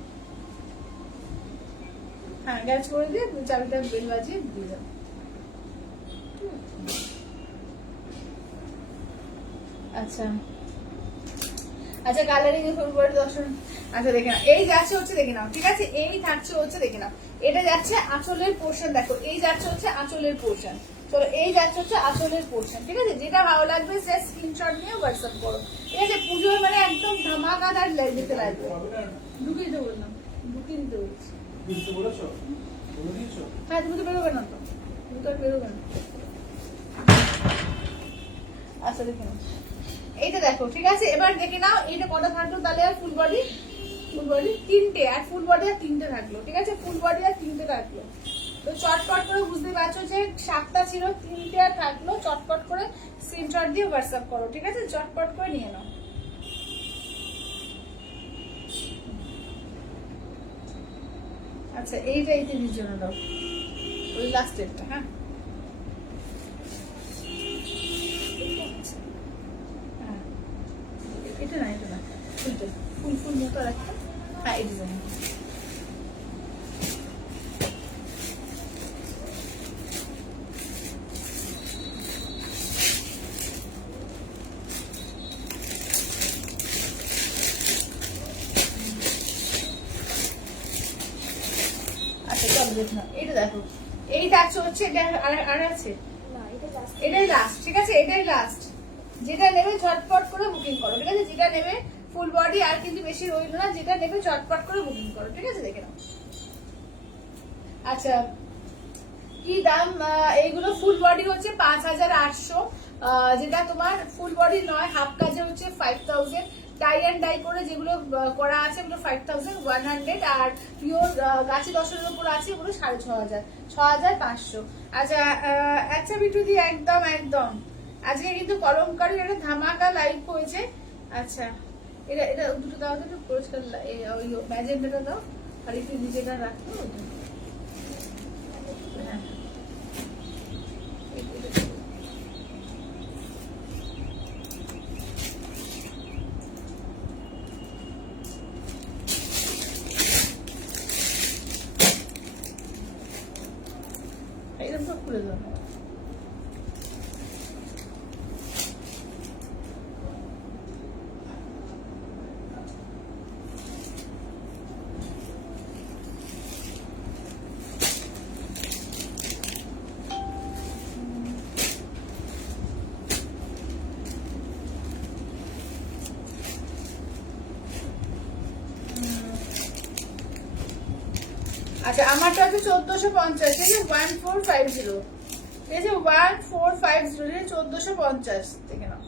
হ্যাঁ গ্যারেজ করে দিয়ে চাবিটা বেল বাজিয়ে দিয়ে দাও। আচ্ছা আচ্ছা কালারিং এ ফুল বডি দর্শন, আচ্ছা দেখে নাও এই যাচ্ছে হচ্ছে, দেখে নাও ঠিক আছে? এই থাকছে হচ্ছে, দেখে নাও এটা যাচ্ছে আঁচলের পোর্শন, দেখো এই যাচ্ছে হচ্ছে আঁচলের পোর্শন, চলো এই যাচ্ছে হচ্ছে আঁচলের পোর্শন, ঠিক আছে? যেটা ভালো লাগবে সে স্ক্রিনশট নিয়ে হোয়াটসঅ্যাপ করো, ঠিক আছে? পুজোয় মানে একদম ধামাকাদার যেতে লাগবে। ঢুকিয়ে দিতে বললাম, ঢুকিয়ে দিতে বলছি। হ্যাঁ তুমি তো বেরোবে না, তো তুমি তো আর বেরোবে না। আচ্ছা দেখে নাও এইটা, দেখো ঠিক আছে? এবার দেখে নাও এইটা কটা থাকলো তাহলে, আর ফুল বডি তিনটে, আর ফুল বডি আর তিনটে থাকলো, ঠিক আছে? ফুল বডি আর তিনটে থাকলো, তো চটপট করে বুঝতে পারছো যে 7টা ছিল, 3টে আর থাকলো, চটপট করে স্ক্রিনশট দিয়ে হোয়াটসঅ্যাপ করো, ঠিক আছে? চটপট করে নিয়ে নাও। আচ্ছা এইটা এই 30 জন্য দাও, ওই লাস্টেরটা, হ্যাঁ এটা না, এটা না, ফুলটা ফুল ফুল মতো রাখতে, হ্যাঁ এই ডিজাইন। আচ্ছা চলো দেখো না, এইটা দেখো এই থাকছে হচ্ছে, এটা আর আছে না এটাই লাস্ট, ঠিক আছে, এটাই লাস্ট। যেটা নেবে ঝটপট করে বুকিং করো, ঠিক আছে, যেটা নেবে ফুল বডি আর কিন্তু বেশি রইল না, যেটা নেবে ঝটপট করে বুকিং করো, ঠিক আছে, দেখে নাও। আচ্ছা কি দাম? এইগুলো ফুল বডি হচ্ছে 5800, যেটা তোমার ফুল বডি নয় হাফ কাজে হচ্ছে 5000, ডাই অ্যান্ড ডাই করে যেগুলো করা আছে ওগুলো 5100, আর পিওর গাছি 10-এর উপর আছে ওগুলো 6500, 6500। আচ্ছা আচ্ছা বিটু দি, একদম একদম আজকে কিন্তু কলমকারীর একটা ধামাকা লাইভ হয়েছে। আচ্ছা এটা এটা দুটো দাও তো, একটু পরিষ্কার ওই ম্যাজেন্টাটা দাও, আর একটু নিজেটা রাখো। হ্যাঁ এরকম সব খুলে দাও। আচ্ছা আমারটা হচ্ছে 1450, ঠিক আছে, 1450, ঠিক আছে, 1450, 1450 দেখে নাও।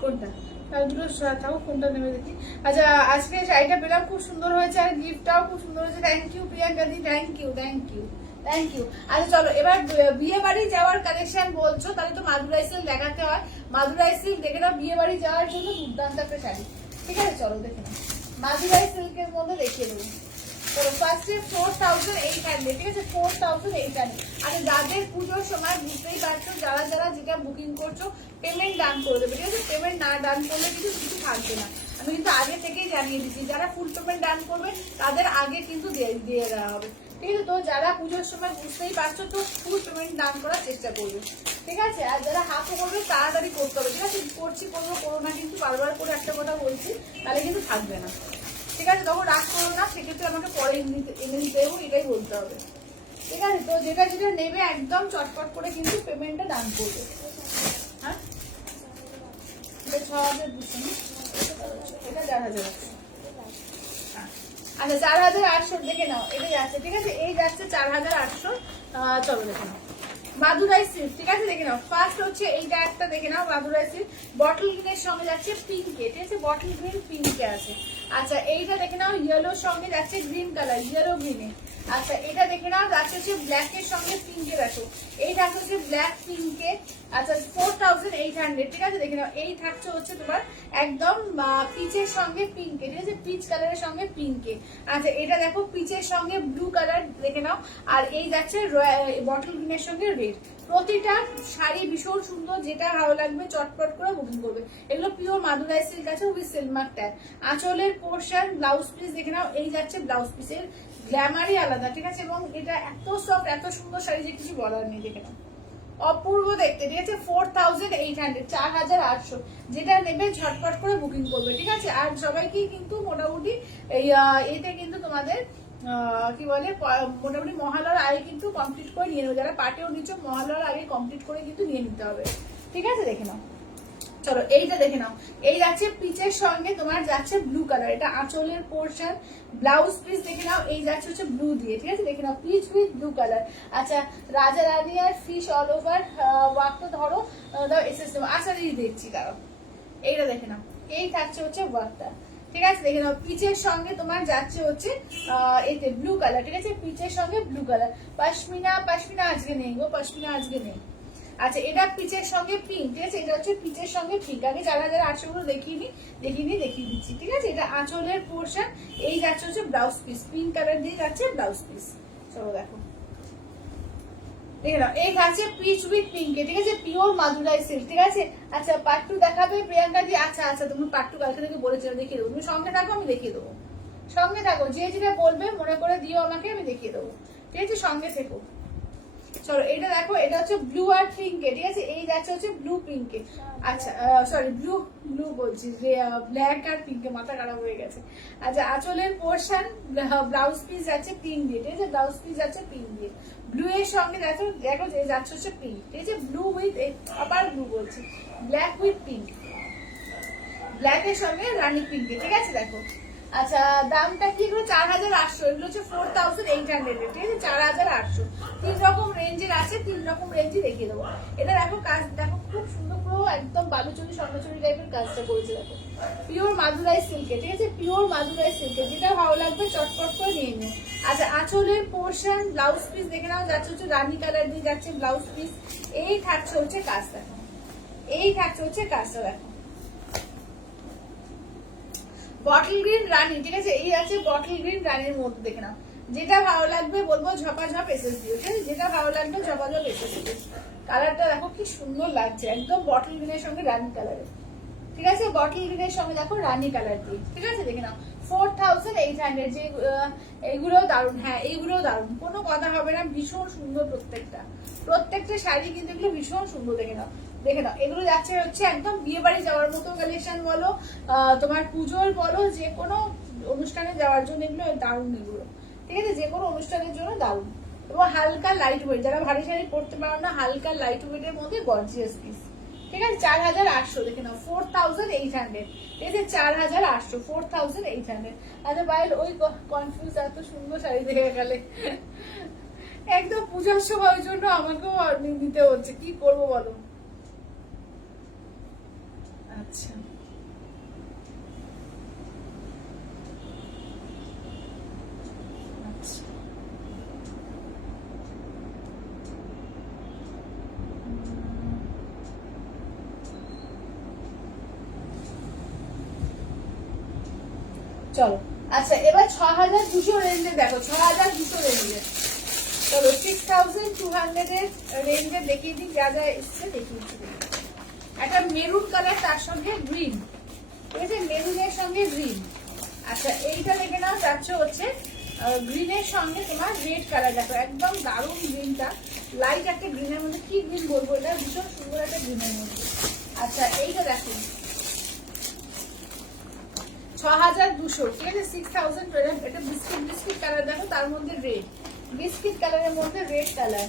কোনটা? তাহলে দুটো থাকো, কোনটা নেবে দেখি। আচ্ছা আজকে শাড়িটা পেলাম, খুব সুন্দর হয়েছে, আর গিফটটাও খুব সুন্দর হয়েছে। Thank you Priyanka di, thank you thank you thank you. আচ্ছা চলো এবার বিয়ে বাড়ি যাওয়ার কালেকশন বলছো, তাহলে তো মাদুরাই সিল্ক দেখাতে হয়। মাদুরাই সিল্ক দেখে নাও, বিয়ে বাড়ি যাওয়ার জন্য দুর্দান্ত একটা শাড়ি, ঠিক আছে, চলো দেখে নাও। মাদুরাই সিল্কের মধ্যে দেখিয়ে দেবো। ফার্স্টে 4800, ঠিক আছে, 4800। আচ্ছা যাদের পুজোর সময় বুঝতেই পারছো, যারা যারা যেটা বুকিং করছো পেমেন্ট ডান করে দেবে, ঠিক আছে, পেমেন্ট না ডান করলে কিন্তু কিছু থাকবে না। আমি কিন্তু আগে থেকেই জানিয়ে দিচ্ছি, যারা ফুল পেমেন্ট ডান করবে তাদের আগে কিন্তু দিয়ে দেওয়া হবে, ঠিক আছে। তো যারা পুজোর সময় বুঝতেই পারছো তো ফুল পেমেন্ট ডান করার চেষ্টা করবে, ঠিক আছে। আর যারা হাফও করবে তাড়াতাড়ি করতে হবে, ঠিক আছে, করো না কিন্তু বারবার করে একটা কথা বলছি, তাহলে কিন্তু থাকবে না, ঠিক আছে। তখন রাগ করো না, সেক্ষেত্রে আমাকে পরে এনে দিতে হবে, এটাই বলতে হবে, ঠিক আছে। তো যেটা যেটা নেবে একদম চটপট করে কিন্তু পেমেন্টটা ডান করবে। হ্যাঁ এটা 6200, এটা 4000 আছে। আচ্ছা 4800 দেখে নাও, এটা যাচ্ছে, ঠিক আছে, এই যাচ্ছে 4800। চলো দেখে নাও মাদুরাই সিল্ক, ঠিক আছে, দেখে নাও। ফার্স্ট হচ্ছে এইটা একটা দেখে নাও, মাদুরাই সিল্ক বটল গ্রিনের সঙ্গে যাচ্ছে পিঙ্কে, ঠিক আছে, বটল গ্রিন পিঙ্কে আছে। আচ্ছা এইটা দেখে নাও ইয়েলোর সঙ্গে যাচ্ছে গ্রিন কালার, ইয়েলো গ্রিনে। আচ্ছা এটা দেখে নাও যাচ্ছে হচ্ছে ব্ল্যাকের সঙ্গে পিঙ্কে, দেখো এই থাকছে হচ্ছে ব্ল্যাক পিঙ্কে। আচ্ছা 4800, ঠিক আছে, দেখে নাও। এই থাকছে হচ্ছে তোমার একদম পিচের সঙ্গে পিঙ্কে, ঠিক আছে, পিচ কালারের সঙ্গে পিঙ্কে। আচ্ছা এটা দেখো পিচের সঙ্গে ব্লু কালার, দেখে নাও। আর এই যাচ্ছে বটল গ্রিনের সঙ্গে রেড। প্রতিটা শাড়ি ভীষণ সুন্দর, যেটা ভালো লাগবে চটপট করে বুকিং করবে। এগুলো পিওর মাদুরাই সিল্ক আছে উইথ সিলমার্ক ট্যাগ। আঁচলের পোর্শন ব্লাউজ পিস দেখে নাও, এই যাচ্ছে ব্লাউজ পিসের গ্ল্যামারই আলাদা, ঠিক আছে, এবং এটা এত সফট এত সুন্দর শাড়ি যে কিছু বলার নেই, দেখে নাও অপূর্ব দেখতে, ঠিক আছে। 4800, 4800, যেটা নেবে ঝটপট করে বুকিং করবে, ঠিক আছে। আর সবাইকেই কিন্তু মোটামুটি এই এতে কিন্তু তোমাদের কি বলে মোটামুটি মহালয়ার আগে কিন্তু কমপ্লিট করে নিয়ে নেবে, যারা পাটেও নিচ্ছ মহালয়ার আগে কমপ্লিট করে কিন্তু নিয়ে নিতে হবে, ঠিক আছে, দেখে নাও। চলো এইটা দেখে নাও, এই যাচ্ছে পিচের সঙ্গে তোমার যাচ্ছে ব্লু কালার, এটা আঁচলের পোর্শন। ব্লাউজ পিস দেখে নাও, এই যাচ্ছে হচ্ছে ব্লু দিয়ে, ঠিক আছে, দেখে নাও পিচ উইথ ব্লু কালার। আচ্ছা রাজা রানী আর ফিশ অল ওভার ওয়ার্কটা ধরো, দাও এসএস আচ্ছা দেখছি, দাঁড়াও এইটা দেখে নাও, এই থাকছে হচ্ছে ওয়ার্কটা, ঠিক আছে, দেখে নাও পিচের সঙ্গে তোমার যাচ্ছে হচ্ছে এতে ব্লু কালার, ঠিক আছে, পিচের সঙ্গে ব্লু কালার। পশমিনা আজকে নেই গো, পশমিনা আজকে নেই। আচ্ছা এটা পিচের সঙ্গে পিঙ্ক, ঠিক আছে, এটা হচ্ছে পিচের সঙ্গে পিঙ্ক। আগে 4800 গুলো দেখিয়ে দিচ্ছি, ঠিক আছে। এটা আঁচলের পোর্শন, এই যাচ্ছে হচ্ছে ব্লাউজ পিস, পিঙ্ক কালার দিয়ে যাচ্ছে ব্লাউজ পিস। চলো দেখো দেখে নাও, এই যাচ্ছে পিচ উইথ পিঙ্কে, ঠিক আছে, পিওর মাদুরাই সিল্ক, ঠিক আছে। আচ্ছা পাট্টু দেখাবে প্রিয়াঙ্কা দি? আচ্ছা আচ্ছা তুমি পাট্টু কালকে থেকে বলেছিলে, দেখিয়ে দেবো, তুমি সঙ্গে থাকো, আমি দেখিয়ে দেবো, সঙ্গে থাকো, যে যেটা বলবে মনে করে দিও আমাকে, আমি দেখিয়ে দেবো, ঠিক আছে, সঙ্গে থেকো। চলো এটা দেখো, এটা হচ্ছে ব্লু আর পিঙ্কে, ঠিক আছে, এই যাচ্ছে হচ্ছে ব্লু পিঙ্কে। আচ্ছা সরি ব্লু ব্লু বলছি, ব্ল্যাক আর পিঙ্কে, মাথা খারাপ হয়ে গেছে। আচ্ছা আঁচলের পোর্শন ব্লাউজ পিস যাচ্ছে পিঙ্ক দিয়ে, ঠিক আছে, ব্লাউজ পিস যাচ্ছে পিঙ্ক দিয়ে। ব্লু এর সঙ্গে দেখো দেখো যে যাচ্ছে হচ্ছে পিঙ্ক, ঠিক আছে, ব্লু উইথ, আবার ব্লু বলছি, ব্ল্যাক উইথ পিঙ্ক, ব্ল্যাক এর সঙ্গে রানী পিঙ্কে, ঠিক আছে দেখো। আচ্ছা দামটা কি এগুলো 4800, এগুলো হচ্ছে 4800, ঠিক আছে, 4800। 3 রকম রেঞ্জের আছে, 3 রকম রেঞ্জে দেখিয়ে দেবো। এটা দেখো কাজ দেখো খুব সুন্দর, পুরো একদম বালুচরি স্বর্ণচুরি টাইপের কাজটা করেছে দেখো, পিওর মাদুরাই সিল্কে, ঠিক আছে, পিওর মাদুরাই সিল্কে, যেটা ভালো লাগবে চটপট করে নিয়ে নিও। আচ্ছা আঁচলের পোর্শন ব্লাউজ পিস দেখে নাও, যাচ্ছে হচ্ছে রানী কালার দিয়ে যাচ্ছে ব্লাউজ পিস। এই থাকছে হচ্ছে কাজ দেখো, এই থাকছে হচ্ছে কাজটা দেখো, বটল গ্রিন রানী, ঠিক আছে, এই আছে বটল গ্রিন রানীর মধ্যে দেখে নাও, যেটা ভালো লাগবে বলবো ঝপাঝপ এসএস দিও, ঠিক আছে, যেটা ভালো লাগবে ঝপাঝপ এসএস দিও। কালারটা দেখো কি সুন্দর লাগছে, একদম বটল গ্রিনের সঙ্গে রানী কালারে, ঠিক আছে, বটল গ্রিনের সঙ্গে দেখো রানী কালার দিয়ে, ঠিক আছে, দেখে নাও 4800। যে এইগুলোও দারুণ, হ্যাঁ এইগুলোও দারুণ, কোনো কথা হবে না, ভীষণ সুন্দর প্রত্যেকটা, প্রত্যেকটা শাড়ি কিন্তু এগুলো ভীষণ সুন্দর, দেখে নাও, দেখে নাও, এগুলো যাচ্ছে হচ্ছে একদম বিয়ে বাড়ি যাওয়ার মতো কালেকশন বলো, তোমার পুজোর বলো, যে কোনো অনুষ্ঠানে যাওয়ার জন্য এগুলো দারুণ, এগুলো ঠিক আছে, যে কোনো অনুষ্ঠানের জন্য দারুণ, এবং হালকা লাইট ওয়েট, যারা ভারী শাড়ি পরতে পারো না, হালকা লাইট ওয়েটের মধ্যে গর্জিয়াস পিস, ঠিক আছে, 4800 দেখে নাও, 4800, ঠিক আছে, 4800, 4800। আচ্ছা বাইরে ওই কনফিউজ, এত সুন্দর শাড়ি দেখে গেলে একদম পূজার সময়ের জন্য আমাকেও অর্নিং দিতে হচ্ছে, কি করবো বলো। আচ্ছা আচ্ছা চলো। আচ্ছা এবার 6200 রেঞ্জে দেখো, 6200 রেঞ্জে, চলো 6200 এর রেঞ্জে দেখিয়ে দিই, যা যা এসছে দেখিয়ে দিচ্ছি। একটা মেরুন কালার, তার সঙ্গে গ্রিন, ঠিক আছে, মেরুনের সঙ্গে গ্রিন। আচ্ছা এইটা দেখে নাও, যাচ্ছে হচ্ছে গ্রিনের সঙ্গে তোমার রেড কালার, দেখো একদম দারুণ গ্রিনটা, লাইট একটা গ্রিনের মধ্যে, কি গ্রিন বলবো, এটা ভীষণ সুন্দর একটা গ্রিনের মধ্যে। আচ্ছা এইটা দেখো 6200, ঠিক আছে, 6000, এটা বিস্কিট বিস্কিট কালার দেখো, তার মধ্যে রেড, বিস্কিট কালারের মধ্যে রেড কালার।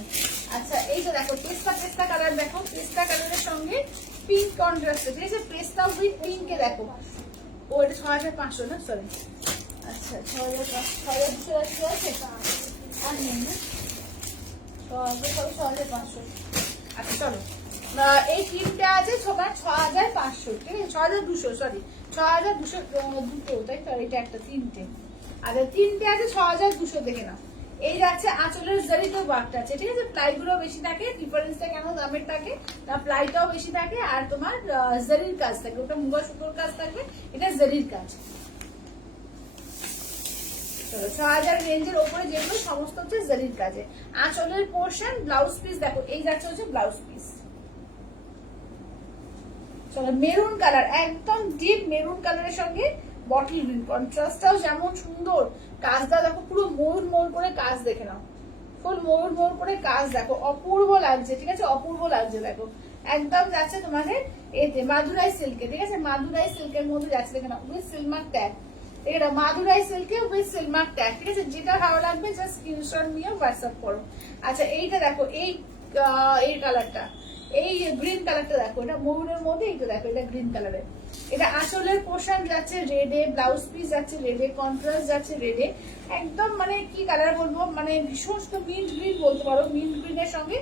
আচ্ছা এইটা দেখো পেস্তা পেস্তা কালার, দেখো পেস্তা কালারের সঙ্গে পিঙ্ক কন্ট্রাস্ট, ঠিক আছে, পেস্তা উইথ পিঙ্কে দেখো, ও এটা 6500 না, সরি, আচ্ছা 6200 আছে, আর নেই না, 6500। আচ্ছা চলো, এই তিনটে আছে তোমার 6500, ঠিক আছে, 6200, সরি 6200, দুটো তাই তো, এটা একটা, তিনটে, আচ্ছা তিনটে আছে 6200 দেখে নাও। এই যাচ্ছে আঁচলের জারিতেও বাঘটা আছে, ঠিক আছে, প্লাই গুলো বেশি থাকে, ডিফারেন্সটা কেন দামের থাকে, প্লাইটাও বেশি থাকে, আর তোমার জারির কাজ থাকে, ওটা মুগা সুতোর কাজ থাকবে, এটা জারির কাজ। 6000 রেঞ্জের ওপরে যেগুলো সমস্ত হচ্ছে জারির কাজে। আঁচলের পোর্শন ব্লাউজ পিস দেখো, এই যাচ্ছে হচ্ছে ব্লাউজ পিস, চলো মেরুন কালার, একদম ডিপ মেরুন কালারের সঙ্গে বটল গ্রিন, কন্ট্রাস্টটাও যেমন সুন্দর, কাজটা দেখো পুরো ময়ূর ময়ূর করে কাজ, দেখে নাও ফুল ময়ূর ময়ূর করে কাজ, দেখো অপূর্ব লাগছে, ঠিক আছে, অপূর্ব লাগছে দেখো, একদম যাচ্ছে তোমাদের এতে মাদুরাই সিল্কে, ঠিক আছে, মাদুরাই সিল্কের মধ্যে যাচ্ছে, দেখে নাও উইথ সিলমার্ক ট্যাগ, এটা মাদুরাই সিল্কে উইথ সিলমার্ক ট্যাগ, ঠিক আছে, যেটা ভালো লাগবে জাস্ট স্ক্রিনশট নিয়ে হোয়াটসঅ্যাপ করো। আচ্ছা এইটা দেখো, এই কালারটা, এই গ্রিন কালারটা দেখো, এটা ময়ূরের মধ্যে, এইটা দেখো এটা গ্রিন কালারের, এটা আঁচলের পোর্শন যাচ্ছে রেডে, ব্লাউজ পিস যাচ্ছে রেডে, কন্ট্রাস্ট যাচ্ছে রেডে, একদম মানে কি কালার বলবো, মানে ভীষণ মিন্ট গ্রিন বলতে পারো, মিন্ট গ্রিনের সঙ্গে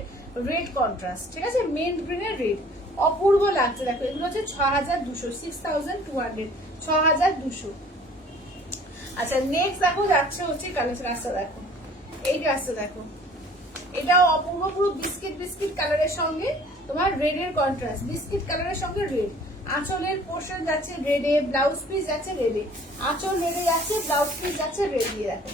রেড কন্ট্রাস্ট, ঠিক আছে, মিন্ট গ্রিনের রেড, অপূর্ব লাগছে দেখো, এগুলো হচ্ছে 6200, 6200, 6200। আচ্ছা নেক্সট দেখো যাচ্ছে হচ্ছে কালার, রাস্তা দেখো, এই রাস্তা দেখো, এটাও অপূর্ব, পুরো বিস্কিট বিস্কিট কালারের সঙ্গে তোমার রেড এর কন্ট্রাস্ট, বিস্কিট কালারের সঙ্গে রেড, আঁচলের পোর্শন যাচ্ছে রেডে, ব্লাউজ পিস যাচ্ছে রেডে, আঁচল রেডে যাচ্ছে, ব্লাউজ পিস যাচ্ছে রেড দিয়ে, দেখো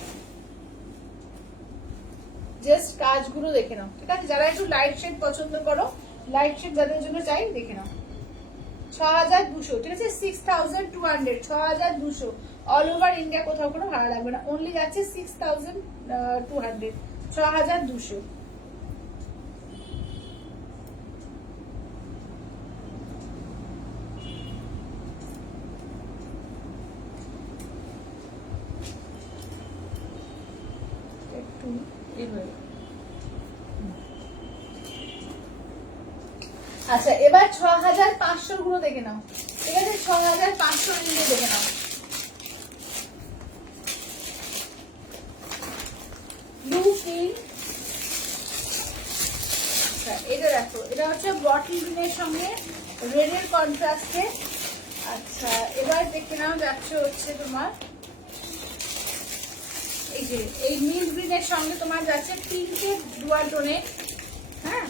জাস্ট কাজগুলো দেখে নাও, ঠিক আছে, যারা একটু লাইট শেড পছন্দ করো, লাইট শেড যাদের জন্য চাই দেখে নাও, 6200, ঠিক আছে, 6200, 6200, অল ওভার ইন্ডিয়া কোথাও কোনো ভাড়া লাগবে না, অনলি যাচ্ছে 6200, 6200। এই হয়ে গেল। আচ্ছা এবার 6500 গুলো দেখে নাও, ঠিক আছে? 6500 রেঞ্জে দেখে নাও। ব্লু পিঙ্ক, এটা দেখো, এটা হচ্ছে বটল গ্রিনের সঙ্গে রেডের কন্ট্রাস্টে। আচ্ছা এবার দেখে নাও যাচ্ছে হচ্ছে তোমার এই যে এই মিল্ক গ্রিনের সঙ্গে তোমার যাচ্ছে পিঙ্কের ডুয়াল টোনে। হ্যাঁ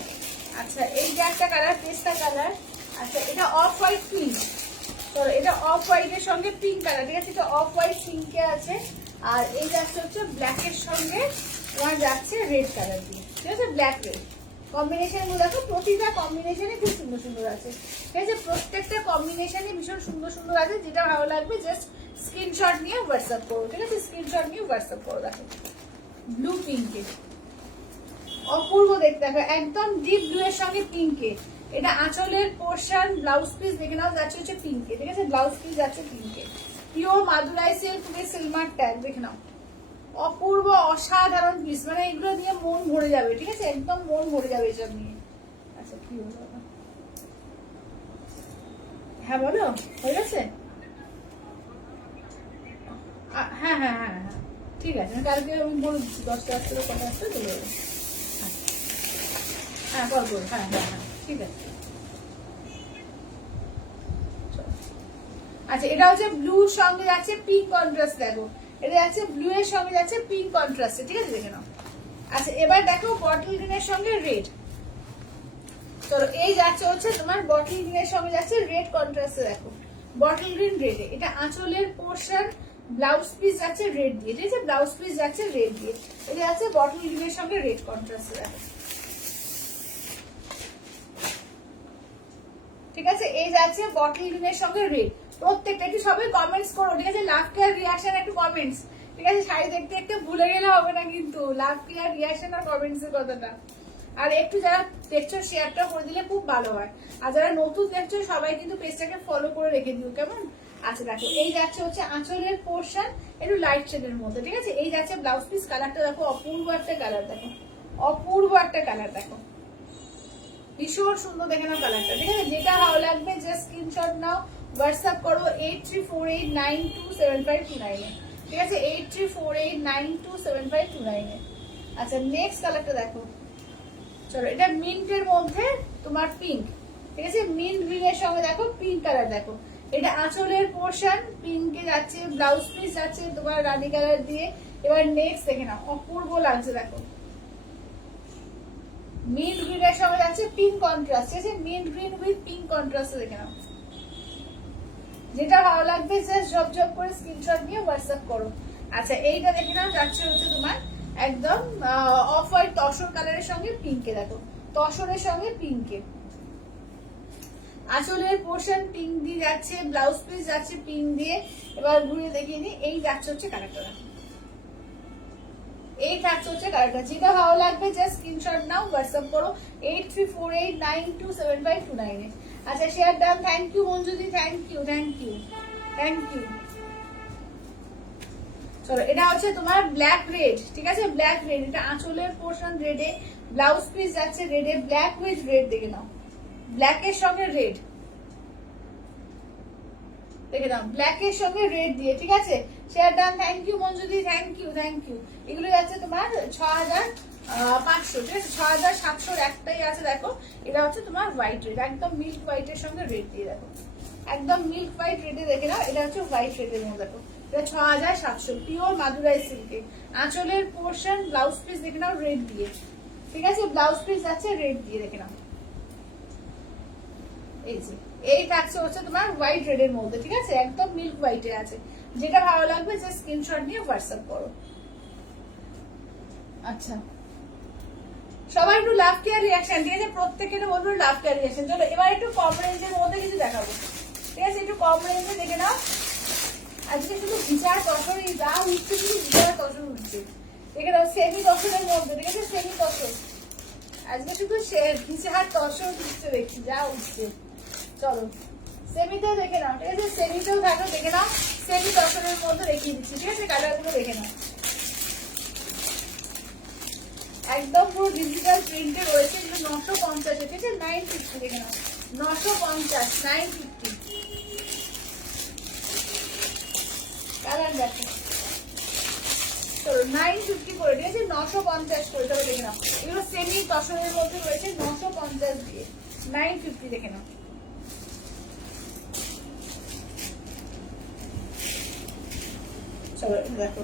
আচ্ছা এই যে একটা কালার, পেস্তা কালার। আচ্ছা এটা অফ হোয়াইট পিঙ্ক, চলো এটা অফ হোয়াইটের সঙ্গে পিঙ্ক কালার, ঠিক আছে? এটা অফ হোয়াইট পিঙ্কে আছে। আর এই যাচ্ছে হচ্ছে ব্ল্যাকের সঙ্গে তোমার যাচ্ছে রেড কালার দিয়ে, ঠিক আছে? ব্ল্যাক রেড কম্বিনেশন গুলো দেখো, প্রতিটা কম্বিনেশনে খুব সুন্দর সুন্দর আছে, ঠিক আছে? প্রত্যেকটা কম্বিনেশনে ভীষণ সুন্দর সুন্দর আছে। যেটা ভালো লাগবে জাস্ট স্ক্রিনশট নিয়ে হোয়াটসঅ্যাপ করো, ঠিক আছে? স্ক্রিনশট নিয়ে হোয়াটসঅ্যাপ করো। দেখো ব্লু পিঙ্কে অপূর্ব দেখতে, দেখো একদম ডিপ ব্লু এর সঙ্গে পিঙ্কে। এটা আঁচলের পোর্শন, ব্লাউজ পিস দেখে নাও যাচ্ছে হচ্ছে পিঙ্কে, ঠিক আছে? ব্লাউজ পিস যাচ্ছে পিঙ্কে। Pure Madurai silk with silver tag, দেখে নাও অপূর্ব অসাধারণ পিস, মানে এগুলো নিয়ে মন ভরে যাবে, ঠিক আছে? একদম মন ভরে যাবে এসব নিয়ে। আচ্ছা কি হলো? হ্যাঁ বলো, হয়ে গেছে? হ্যাঁ হ্যাঁ হ্যাঁ হ্যাঁ ঠিক আছে, আমি কালকে আমি বলে দিচ্ছি 10টা আসলে কটা আসতে চলে যাবে। হ্যাঁ কল করো, হ্যাঁ হ্যাঁ হ্যাঁ ঠিক আছে। আচ্ছা এটা হচ্ছে ব্লু সঙ্গে যাচ্ছে পিঙ্ক কন্ট্রাস্ট, দেখো এটা যাচ্ছে ব্লু এর সঙ্গে যাচ্ছে পিঙ্ক কন্ট্রাস্টে, ঠিক আছে? দেখে নাও। আচ্ছা এবার দেখো বটল গ্রিনের সঙ্গে রেড, চলো এই যাচ্ছে হচ্ছে তোমার বটল গ্রিনের সঙ্গে যাচ্ছে রেড কন্ট্রাস্টে। দেখো বটল গ্রিন রেডে, এটা আঁচলের পোর্শন, ব্লাউজ পিস যাচ্ছে রেড দিয়ে, ঠিক আছে? ব্লাউজ পিস যাচ্ছে রেড দিয়ে, এটা যাচ্ছে বটল গ্রিনের সঙ্গে রেড কন্ট্রাস্টে। দেখো ঠিক আছে, এই যাচ্ছে বটল গ্রিনের সঙ্গে রেড। প্রত্যেকটা একটু সবাই কমেন্টস করো, ঠিক আছে? লাভ কেয়ার রিয়াকশন একটু কমেন্টস, ঠিক আছে? শাড়ি দেখতে একটু ভুলে গেলে হবে না কিন্তু, লাভ কেয়ার রিয়াকশন আর কমেন্টস এর কথাটা। আর একটু যারা দেখছো শেয়ারটা করে দিলে খুব ভালো হয়। আর যারা নতুন দেখছো সবাই কিন্তু পেজটাকে ফলো করে রেখে দিও, কেমন? আচ্ছা দেখো এই যাচ্ছে হচ্ছে আঁচলের পোর্শন একটু লাইট শেডের মধ্যে, ঠিক আছে? এই যাচ্ছে ব্লাউজ পিস, কালারটা দেখো অপূর্ব একটা কালার, দেখো অপূর্ব একটা কালার, দেখো ভীষণ সুন্দর, দেখে নাও কালারটা, ঠিক আছে? যেটা ভালো লাগবে জাস্ট স্ক্রিনশট নাও, হোয়াটসঅ্যাপ করো 8348927529 এ, ঠিক আছে? 8348927529 এ। আচ্ছা নেক্সট কালারটা দেখো, চলো এটা মিন্টের মধ্যে তোমার পিঙ্ক, ঠিক আছে? মিন্ট গ্রিনের সঙ্গে দেখো পিঙ্ক কালার, দেখো এটা আঁচলের পোর্শন পিঙ্কে যাচ্ছে, ব্লাউজ পিস যাচ্ছে তোমার রানী কালার দিয়ে। এবার নেক্সট দেখে নাও অপূর্ব লাগছে, দেখো মিন্ট গ্রিনের সঙ্গে যাচ্ছে পিঙ্ক কন্ট্রাস্ট, ঠিক আছে? Mint green with pink contrast, দেখে নাও যেটা ভালো লাগবে জাস্ট ঝপঝপ করে স্ক্রিনশট নিয়ে হোয়াটসঅ্যাপ করো। আচ্ছা এইটা দেখে নাও যাচ্ছে হচ্ছে তোমার একদম অফ হোয়াইট তসর কালারের সঙ্গে পিঙ্কে, দেখো তসরের সঙ্গে পিঙ্কে। আঁচলের পোর্শন পিঙ্ক দিয়ে যাচ্ছে, ব্লাউজ পিস যাচ্ছে পিঙ্ক দিয়ে। এবার ঘুরে দেখিয়ে নিই, এই যাচ্ছে হচ্ছে কালারটা, এই থাকছে হচ্ছে কালারটা। যেটা ভালো লাগবে জাস্ট স্ক্রিনশট নাও, হোয়াটসঅ্যাপ করো 8348927529 এ। আচ্ছা share done, thank you Manjudi, thank you thank you thank you. চলো এটা হচ্ছে তোমার ব্ল্যাক রেড, ঠিক আছে? ব্ল্যাক রেড, এটা আঁচলের পোর্শন রেডে, ব্লাউজ পিস যাচ্ছে রেডে, ব্ল্যাক উইথ রেড, দেখে নাও ব্ল্যাকের সঙ্গে রেড, দেখে নাও ব্ল্যাকের সঙ্গে রেড দিয়ে, ঠিক আছে? Share done, thank you Manjudi, thank you thank you. এগুলো যাচ্ছে তোমার 6500, ঠিক আছে? 6700 একটাই আছে, দেখো এটা হচ্ছে তোমার হোয়াইট রেড, একদম মিল্ক হোয়াইটের সঙ্গে রেড দিয়ে, দেখো একদম মিল্ক হোয়াইট রেডে, দেখে নাও এটা হচ্ছে হোয়াইট রেডের মধ্যে, দেখো এটা 6700 পিওর মাদুরাই সিল্কে। আঁচলের পোর্শন ব্লাউজ পিস দেখে নাও রেড দিয়ে, ঠিক আছে? ব্লাউজ পিস যাচ্ছে রেড দিয়ে, দেখে নাও এই যে এই থাকছে হচ্ছে তোমার হোয়াইট রেড এর মধ্যে, ঠিক আছে? একদম মিল্ক হোয়াইটে আছে। যেটা ভালো লাগবে জাস্ট স্ক্রিনশট নিয়ে হোয়াটসঅ্যাপ করো। আচ্ছা সবাই একটু লাভ কেয়ার রিয়াকশন, ঠিক আছে? প্রত্যেকের বলবো লাভ কেয়ার রিয়াকশন। চলো এবার একটু কম রেঞ্জের মধ্যে কিছু দেখাবো, ঠিক আছে? একটু কম রেঞ্জে দেখে নাও। আজকে শুধু বিচার তসরই যা উঠছে, শুধু বিচার তসর উঠছে, দেখে নাও সেমি তসরের মধ্যে, ঠিক আছে? সেমি তসর আজকে শুধু বিচার তসর উঠছে, দেখছি যা উঠছে। চলো সেমিতেও দেখে নাও, ঠিক আছে? সেমিতেও থাকো, দেখে নাও সেমি তসরের মধ্যে দেখিয়ে দিচ্ছি, ঠিক আছে? কালারগুলো দেখে নাও। একদম পুরো ডিজিটাল প্রিন্টে রয়েছে, এগুলো 950, ঠিক আছে 950 দেখে নাও, 950 950। কালার দেখো, চলো 950 করে, ঠিক আছে 950 করে, তবে দেখে নাও এগুলো সেমি তসরের মধ্যে রয়েছে, 950 দিয়ে 950 দেখে নাও। চলো দেখো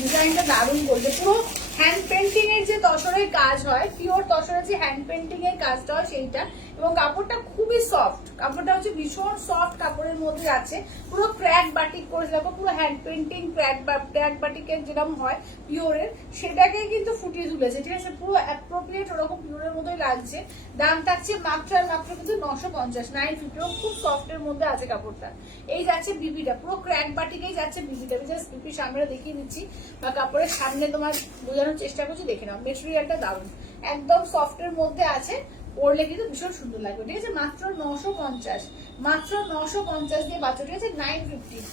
ডিজাইনটা দারুণ করছে, পুরো হ্যান্ড পেন্টিং এর যে তসরের কাজ হয়, পিওর তসরের যে হ্যান্ড পেন্টিং এর কাজটা হয় সেইটা, এবং কাপড়টা খুবই সফট, কাপড়টা হচ্ছে ভীষণ সফট কাপড়ের মধ্যে আছে, পুরো ক্র্যাক বাটিক করেছে দেখো, পুরো হ্যান্ড পেন্টিং ক্র্যাক বাটিকের যেরকম হয় পিওরের, সেটাকে কিন্তু ফুটিয়ে তুলেছে, ঠিক আছে পুরো অ্যাপ্রোপ্রিয়েট ওরকম পিওরের মতোই লাগছে। দাম থাকছে মাত্র আর মাত্র কিন্তু 950 950, খুব সফটের মধ্যে আছে কাপড়টা। এই যাচ্ছে বিবিটা, পুরো ক্র্যাক বাটিকেই যাচ্ছে বিবিটা, জাস্ট বিপির সামনে দেখিয়ে দিচ্ছি বা কাপড়ের সামনে তোমার বোঝানোর চেষ্টা করছি, দেখে নাও মেটেরিয়ালটা দারুণ, একদম সফটের মধ্যে আছে, পরলে কিন্তু ভীষণ সুন্দর লাগবে, ঠিক আছে মাত্র 950, মাত্র 950 দিয়ে পাচ্ছ, ঠিক আছে 950।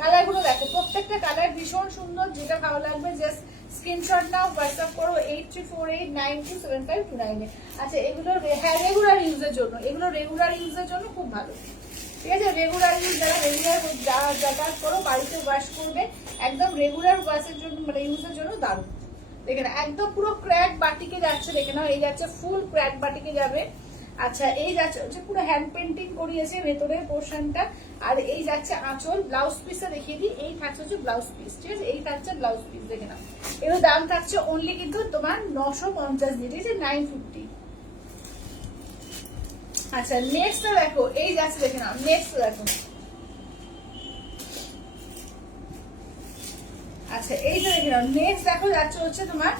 কালার গুলো দেখো, প্রত্যেকটা কালার ভীষণ সুন্দর, যেটা ভালো লাগবে জাস্ট স্ক্রিনশট নাও, হোয়াটসঅ্যাপ করো 8348927529। আচ্ছা এগুলো হ্যাঁ রেগুলার ইউজের জন্য, এগুলো রেগুলার ইউজের জন্য খুব ভালো, ঠিক আছে রেগুলার ইউজ, যারা রেগুলার যাতায়াত করো বাড়িতে ওয়াশ করবে, একদম রেগুলার ওয়াশের জন্য মানে ইউজের জন্য দারুণ। দেখে না একদম পুরো ক্র্যাক বাটিকে যাচ্ছে, দেখে নাও এই যাচ্ছে ফুল ক্র্যাক বাটিকে যাবে। আচ্ছা এই যাচ্ছে হচ্ছে পুরো হ্যান্ড পেন্টিং করিয়েছে ভেতরের পোর্শনটা, আর এই যাচ্ছে আঁচল, ব্লাউজ পিসটা দেখিয়ে দিই, এই থাকছে হচ্ছে ব্লাউজ পিস, ঠিক আছে এই থাকছে ব্লাউজ পিস, দেখে নাও এর দাম থাকছে অনলি কিন্তু তোমার 950 দিয়ে, ঠিক আছে 950। আচ্ছা নেক্সট দেখো, এই যাচ্ছে দেখে নাও, নেক্সট দেখো, আচ্ছা এইটা দেখে নাও, নেক্সট দেখো যাচ্ছে হচ্ছে তোমার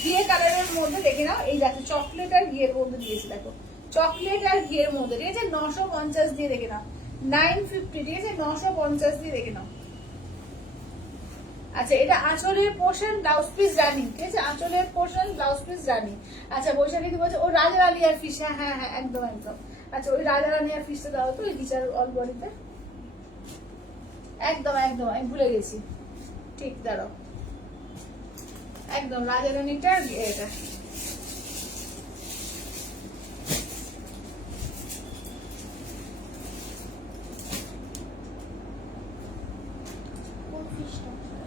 ঘিয়ে কালারের মধ্যে, দেখে নাও এই যাচ্ছে চকলেট আর ঘিয়ের মধ্যে দিয়েছে, দেখো চকলেট আর ঘিয়ের মধ্যে, ঠিক আছে 950 দিয়ে, দেখে নাও 950, ঠিক আছে 950 দিয়ে দেখে নাও। আচ্ছা এটা আঁচলের পোর্শন, ব্লাউজ পিস রানি, ঠিক আছে আঁচলের পোর্শন, ব্লাউজ পিস রানি। আচ্ছা বৈশাখী কি বলছে, ও রাজা রানী আর ফিস, হ্যাঁ হ্যাঁ হ্যাঁ একদম একদম। আচ্ছা ওই রাজা রানী আর ফিসটা দাও তো, ওই টিচার অল বডিতে, একদম একদম আমি ভুলে গেছি, ঠিক দাঁড়াও, একদম রাজা রানীটা এটা,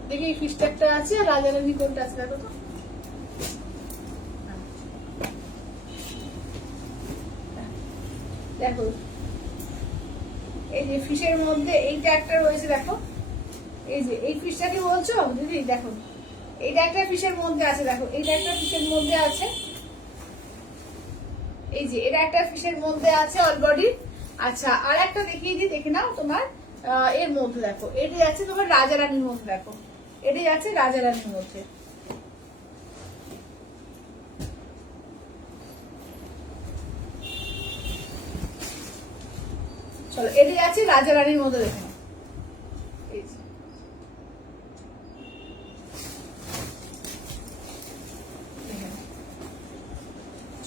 দেখি এই ফিশটা আছে আর রাজা রানী কোনটা আছে দেখো তো, দেখো এই যে ফিশের মধ্যে এইটা একটা রয়েছে, দেখো এই যে এই ফিশটা কি বলছো দিদি, দেখো এইটা একটা ফিশের মধ্যে আছে, দেখো এইটা একটা ফিশের মধ্যে আছে, এই যে এটা একটা ফিশের মধ্যে আছে অলরেডি। আচ্ছা আর একটা দেখিয়ে দিই, দেখে নাও তোমার এর মধ্যে দেখো, এটা যাচ্ছে তোমার রাজা রানীর মধ্যে, দেখো এটা যাচ্ছে রাজা রানীর মধ্যে, চলো এটা যাচ্ছে রাজা রানীর মধ্যে, দেখে নাও এই যে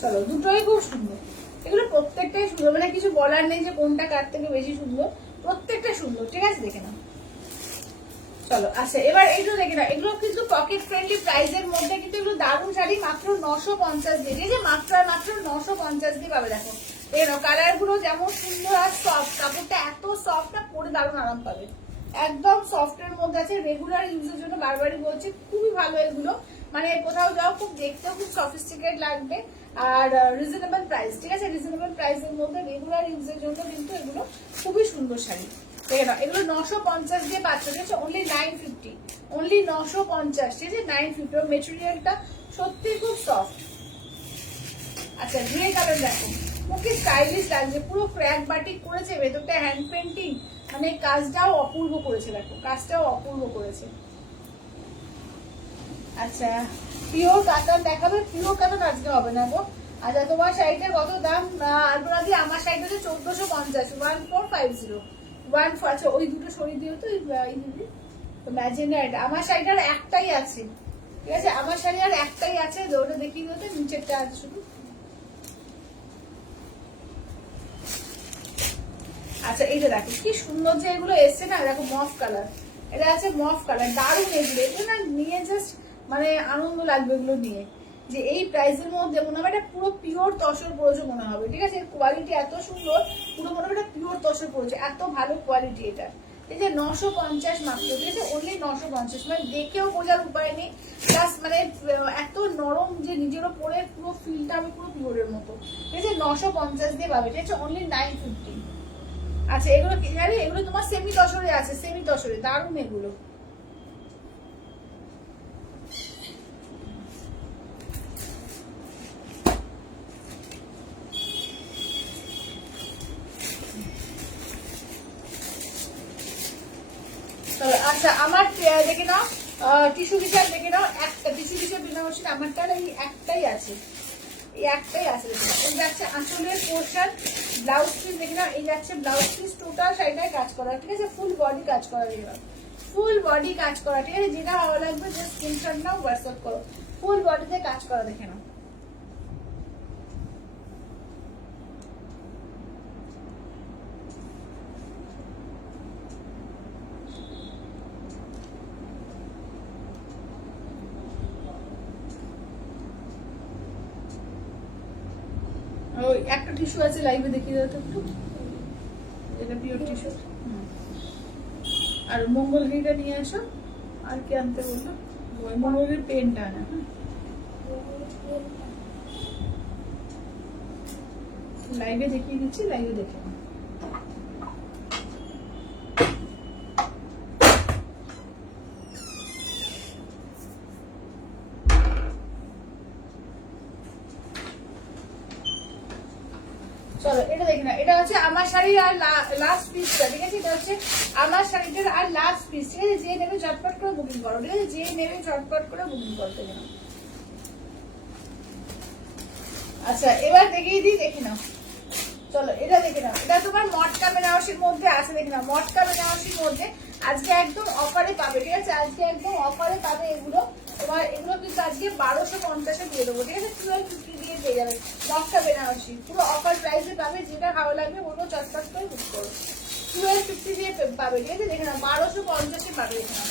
চলো দুটোই খুব সুন্দর, এগুলো প্রত্যেকটাই সুন্দর, মানে কিছু বলার নেই যে কোনটা কার থেকে বেশি সুন্দর, প্রত্যেকটা সুন্দর, ঠিক আছে দেখে নাও। চলো আচ্ছা এবার এইগুলো দেখে নাও, এগুলো কিন্তু পকেট ফ্রেন্ডলি প্রাইসের মধ্যে, কিন্তু এগুলো দারুণ শাড়ি, মাত্র 950 দিয়ে, ঠিক আছে মাত্র আর মাত্র 950 দিয়ে পাবে। দেখো দেখে নাও কালার গুলো যেমন সুন্দর আর সফট, কাপড়টা এত সফট না, পরে দারুণ আরাম পাবে, একদম সফটের মধ্যে আছে, রেগুলার ইউজের জন্য বারবারই বলছি খুবই ভালো এগুলো, মানে কোথাও যাও খুব দেখতেও খুব সফিস্টিকেট লাগবে, আর রিজনেবল প্রাইস, ঠিক আছে রিজনেবল প্রাইসের মধ্যে রেগুলার ইউজের জন্য কিন্তু এগুলো খুবই সুন্দর শাড়ি। দেখে নাও এগুলো 950 দিয়ে পাচ্ছ, ঠিক আছে অনলি 950, অনলি 950, ঠিক আছে 950, মেটেরিয়ালটা সত্যি খুব সফট। আচ্ছা গ্রে কালার দেখো, ওকে স্টাইলিশ লাগছে, পুরো ক্র্যাক বাটিক করেছে, ভেতরটা হ্যান্ড পেন্টিং, মানে কাজটাও অপূর্ব করেছে, দেখো কাজটাও অপূর্ব করেছে। আচ্ছা পিওর কাতান দেখাবে, পিওর কাতান আজকে হবে না গো। আচ্ছা তোমার শাড়িটার কত দাম, আলপনা দিয়ে আমার শাড়িটা হচ্ছে 1450, 1450 14, আচ্ছা ওই দুটো সরিয়ে দিও তো দিদি, তো ম্যাজেন্ডা এটা, আমার শাড়িটার একটাই আছে, ঠিক আছে আমার শাড়ি আর একটাই আছে, ওটা দেখিয়ে দিও তো, নিচেরটা আছে শুধু। আচ্ছা এইটা দেখো কি সুন্দর যে এগুলো এসছে না, দেখো মফ কালার, এটা আছে মফ কালার, দারুণ এগুলো, এগুলো না নিয়ে জাস্ট মানে আনন্দ লাগবে এগুলো নিয়ে, যে এই প্রাইসের মধ্যে মনে হবে এটা পুরো পিওর তসর পড়েছে মনে হবে, ঠিক আছে? কোয়ালিটি এত সুন্দর, পুরো মনে হবে এটা পিওর তসর পড়েছে, এত ভালো কোয়ালিটি এটা। এই যে 950 মাত্র, ঠিক আছে? অনলি 950, মানে দেখেও বোঝার উপায় নেই, প্লাস মানে এত নরম যে নিজেরও পরে পুরো ফিলটা আমি পুরো পিওরের মতো, ঠিক আছে? 950 দিয়ে পাবে, ঠিক আছে? অনলি 950। আচ্ছা এগুলো কি জানি, এগুলো তোমার সেমি তসরে আছে, সেমি তসরে, দারুণ এগুলো। আচ্ছা আমার দেখে নাও টিস্যু কিচার দেখে নাও, একটা টিস্যু কিচার বেনারসি আমারটা এই একটাই আছে, এই একটাই আছে। দেখে নাও এই যাচ্ছে আঁচলের পোর্শন, ব্লাউজ পিস দেখে নাও, এই যাচ্ছে ব্লাউজ পিস, টোটাল শাড়িটায় কাজ করা, ঠিক আছে? ফুল বডি কাজ করা, দেখে নাও ফুল বডি কাজ করা, ঠিক আছে? যেটা ভালো লাগবে জাস্ট স্ক্রিনশট নাও, হোয়াটসঅ্যাপ করো, ফুল বডিতে কাজ করা, দেখে নাও। ওই একটা টিস্যু আছে, লাইভে দেখিয়ে দাও তো একটু, এটা পিওর টিস্যু। আর মঙ্গলগিরিটা নিয়ে আসো, আর কি আনতে বললো? ওই মঙ্গলগির পেনটা আনা। লাইভে দেখিয়ে দিচ্ছি, লাইভে দেখে নাও। চলো এটা দেখে না, এটা হচ্ছে আমার শাড়ির আর লাস্ট পিসটা, ঠিক আছে? এটা হচ্ছে আমার শাড়িটার আর লাস্ট পিস, ঠিক আছে? যে নেবে ঝটপট করে বুকিং করো, ঠিক আছে? যে নেবে ঝটপট করে বুকিং করতে গেল। আচ্ছা এবার দেখিয়ে দিই, দেখে নাও। চলো এটা দেখে নাও, এটা তোমার মটকা বেনারসির মধ্যে আছে, দেখে নাও মটকা বেনারসির মধ্যে আজকে একদম অফারে পাবে, ঠিক আছে? আজকে একদম অফারে পাবে এগুলো তোমার, এগুলো কিন্তু আজকে 1250-এ দিয়ে দেবো, ঠিক আছে? 1250 দিয়ে পেয়ে যাবে মটকা বেনারসি, পুরো অফার প্রাইসে পাবে। যেটা ভালো লাগবে বলবো চটপট করে বুক করো, 1250 দিয়ে পাবে, ঠিক আছে? দেখে নাও 1250-এ পাবে, দেখে নাও।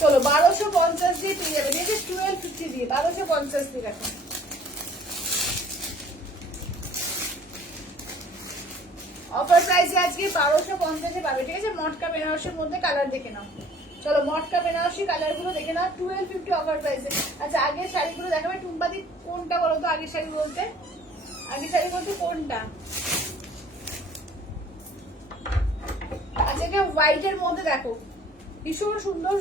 চলো 1250 দিয়ে পেয়ে যাবে, ঠিক আছে? 1250 দিয়ে, 1250 দিয়ে রাখো। অফার প্রাইসে আজকে 1250-এ পাবে, ঠিক আছে? মটকা বেনারসির মধ্যে কালার দেখে নাও। চলো মটকা বেনারসি কালার গুলো দেখে নাও, 1250 অফার প্রাইসে। আচ্ছা আগের শাড়িগুলো দেখাবে টুম্পাদি, কোনটা বলো তো? আগের শাড়ি বলতে, আগের শাড়ি বলতে কোনটা? আচ্ছা এটা হোয়াইটের মধ্যে দেখো, ভীষণ সুন্দর।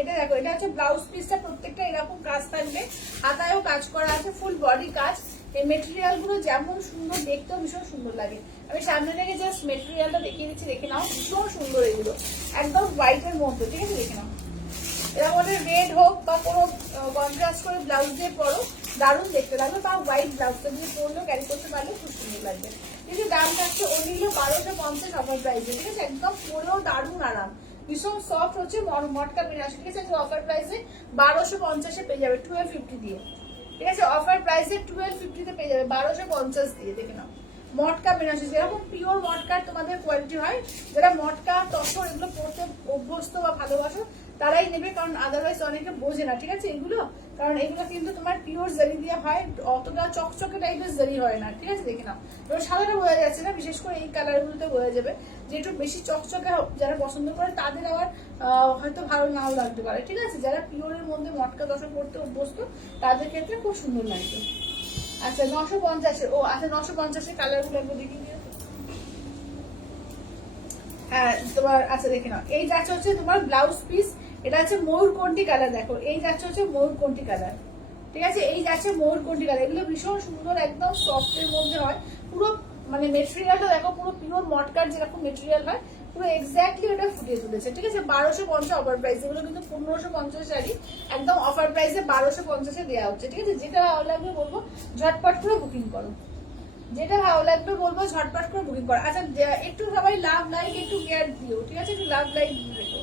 এটা দেখো, এটা হচ্ছে ব্লাউজ পিসটা, প্রত্যেকটা এরকম কাজ থাকবে, হাতায়ও কাজ করা আছে, ফুল বডি কাজ। এই মেটেরিয়াল গুলো যেমন সুন্দর, দেখতেও ভীষণ সুন্দর লাগে। আমি সামনে থেকে জাস্ট মেটেরিয়ালটা দেখিয়ে দিচ্ছি, দেখে নাও ভীষণ সুন্দর এগুলো, একদম হোয়াইটের মধ্যে, ঠিক আছে? দেখে নাও এর মধ্যে রেড হোক বা কোনো কন্ট্রাস্ট করে ব্লাউজ দিয়ে পরো, দারুণ দেখতে লাগবে, বা হোয়াইট ব্লাউজটা দিয়ে পরলেও ক্যারি করতে পারলে খুব সুন্দর লাগবে। কিন্তু দাম থাকছে অনলি 1250 অফার প্রাইসে, ঠিক আছে? একদম পরেও দারুণ আরাম, ভীষণ সফট হচ্ছে মটকা বেনারসি, ঠিক আছে? অফার প্রাইসে 1250-এ পেয়ে যাবে 1250 দিয়ে, ঠিক আছে? অফার প্রাইসে 1250-তে পেয়ে যাবে 1250 দিয়ে, দেখে নাও মটকা বেনারসি। যেরকম পিওর মটকার তোমাদের কোয়ালিটি হয়, যারা মটকা তসর এগুলো পড়তে অভ্যস্ত বা ভালোবাসো তারাই নেবে, কারণ আদারওয়াইজ অনেকে বোঝে না, ঠিক আছে? এগুলো কারণ এগুলো কিন্তু তোমার পিওর জারি দিয়ে হয়, অতটা চকচকে টাইপের জারি হয় না, ঠিক আছে? দেখে নাও এবার সাদাটা বোঝা যাচ্ছে না, বিশেষ করে এই কালারগুলোতে বোঝা যাবে। যে একটু বেশি চকচকে যারা পছন্দ করে তাদের আবার হয়তো ভালো নাও লাগতে পারে, ঠিক আছে? যারা পিওরের মধ্যে মটকা তসর পড়তে অভ্যস্ত তাদের ক্ষেত্রে খুব সুন্দর লাগবে। আচ্ছা 950-এর, ও আচ্ছা 950-এর কালার গুলো একবার দেখিয়ে দিও। হ্যাঁ তোমার আচ্ছা দেখে নাও, এই যাচ্ছে হচ্ছে তোমার ব্লাউজ পিস, এটা হচ্ছে ময়ূরকণ্ঠী কালার, দেখো এই যাচ্ছে হচ্ছে ময়ূরকণ্ঠী কালার, ঠিক আছে? এই যাচ্ছে ময়ূরকণ্ঠী কালার, এগুলো ভীষণ সুন্দর, একদম সফটের মধ্যে হয় পুরো, মানে মেটেরিয়ালটা দেখো পুরো পিওর মটকার যেরকম মেটেরিয়াল হয় পুরো এক্স্যাক্টলি ওটা ফুটিয়ে তুলেছে, ঠিক আছে? 1250 অফার প্রাইস, এগুলো কিন্তু 1550 শাড়ি, একদম অফার প্রাইসে 1250-এ দেওয়া হচ্ছে, ঠিক আছে? যেটা ভালো লাগবে বলবো ঝটপট করে বুকিং করো, যেটা ভালো লাগবে বলবো ঝটপট করে বুকিং করো। আচ্ছা একটু সবাই লাভ লাইক একটু কেয়ার দিও, ঠিক আছে? একটু লাভ লাইক দিয়ে দেখো।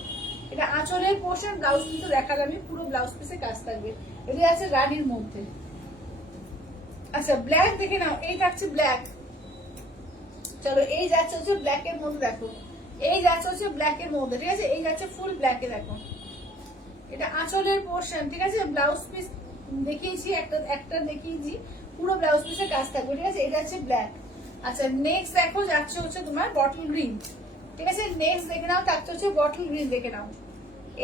এটা আঁচলের পোর্শন, ব্লাউজ কিন্তু দেখালামই, পুরো ব্লাউজ পিসে কাজ থাকবে। এটা আছে রানীর মধ্যে। আচ্ছা ব্ল্যাক দেখে নাও, এই থাকছে ব্ল্যাক, চলো এই যাচ্ছে হচ্ছে ব্ল্যাক এর মধ্যে, দেখো এই যাচ্ছে হচ্ছে ব্ল্যাক এর মধ্যে, ঠিক আছে, এই যাচ্ছে ফুল ব্ল্যাক এ, দেখো এটা আঁচলের পোর্শন, ঠিক আছে, ব্লাউজ পিস দেখিয়েছি একটা দেখিয়েছি, পুরো ব্লাউজ পিসের কাজ থাকবে, ঠিক আছে, এটা হচ্ছে ব্ল্যাক। আচ্ছা নেক্সট দেখো যাচ্ছে হচ্ছে তোমার বটল গ্রিন, ঠিক আছে, নেক্সট দেখে নাও থাকছে হচ্ছে বটল গ্রিন, দেখে নাও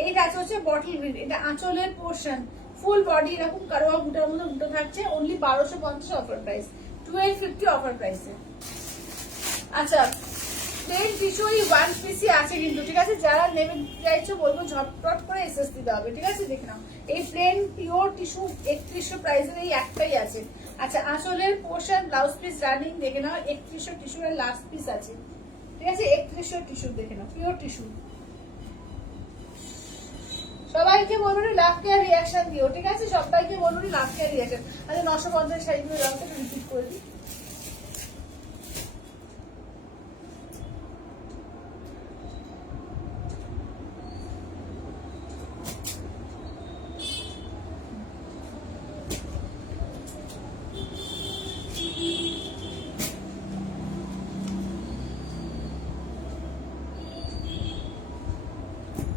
এই যাচ্ছে হচ্ছে বটল গ্রিন, এটা আঁচলের পোর্শন, ফুল বডি এরকম কারোয়া বুটার মধ্যে বুটো থাকছে, অনলি 1250 অফার প্রাইস, 1250 অফার প্রাইসে। আচ্ছা প্লেন টিস্যু এই ওয়ান পিসই আছে কিন্তু, ঠিক আছে, যারা নেবে চাইছো বলবো ঝটপট করে এসএস দিতে হবে, ঠিক আছে, দেখে নাও এই প্লেন পিওর টিস্যু 3100 প্রাইসের এই একটাই আছে। আচ্ছা আঁচলের পোর্শন ব্লাউজ পিস রানিং দেখে নাও, 3100 টিস্যুর লাস্ট পিস আছে, ঠিক আছে, 3100 টিস্যু দেখে নাও, পিওর টিস্যু। সবাইকে বলবো লাভ কেয়ার রিয়াকশন দিও, ঠিক আছে, সবাইকে বলবো লাভ কেয়ার রিয়াকশন। আচ্ছা 950 শাড়িগুলো দাও তো, রিপিট করে দিই।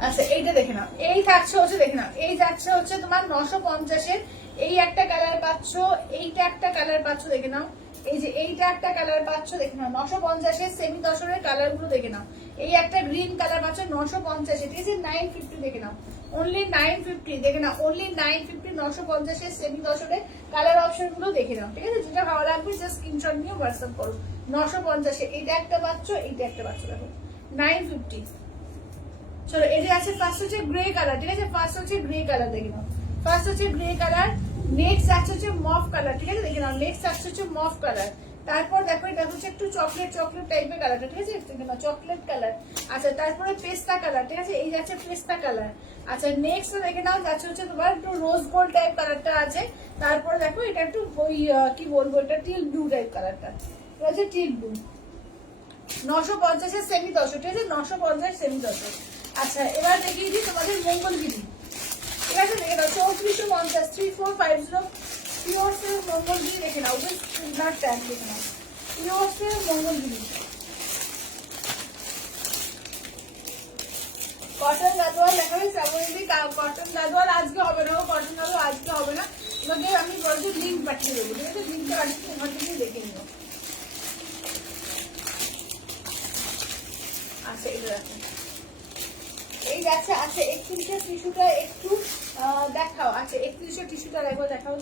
আচ্ছা এইটা দেখে নাও, এই থাকছে হচ্ছে দেখে নাও, এই যাচ্ছে হচ্ছে তোমার 950-এর, এই একটা কালার পাচ্ছ, এইটা একটা কালার পাচ্ছ, দেখে নাও এই যে এইটা একটা কালার পাচ্ছ, দেখে নাও 950-এর সেমি দশরের কালার গুলো দেখে নাও, এই একটা গ্রিন কালার পাচ্ছ 950-এ, ঠিক আছে, 950 দেখে নাও, অনলি 950 দেখে নাও, অনলি 950, 950-এর সেমি দশরের কালার অপশন গুলো দেখে নাও, ঠিক আছে, যেটা ভালো লাগবে জাস্ট স্ক্রিনশট নিয়ে হোয়াটসঅ্যাপ করো। 950-এ এইটা একটা পাচ্ছ, এইটা একটা পাচ্ছ, দেখো 950। চলো এটা আছে ফার্স্ট হচ্ছে গ্রে কালার, ঠিক আছে, ফার্স্ট হচ্ছে গ্রে কালার দেখে নাও, ফার্স্ট হচ্ছে গ্রে কালার, নেক্সট আছে হচ্ছে মফ কালার, ঠিক আছে, দেখে নাও নেক্সট আছে হচ্ছে মফ কালার, তারপর দেখো এটা হচ্ছে একটু চকলেট চকলেট টাইপের কালারটা, ঠিক আছে, দেখে নাও চকলেট কালার। আচ্ছা তারপরে পেস্তা কালার, ঠিক আছে, এই যাচ্ছে পেস্তা কালার। আচ্ছা নেক্সট দেখে নাও যাচ্ছে হচ্ছে তোমার একটু রোজ গোল্ড টাইপ কালারটা আছে, তারপরে দেখো এটা একটু ওই কি বলবো এটা টিল ব্লু টাইপ কালারটা, ঠিক আছে, টিল ব্লু। 950-এর সেমি দশক, ঠিক আছে, 950 সেমি দশক। আচ্ছা এবার দেখিয়ে দিই তোমাদের মঙ্গলগিরি, ঠিক আছে, দেখে নাও 3450, 3450 পিওর সিল্ক মঙ্গলগিরি দেখে নাও, উইথ সিলভার ট্যাগ দেখে নাও, pure silk Mangalagiri. Cotton Gadwal দেখাবে শ্রাবণী, কটন গাদোয়াল আজকে হবে না, কটন গাদোয়াল আজকে হবে না, তোমাকে আমি বলছি লিঙ্ক পাঠিয়ে দেবো, ঠিক আছে, লিঙ্কটা পাঠিয়ে ওখান থেকে দেখে নিও। আচ্ছা এটা দেখো এই যাচ্ছে, আচ্ছা 3100 টিস্যুটা একটু দেখাও, আচ্ছা 3100 টিস্যুটা একবার দেখাও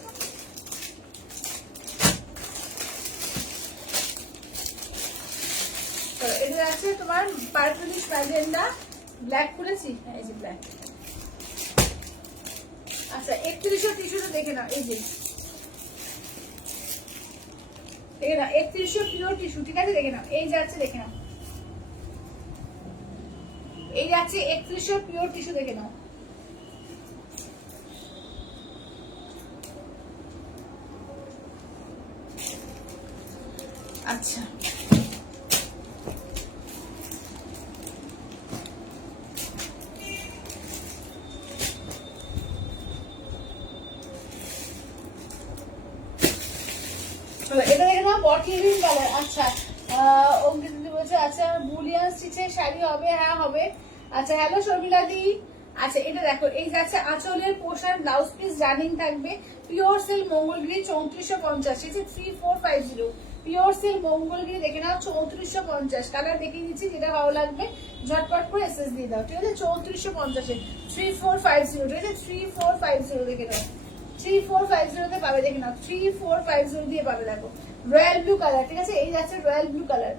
তো, এটা আছে তোমার পার্পলিশ ম্যাজেন্ডা ব্ল্যাক করেছি, হ্যাঁ এই যে ব্ল্যাক। আচ্ছা 3100 টিস্যুটা দেখে নাও, এই যে দেখে নাও 3100 পিওর টিস্যু, ঠিক আছে, দেখে নাও এই যাচ্ছে, দেখে নাও এই যাচ্ছে 3100 পিওর টিস্যু, দেখে নাও। আচ্ছা এটা দেখে নাও বটল গ্রিন কালার। আচ্ছা অঙ্কিত দিদি বলছে আচ্ছা বুলিয়ান স্টিচের শাড়ি হবে, হ্যাঁ হবে। আচ্ছা হ্যালো শর্মিলা দি। আচ্ছা এটা দেখো এই যাচ্ছে আঁচলের পোশাক ব্লাউজ পিস রানিং থাকবে, পিওর সিল্ক মঙ্গলগিরি 3450, ঠিক আছে, 3450 পিওর সিল্ক মঙ্গলগিরি দেখে নাও 3450, কালার দেখিয়ে দিচ্ছি, যেটা ভালো লাগবে ঝটপট করে এসএস দিয়ে দাও, ঠিক আছে, 3450-এ 3450, ঠিক আছে, 3450 দেখে নাও, 3450 তে পাবে, দেখে নাও 3450 দিয়ে পাবে, দেখো রয়্যাল ব্লু কালার, ঠিক আছে, এই যাচ্ছে রয়্যাল ব্লু কালার,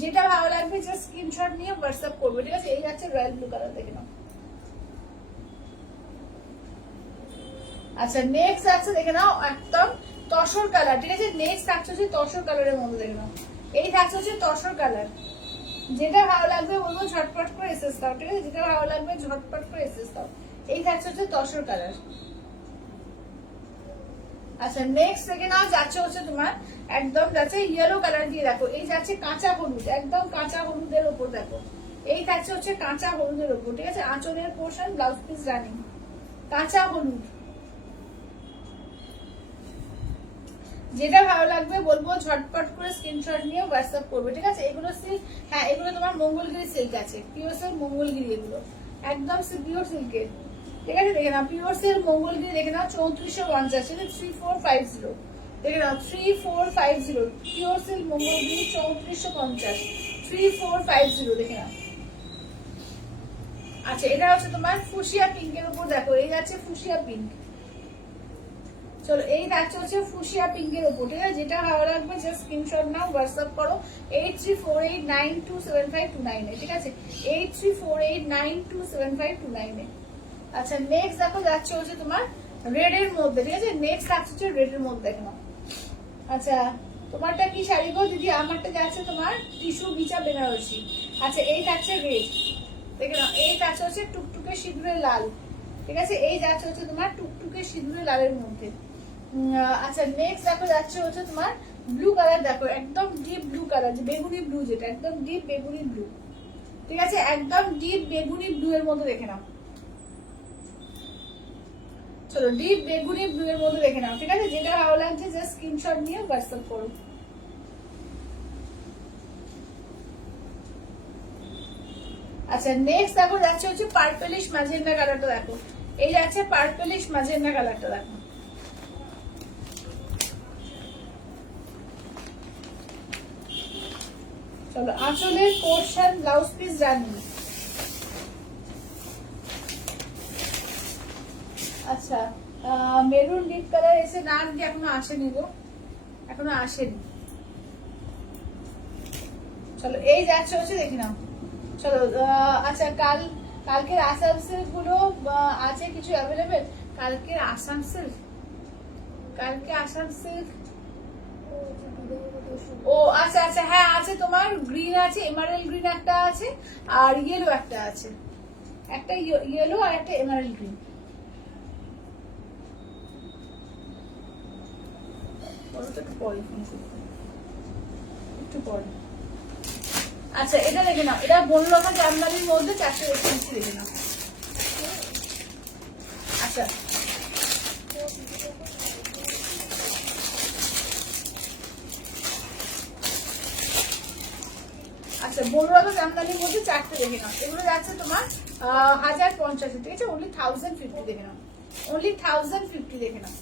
যেটা ভালো লাগবে জাস্ট স্ক্রিনশট নিয়ে হোয়াটসঅ্যাপ করবে, ঠিক আছে, এই যাচ্ছে রয়্যাল ব্লু কালার দেখে নাও। আচ্ছা নেক্সট আছে দেখে নাও একদম তসর কালার, ঠিক আছে, নেক্সট থাকছে হচ্ছে তসর কালারের মধ্যে, দেখে নাও এই থাকছে হচ্ছে তসর কালার, যেটা ভালো লাগবে বলবো ঝটপট করে এসএস দাও, ঠিক আছে, যেটা ভালো লাগবে ঝটপট করে এসএস দাও, এই থাকছে হচ্ছে তসর কালার। আচ্ছা নেক্সট দেখে নাও যাচ্ছে হচ্ছে তোমার একদম যাচ্ছে ইয়েলো কালার দিয়ে, দেখো এই যাচ্ছে কাঁচা হলুদ, একদম কাঁচা হলুদের উপর, দেখো এই থাকছে হচ্ছে কাঁচা হলুদের উপর, ঠিক আছে, আঁচলের পোর্শন ব্লাউজ পিস রানিং কাঁচা হলুদ। যেটা ভালো লাগবে বলবো ঝটপট করে স্ক্রিনশট নিয়ে হোয়াটসঅ্যাপ করবে, ঠিক আছে? এগুলো সিল্ক, হ্যাঁ এগুলো তোমার মঙ্গলগিরি সিল্ক আছে, পিওর সিল্ক মঙ্গলগিরি, এগুলো একদম পিওর সিল্কের, ঠিক আছে? দেখে নাও পিওর সিল্ক মঙ্গলগিরি, দেখে নাও 3450, 3450, দেখে নাও 3450, পিওর সিল্ক মঙ্গলগিরি 3450, 3450, দেখে নাও। আচ্ছা এটা হচ্ছে তোমার ফুশিয়া পিঙ্কের উপর, দেখো এই যাচ্ছে ফুশিয়া পিঙ্ক, চলো এই যাচ্ছে হচ্ছে ফুশিয়া পিঙ্কের উপর, ঠিক আছে? যেটা ভালো লাগবে জাস্ট স্ক্রিনশট নাও, হোয়াটসঅ্যাপ করো 8348927529, ঠিক আছে? 8348927529। আচ্ছা নেক্সট দেখো যাচ্ছে হচ্ছে তোমার রেড এর মধ্যে, ঠিক আছে? নেক্সট যাচ্ছে হচ্ছে রেড এর মধ্যে, দেখো। আচ্ছা তোমারটা কি শাড়ি গো দিদি? আমারটা যাচ্ছে তোমার টিস্যু বিচা বেনারসি। আচ্ছা এই যাচ্ছে রেড, দেখে নাও। এই যাচ্ছে হচ্ছে টুকটুকে সিঁদুরের লাল, ঠিক আছে? এই যাচ্ছে হচ্ছে তোমার টুকটুকে সিঁদুরের লালের মধ্যে। আচ্ছা নেক্সট দেখো যাচ্ছে হচ্ছে তোমার ব্লু কালার, দেখো একদম ডিপ ব্লু কালার, যে বেগুনি ব্লু, যেটা একদম ডিপ বেগুনি ব্লু, ঠিক আছে? একদম ডিপ বেগুনি ব্লু এর মধ্যে, দেখে নাও। চলো ডিপ বেগুনি ব্লু এর মধ্যে দেখে নাও, ঠিক আছে? যেটা ভালো লাগছে জাস্ট স্ক্রিনশট নিয়ে হোয়াটসঅ্যাপ করো। আচ্ছা নেক্সট দেখো যাচ্ছে হচ্ছে পার্পলিশ ম্যাজেন্ডা কালারটা, দেখো এই যাচ্ছে পার্পলিশ ম্যাজেন্ডা কালারটা, দেখো। চলো আঁচলের পোর্শন ব্লাউজ পিস জানি। আচ্ছা মেরুন ডিপ কালার এসে না আজকে এখনো আসেনি গো, এখনো আসেনি। চলো এই যাচ্ছে হচ্ছে, দেখে নাও। চলো আচ্ছা কালকের আসাম সিল্ক গুলো আছে কিছু অ্যাভেলেবেল? কালকে আসাম সিল্ক, কালকে আসাম সিল্ক, ও আচ্ছা আচ্ছা হ্যাঁ আছে, তোমার গ্রিন আছে, এমারেল গ্রিন একটা আছে, আর ইয়েলো একটা আছে, একটা ইয়েলো আর একটা এমারেল গ্রিন। একটু পরে ফোন করবো, একটু পরে। আচ্ছা এটা দেখে নাও, এটা বনলতা জামদানির মধ্যে 481, দেখে নাও। আচ্ছা আচ্ছা বনলতা জামদানির মধ্যে 4টে দেখে নাও। এগুলো যাচ্ছে তোমার 1050, ঠিক আছে? অনলি 1050, দেখে নাও, অনলি 1050, দেখে নাও।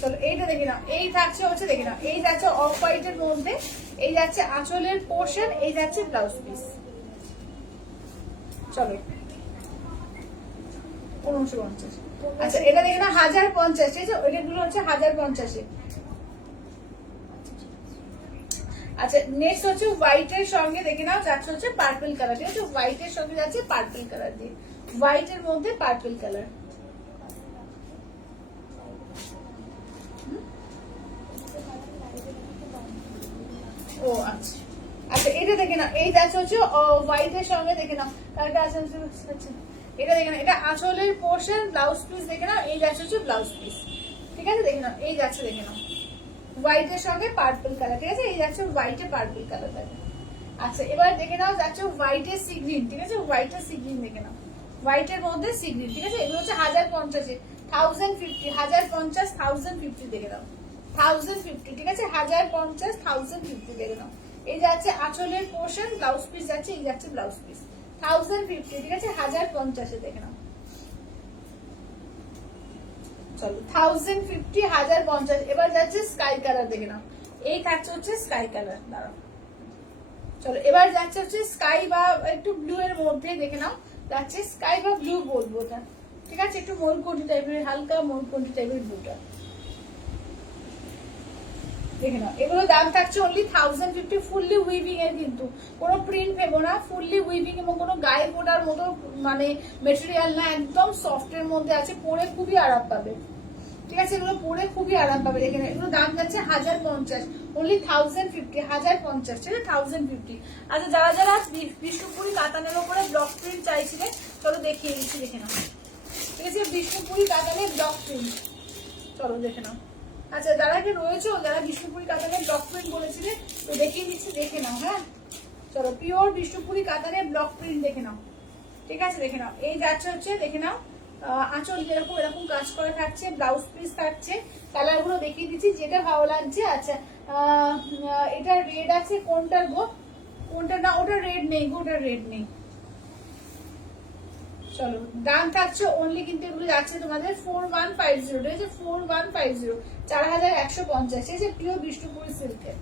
চলো এইটা দেখে নাও, এই থাকছে হচ্ছে, দেখে নাও এই যাচ্ছে অফ হোয়াইট এর মধ্যে, এই যাচ্ছে আঁচলের পোর্শন, এই যাচ্ছে ব্লাউজ পিস। চলো 1550। আচ্ছা এটা দেখে নাও 1050, ঠিক আছে? ওইগুলো হচ্ছে 1050। আচ্ছা নেক্সট হচ্ছে হোয়াইট এর সঙ্গে, দেখে নাও যাচ্ছে হচ্ছে পার্পল কালার, ঠিক আছে? হোয়াইট এর সঙ্গে যাচ্ছে পার্পল কালার দিয়ে, হোয়াইট এর মধ্যে পার্পল কালার। ও আচ্ছা আচ্ছা এটা দেখে নাও, এই যাচ্ছে হচ্ছে হোয়াইট এর সঙ্গে, দেখে নাও কালকে আচ্ছা এটা দেখে নাও, এটা আঁচলের পোর্শন ব্লাউজ পিস, দেখে নাও এই যাচ্ছে হচ্ছে ব্লাউজ পিস, ঠিক আছে? দেখে নাও এই যাচ্ছে, দেখে নাও হোয়াইট এর সঙ্গে পার্পল কালার, ঠিক আছে? এই যাচ্ছে হোয়াইট এর পার্পল কালার, দেখে। আচ্ছা এবার দেখে নাও যাচ্ছে হোয়াইট এর সি গ্রিন, ঠিক আছে? হোয়াইট এর সি গ্রিন, দেখে নাও হোয়াইট এর মধ্যে সি গ্রিন, ঠিক আছে? এগুলো হচ্ছে 1050, 1050, 1050, 1050, দেখে নাও 1050, ঠিক আছে? 1050, 1050, দেখে নাও। এই যাচ্ছে আঁচলের পোর্শন, ব্লাউজ পিস যাচ্ছে, এই যাচ্ছে ব্লাউজ পিস 1050, ঠিক আছে? 1050, দেখে নাও। চলো 1050, 1050। এবার যাচ্ছে স্কাই কালার, দেখে নাও এই থাকছে হচ্ছে স্কাই কালার, দাঁড়াও। চলো এবার যাচ্ছে হচ্ছে স্কাই বা একটু ব্লু এর মধ্যে, দেখে নাও যাচ্ছে স্কাই বা ব্লু বলবো ওটা, ঠিক আছে? একটু মরুকন্ঠি টাইপের, হালকা মরুকন্ঠি টাইপের ব্লুটা, দেখে নাও। এগুলো দাম থাকছে অনলি 1050, ফুললি উইভিং এর, কিন্তু কোনো প্রিন্ট ভেবো না, ফুললি উইভিং এবং কোনো গায়ে ফোটার মতো মানে মেটেরিয়াল না, একদম সফট এর মধ্যে আছে, পরে খুবই আরাম পাবে, ঠিক আছে? এগুলো পরে খুবই আরাম পাবে, দেখে নাও। এগুলো দাম যাচ্ছে 1050, অনলি 1050, 1050, ঠিক আছে? 1050। আচ্ছা যারা যারা বিষ্ণুপুরি কাতানের উপরে ব্লক প্রিন্ট চাইছিলেন, চলো দেখিয়ে দিচ্ছি, দেখে নাও, ঠিক আছে? বিষ্ণুপুরি কাতানের ব্লক প্রিন্ট, চলো দেখে নাও। আচ্ছা যারা কি রয়েছে, যারা বিষ্ণুপুরি কাতানের ব্লক প্রিন্ট বলেছিলে, তো দেখিয়ে দিচ্ছি, দেখে নাও। হ্যাঁ চলো পিওর বিষ্ণুপুরি কাতানের ব্লক প্রিন্ট, দেখে নাও, ঠিক আছে? দেখে নাও এই যাচ্ছে হচ্ছে, দেখে নাও আঁচল যেরকম এরকম কাজ করা থাকছে, ব্লাউজ পিস থাকছে। কালার গুলো দেখিয়ে দিচ্ছি যেটা ভালো লাগছে। আচ্ছা এটা রেড আছে, কোনটার গো? কোনটা? না ওটা রেড নেই গো, ওটা রেড নেই। চলো দাম থাকছে অনলি কিন্তু এগুলো যাচ্ছে তোমাদের 4150, ঠিক আছে 4150, 4150, ঠিক আছে পিওর বিষ্ণুপুরি সিল্কের।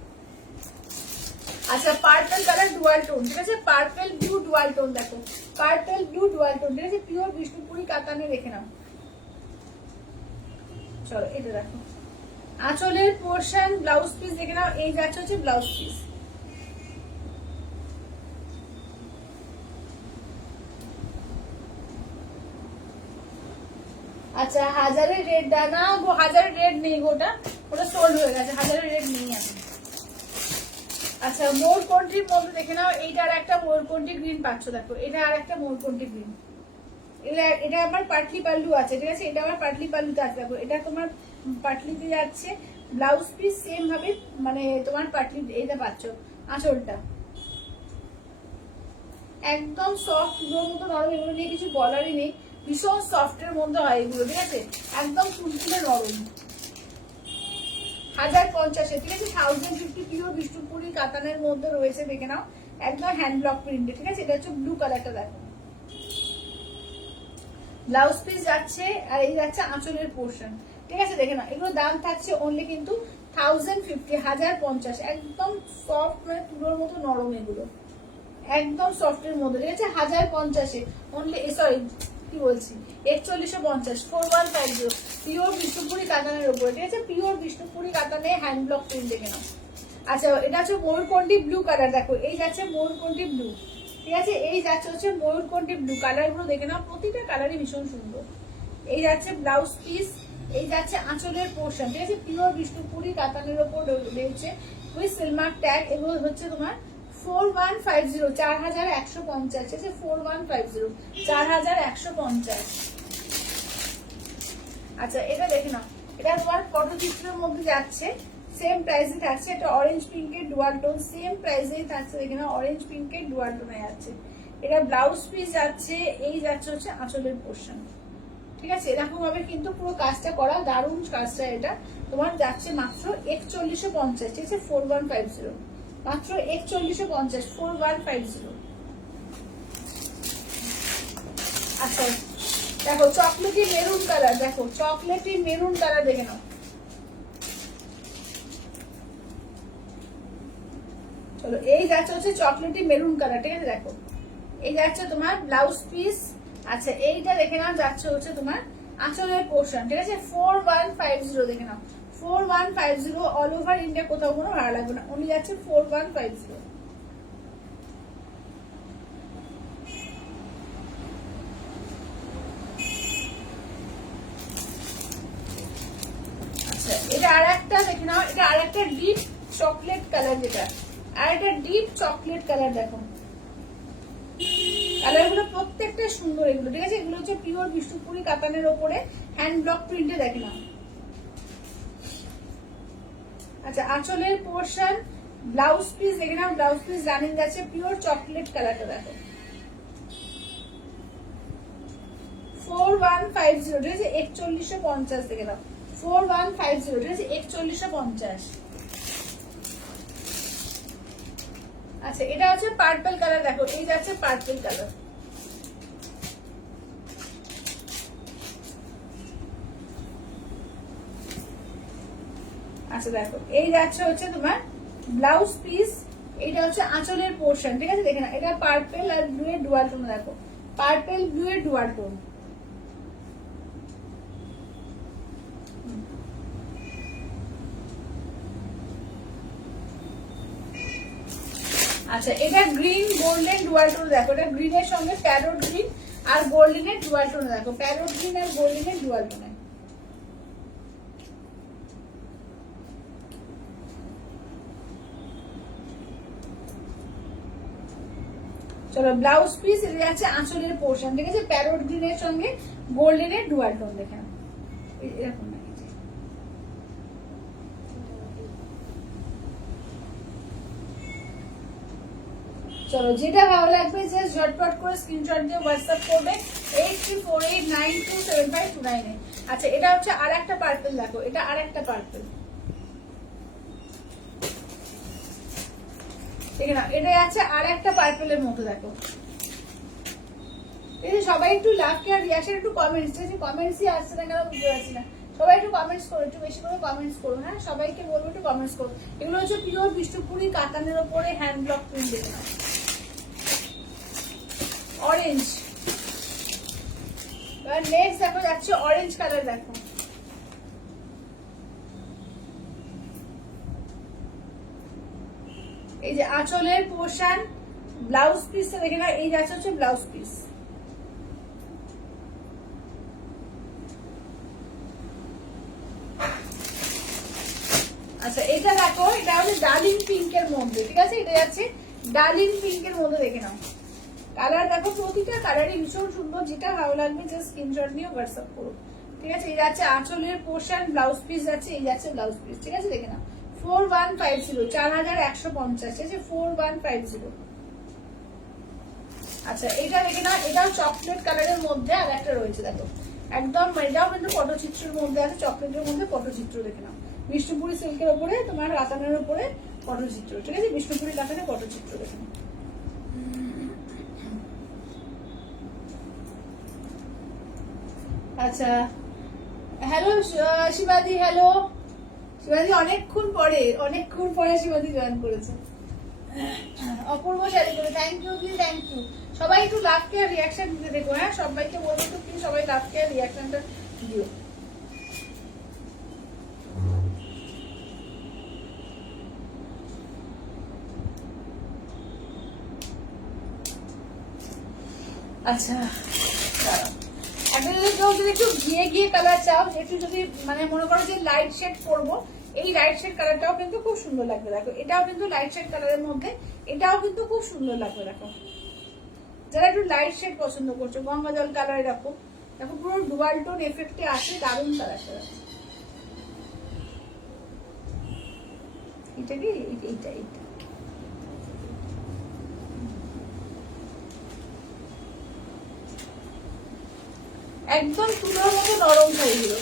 আচ্ছা পার্পল কালার ডুয়াল টোন, ঠিক আছে পার্পল ব্লু ডুয়াল টোন, দেখো পার্পল ব্লু ডুয়াল টোন, ঠিক আছে পিওর বিষ্ণুপুরি কাতানে রেখে নাও। চলো এটা দেখো আঁচলের পোর্শন, ব্লাউজ পিস দেখে নাও, এই যাচ্ছে হচ্ছে ব্লাউজ পিস। আচ্ছা হাজারের রেড না গো, হাজারের রেড নেই গোটা, ওটা সোল্ড হয়ে গেছে, হাজারের রেড নেই এখন। আচ্ছা মোরকন্ঠির মধ্যে দেখে নাও, এইটা আর একটা মোরকন্ঠি গ্রিন পাচ্ছ, দেখো এটা আর একটা মোরকন্ঠি গ্রিন। এটা আমার পাটলি পাল্লু আছে, ঠিক আছে এটা আমার পাটলি পাল্লুতে আছে, দেখো এটা তোমার পাটলিতে যাচ্ছে। ব্লাউজ পিস সেম ভাবে মানে তোমার পাটলি এইটা পাচ্ছ। আঁচলটা একদম সফট, পুরোর মতো নরম, এগুলো নিয়ে কিছু বলারই নেই, ভীষণ সফটের মধ্যে হয় এগুলো, ঠিক আছে একদম তুলতুলে নরম। 1050, ঠিক আছে 1050 পিওর বিষ্ণুপুরি কাতানের মধ্যে রয়েছে, দেখে নাও একদম হ্যান্ড ব্লক প্রিন্টে, ঠিক আছে এটা হচ্ছে ব্লু কালারটা দেখো। ব্লাউজ পিস যাচ্ছে আর এই যাচ্ছে আঁচলের পোর্শন, ঠিক আছে দেখে নাও এগুলো দাম থাকছে অনলি কিন্তু 1050, 1050, একদম সফট মানে তুলোর মতো নরম, এগুলো একদম সফটের মধ্যে, ঠিক আছে 1050 অনলি, সরি কি বলছি 4150, 4150 পিওর বিষ্ণুপুরি কাতানের উপরে, ঠিক আছে পিওর বিষ্ণুপুরি কাতানে হ্যান্ড ব্লক প্রিন্ট দেখে নাও। আচ্ছা এটা হচ্ছে ময়ূরকণ্ঠী ব্লু কালার, দেখো এই যাচ্ছে ময়ূরকণ্ঠী ব্লু, ঠিক আছে এই যাচ্ছে হচ্ছে ময়ূরকণ্ঠী ব্লু, কালার গুলো দেখে নাও প্রতিটা কালারই ভীষণ সুন্দর। এই যাচ্ছে ব্লাউজ পিস, এই যাচ্ছে আঁচলের পোর্শন, ঠিক আছে পিওর বিষ্ণুপুরি কাতানের উপর রয়েছে উইথ সিলমার্ক ট্যাগ। এগুলো হচ্ছে তোমার 4150, 4150, ঠিক আছে 4150, 4150। আচ্ছা এটা দেখে নাও, এটা তোমার পটচিত্রের মধ্যে যাচ্ছে, সেম প্রাইসে থাকছে, এটা অরেঞ্জ পিঙ্কের ডুয়াল টোন, সেম প্রাইসেই থাকছে, দেখে নাও অরেঞ্জ পিঙ্কের ডুয়াল টোনে যাচ্ছে। এটা ব্লাউজ পিস যাচ্ছে, এই যাচ্ছে হচ্ছে আঁচলের পোর্শন, ঠিক আছে এরকম ভাবে কিন্তু পুরো কাজটা করা, দারুণ কাজটা। এটা তোমার যাচ্ছে মাত্র 4150, ঠিক আছে 4150, মাত্র 4150, 4150। আচ্ছা দেখো চকলেটি মেরুন কালার, দেখো চকলেটি মেরুন কালার দেখে নাও। চলো এই যাচ্ছে হচ্ছে চকলেটি মেরুন কালার, ঠিক আছে দেখো এই যাচ্ছে তোমার ব্লাউজ পিস। আচ্ছা এইটা দেখে নাও যাচ্ছে হচ্ছে তোমার আঁচলের পোর্শন, ঠিক আছে 4150, দেখে নাও 4150, অল ওভার ইন্ডিয়া কোথাও কোনো ভাড়া লাগবে না, উনি যাচ্ছে 4150। আচ্ছা এটা আর একটা দেখে নাও, এটা আর একটা ডিপ চকলেট কালার, যেটা আর একটা ডিপ চকলেট কালার, দেখো কালার গুলো প্রত্যেকটা সুন্দর এগুলো, ঠিক আছে এগুলো হচ্ছে পিওর বিষ্ণুপুরি কাতানের ওপরে হ্যান্ড ব্লক প্রিন্টে দেখে নাও। আচ্ছা আঁচলের পোর্শন, ব্লাউজ পিস দেখে নাও, ব্লাউজ পিস রানিং যাচ্ছে পিওর চকলেট কালারটা দেখো 4150, ঠিক আছে 4150, দেখে নাও 4150, ঠিক আছে 4150। আচ্ছা এটা হচ্ছে পার্পল কালার, দেখো এই যাচ্ছে পার্পল কালার। আচ্ছা দেখো এই যাচ্ছে হচ্ছে তোমার ব্লাউজ পিস, এইটা হচ্ছে আঁচলের পোর্শন, ঠিক আছে দেখে না এটা পার্পল আর ব্লু এর ডুয়াল টোন, দেখো পার্পল ব্লু এর ডুয়াল টোন। আচ্ছা এটা গ্রিন গোল্ডেন ডুয়াল টোন, দেখো এটা গ্রিনের সঙ্গে প্যারোট গ্রিন আর গোল্ডেনের ডুয়াল টোন, দেখো প্যারোট গ্রিন আর গোল্ডেনের ডুয়াল টোনে। চলো ব্লাউজ পিস এটা যাচ্ছে আঁচলের পোর্শন, ঠিক আছে প্যারোট গ্রিনের সঙ্গে গোল্ডেনের ডুয়াল টোন, দেখে এরকম না চলো যেটা ভালো লাগবে জাস্ট ঝটপট করে স্ক্রিনশট দিয়ে হোয়াটসঅ্যাপ করবে 8348927529 এ। আচ্ছা এটা হচ্ছে আর একটা পার্পল, দেখো এটা আর একটা পার্পল, ঠিক না? এটা আছে আর একটা পার্পলের মতো, দেখো। এই সবাই একটু লাভ কেয়ার রিয়াকশন একটু কমেন্টস, যে কমেন্টসই আসছে না কেন বুঝতে পারছি না। সবাই একটু কমেন্টস করো, একটু বেশি করে কমেন্টস করো, হ্যাঁ সবাইকে বলবো একটু কমেন্টস করো। এগুলো হচ্ছে পিওর বিষ্ণুপুরি কাতানের উপরে হ্যান্ড ব্লক প্রিন্ট, দেখে নাও অরেঞ্জ। এবার নেক্সট দেখো যাচ্ছে অরেঞ্জ কালার, দেখো এই যে আঁচলের পোর্শন, ব্লাউজ পিসটা দেখে নাও, এই যাচ্ছে হচ্ছে ব্লাউজ পিস। আচ্ছা এটা দেখো, এটা হচ্ছে ডার্লিং পিঙ্কের মধ্যে, ঠিক আছে? এটা যাচ্ছে ডার্লিং পিঙ্কের মধ্যে, দেখে নাও কালার দেখো, প্রতিটা কালারই ভীষণ সুন্দর। যেটা ভালো লাগবে জাস্ট স্ক্রিনশট নিয়ে হোয়াটসঅ্যাপ করো, ঠিক আছে? এই যাচ্ছে আঁচলের পোর্শন, ব্লাউজ পিস যাচ্ছে, এই যাচ্ছে ব্লাউজ পিস, ঠিক আছে? দেখে নাও 4150, 4150, ঠিক আছে? 4150। আচ্ছা এটা দেখে নাও, এটাও চকলেট কালারের মধ্যে আর একটা রয়েছে, দেখো একদম, এটাও কিন্তু পটচিত্রের মধ্যে আছে, চকলেটের মধ্যে পটচিত্র, দেখে নাও বিষ্ণুপুরি সিল্কের উপরে তোমার কাতানের উপরে পটচিত্র, ঠিক আছে? বিষ্ণুপুরি কাতানে পটচিত্র, দেখে নাও। আচ্ছা হ্যালো শিবাদি, হ্যালো শিবাদি, অনেকক্ষণ পরে শিবাদি জয়েন করেছে। অপূর্ব শাড়ি করে, thank you please, thank you. সবাই একটু লাভ কেয়ার রিয়াকশন দিতে দেখো, হ্যাঁ সবাইকে বলবো একটু প্লিজ সবাই লাভ কেয়ার রিয়াকশনটা দিও। আচ্ছা একটা যদি কেউ যদি একটু গিয়ে কালার চাও, একটু যদি মানে মনে করো যে লাইট শেড করবো, এই লাইট শেড কালারটাও কিন্তু খুব সুন্দর লাগবে, দেখো এটাও কিন্তু লাইট শেড কালারের মধ্যে, এটাও কিন্তু খুব সুন্দর লাগবে, দেখো যারা একটু লাইট শেড পছন্দ করছো, গঙ্গা জল কালার দেখো, দেখো পুরো ডুয়াল টোন এফেক্টে আছে, দারুণ কালারটা। এটা কি এইটা এইটা একদম তুলোর মতো নরম শাড়িগুলো।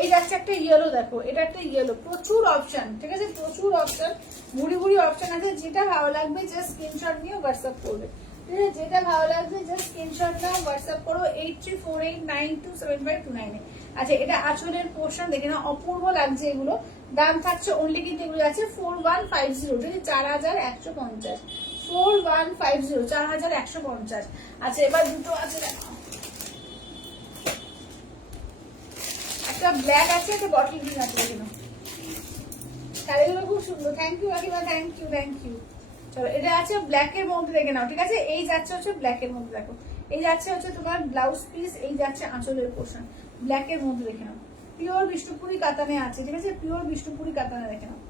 এই যাচ্ছে একটা ইয়েলো, দেখো এটা একটা ইয়েলো, প্রচুর অপশন, ঠিক আছে? প্রচুর অপশন, বুড়ি বুড়ি অপশন আছে। যেটা ভালো লাগবে জাস্ট স্ক্রিনশট নিয়ে হোয়াটসঅ্যাপ করবে, ঠিক আছে? যেটা ভালো লাগবে জাস্ট স্ক্রিনশট নাও, হোয়াটসঅ্যাপ করো 8348927529 এ। আচ্ছা এটা আঁচলের পোর্শন, দেখে না অপূর্ব লাগছে এগুলো। দাম থাকছে অনলি কিন্তু এগুলো আছে 4150, ঠিক আছে? 4150, 4150, 4150। আচ্ছা এবার দুটো আছে, দেখো একটা ব্ল্যাক আছে, একটা বটল গ্রিন আছে, দেখে নাও শাড়িগুলো খুব সুন্দর। থ্যাংক ইউ রাখিবা, থ্যাংক ইউ, থ্যাংক ইউ। চলো এটা আছে ব্ল্যাক এর মধ্যে, দেখে নাও, ঠিক আছে? এই যাচ্ছে হচ্ছে ব্ল্যাক এর মধ্যে, দেখো এই যাচ্ছে হচ্ছে তোমার ব্লাউজ পিস, এই যাচ্ছে আঁচলের পোর্শন, ব্ল্যাক এর মধ্যে, দেখে নাও পিওর বিষ্ণুপুরি কাতানে আছে, ঠিক আছে? পিওর বিষ্ণুপুরি কাতানে, দেখে নাও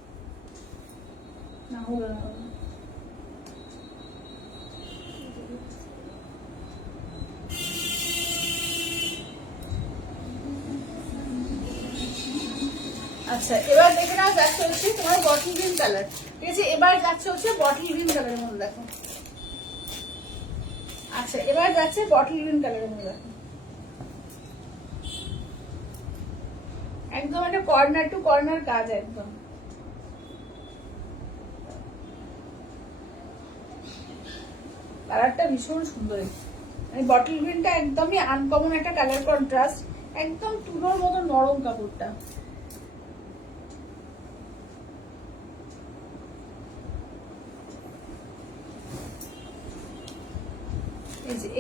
না হলো না। আচ্ছা এবার দেখে নাও যাচ্ছে হচ্ছে তোমার বটল গ্রিন কালার, ঠিক আছে? এবার যাচ্ছে হচ্ছে বটল গ্রিন কালারের মধ্যে, দেখো আচ্ছা এবার যাচ্ছে বটল গ্রিন কালারের মধ্যে, দেখো একদম একটা কর্নার টু কর্নার কাজ, একদম কালারটা ভীষণ সুন্দর। মানে বটল গ্রিনটা একদমই আনকমন একটা কালার কন্ট্রাস্ট, একদম তুলোর মতো নরম কাপড়টা।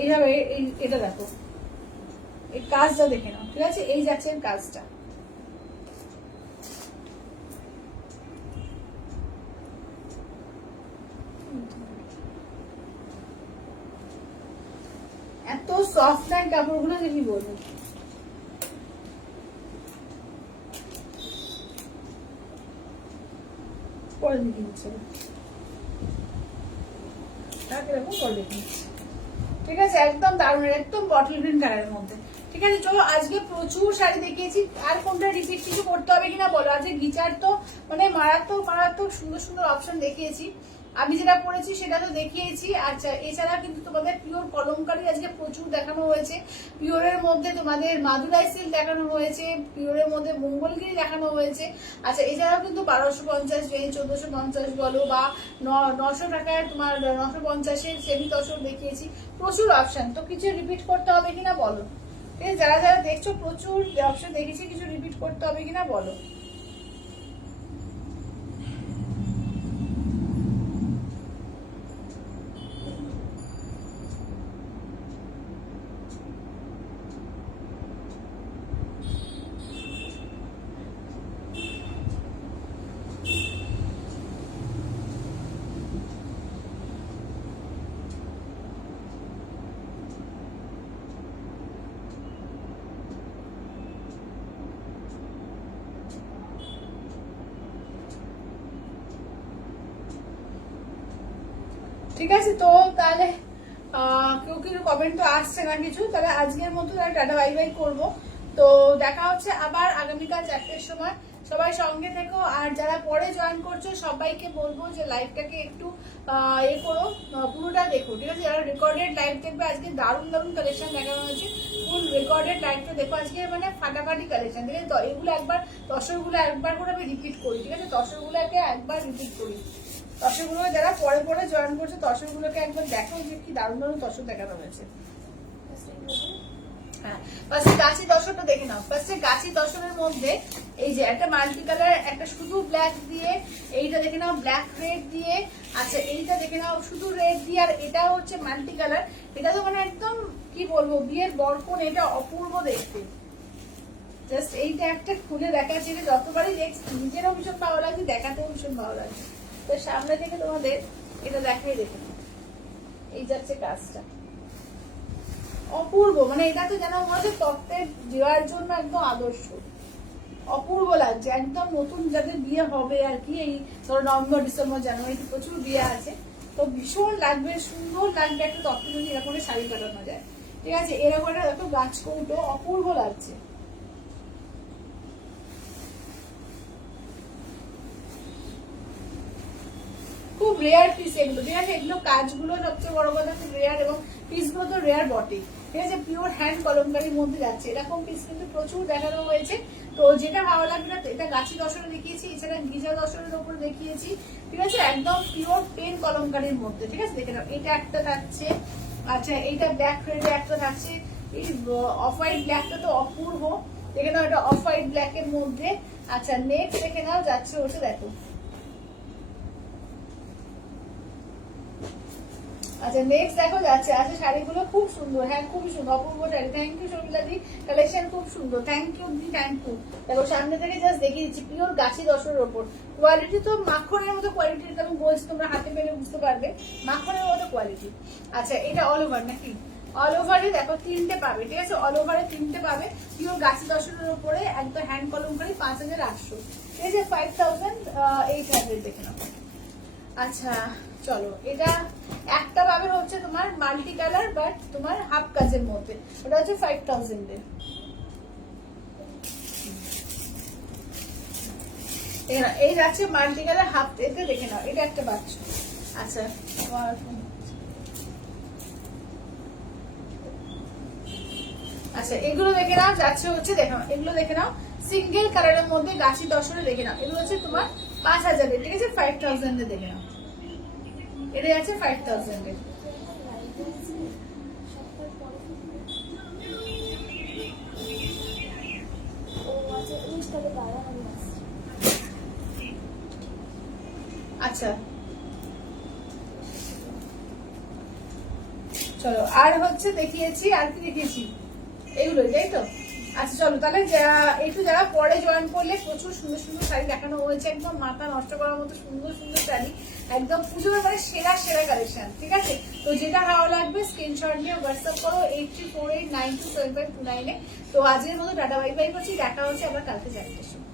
এইভাবে এটা দেখো, এই কাজটা দেখে নাও, ঠিক আছে? এই যাচ্ছে এর কাজটা, এত সফট না কাপড়গুলো যে কি বলবো। পরে দেখে নিচ্ছে, পরে দেখে নিচ্ছে, ঠিক আছে? একদম দারুণ, একদম বটল গ্রিন কালারের মধ্যে, ঠিক আছে? চলো আজকে প্রচুর শাড়ি দেখিয়েছি, আর কোনটা রিপিট কিছু করতে হবে কিনা বলো? আজকে গিচার তো মানে মারাত্মক মারাত্মক সুন্দর সুন্দর অপশন দেখিয়েছি। আমি যেটা পরেছি সেটা তো দেখিয়েছি। আচ্ছা, এছাড়া কিন্তু তোমাদের পিওর কলমকারী আজকে প্রচুর দেখানো হয়েছে। পিওরের মধ্যে তোমাদের মাদুরাই সিল্ক দেখানো হয়েছে, পিওরের মধ্যে মঙ্গলগিরি দেখানো হয়েছে। আচ্ছা, এছাড়াও কিন্তু 1250 রেঞ্জ, 1450 বলো বা 900 টাকায় তোমার 950-এর সেমি তসর দেখিয়েছি। প্রচুর অপশন, তো কিছু রিপিট করতে হবে কিনা বলো? ঠিক আছে, যারা যারা দেখছো প্রচুর অপশন দেখেছি, কিছু রিপিট করতে হবে কিনা বলো? ঠিক আছে, তো তাহলে কেউ কিছু কমেন্ট তো আসছে না কিছু, তাহলে আজকের মতো টাটা বাই বাই করবো। তো দেখা হচ্ছে আবার আগামীকাল 4টের সময়। সবাই সঙ্গে থেকো, আর যারা পরে জয়েন করছো সবাইকে বলবো যে লাইভটাকে একটু করো, পুরোটা দেখো। ঠিক আছে, যারা রেকর্ডেড লাইভ দেখবে, আজকে দারুণ দারুণ কালেকশন দেখানো হয়েছে। ফুল রেকর্ডেড লাইভটা দেখো, আজকে মানে ফাটাফাটি কালেকশন। ঠিক আছে, তো এগুলো একবার তসরগুলো একবার করে আমি রিপিট করি। ঠিক আছে, তসরগুলোকে একবার রিপিট করি। তসরগুলো যারা পরে পরে জয়েন করছে তসরগুলোকে একবার দেখো যে কি দারুণ দারুণ তসর দেখানো হয়েছে। হ্যাঁ, ফার্স্টে গাছি দশরটা দেখে নাও। ফার্স্টে গাছি দশরের মধ্যে এই যে একটা মাল্টি কালার, একটা শুধু ব্ল্যাক দিয়ে, এইটা দেখে নাও ব্ল্যাক রেড দিয়ে। আচ্ছা, এইটা দেখে নাও শুধু রেড দিয়ে, আর এটা হচ্ছে মাল্টি কালার। এটা তো মানে একদম কি বলবো, বিয়ের বরকন, এটা অপূর্ব দেখতে। জাস্ট এইটা একটা খুলে দেখাচ্ছি, যতবারই দেখছি নিজেরও ভীষণ ভালো লাগছে, দেখাতেও ভীষণ ভালো লাগছে। তো সামনে থেকে তোমাদের এটা দেখাই, দেখে নাও এই যাচ্ছে কাজটা, অপূর্ব। মানে এটা তো যেন মনে তত্ত্বের দেওয়ার জন্য একদম আদর্শ, অপূর্ব লাগছে একদম। নতুন যাদের বিয়ে হবে আর কি, এই ধরো নভেম্বর ডিসেম্বর জানুয়ারিতে প্রচুর বিয়ে আছে, তো ভীষণ লাগবে, সুন্দর লাগবে একটা তত্ত্ব যদি এরকম শাড়ি কাটানো যায়। ঠিক আছে, এরকম একটা দেখো গাছ কৌটো, অপূর্ব লাগছে। খুব রেয়ার পিস এগুলো। ঠিক আছে, এগুলো কাজগুলো সবচেয়ে বড় কথা খুব রেয়ার, এবং পিসগুলো তো রেয়ার বটে। ঠিক আছে, পিওর হ্যান্ড কলমকারির মধ্যে যাচ্ছে, এরকম পিস কিন্তু প্রচুর দেখানো হয়েছে। তো যেটা ভালো লাগবে না, এটা গাছি দশরে দেখিয়েছি, এছাড়া গিজা দশরের উপর দেখিয়েছি। ঠিক আছে, একদম পিওর পেন কলমকারির মধ্যে। ঠিক আছে, দেখে নাও এটা একটা থাকছে। আচ্ছা, এইটা ব্ল্যাক রেডে একটা থাকছে। এই অফ হোয়াইট ব্ল্যাকটা তো অপূর্ব, দেখে নাও এটা অফ হোয়াইট ব্ল্যাকের মধ্যে। আচ্ছা, নেক্সট দেখে নাও যাচ্ছে ওটা, দেখো। আচ্ছা, নেক্সট দেখো যাচ্ছে। আচ্ছা, শাড়িগুলো খুব সুন্দর, হ্যাঁ খুবই সুন্দর, অপূর্ব শাড়ি। Thank you Sharmila di, collection খুব সুন্দর, thank you di, thank you. দেখো সামনে থেকে জাস্ট দেখিয়ে দিচ্ছি, পিওর গাছি দশরের ওপর। কোয়ালিটি তো মাখনের মতো কোয়ালিটি, আমি বলছি, তোমরা হাতে পেলে বুঝতে পারবে, মাখনের মতো কোয়ালিটি। আচ্ছা, এটা অল ওভার নাকি? অল ওভারে দেখো 3টে পাবে। ঠিক আছে, অল ওভারে 3টে পাবে, পিওর গাছি দশরের উপরে, একদম হ্যান্ড কলমকারি, 5800। ঠিক আছে, 5800 দেখে নাও। আচ্ছা চলো, এটা একটা পাবে হচ্ছে তোমার মাল্টি কালার, বাট তোমার হাফ কাজের মধ্যে, ওটা হচ্ছে 5000 এর। এই যাচ্ছে মাল্টি কালার হাফ, এতে দেখে নাও, এটা একটা পাচ্ছ। আচ্ছা, আচ্ছা এগুলো দেখে নাও, যাচ্ছে হচ্ছে দেখো, এগুলো দেখে নাও সিঙ্গেল কালারের মধ্যে গাছি দশরে দেখে নাও, এগুলো হচ্ছে তোমার 5000 এর। ঠিক আছে, 5000 এর দেখে নাও, এটা আছে 5000 এর। আচ্ছা চলো, আর হচ্ছে দেখিয়েছি, আর কি দেখিয়েছি, এগুলো তাই তো। আচ্ছা চলো, তাহলে একটু যারা পরে জয়েন করলে, প্রচুর সুন্দর সুন্দর শাড়ি দেখানো হয়েছে, একদম মাথা নষ্ট করার মতো সুন্দর সুন্দর শাড়ি, একদম পুজোর মানে সেরা সেরা কালেকশন। ঠিক আছে, তো যেটা ভালো লাগবে স্ক্রিনশট নিয়ে হোয়াটসঅ্যাপ করো 8348927529-এ। তো আজকের মতো টাটা বাই বাই করছি, দেখা হচ্ছে আবার কালকে 4টের সময়।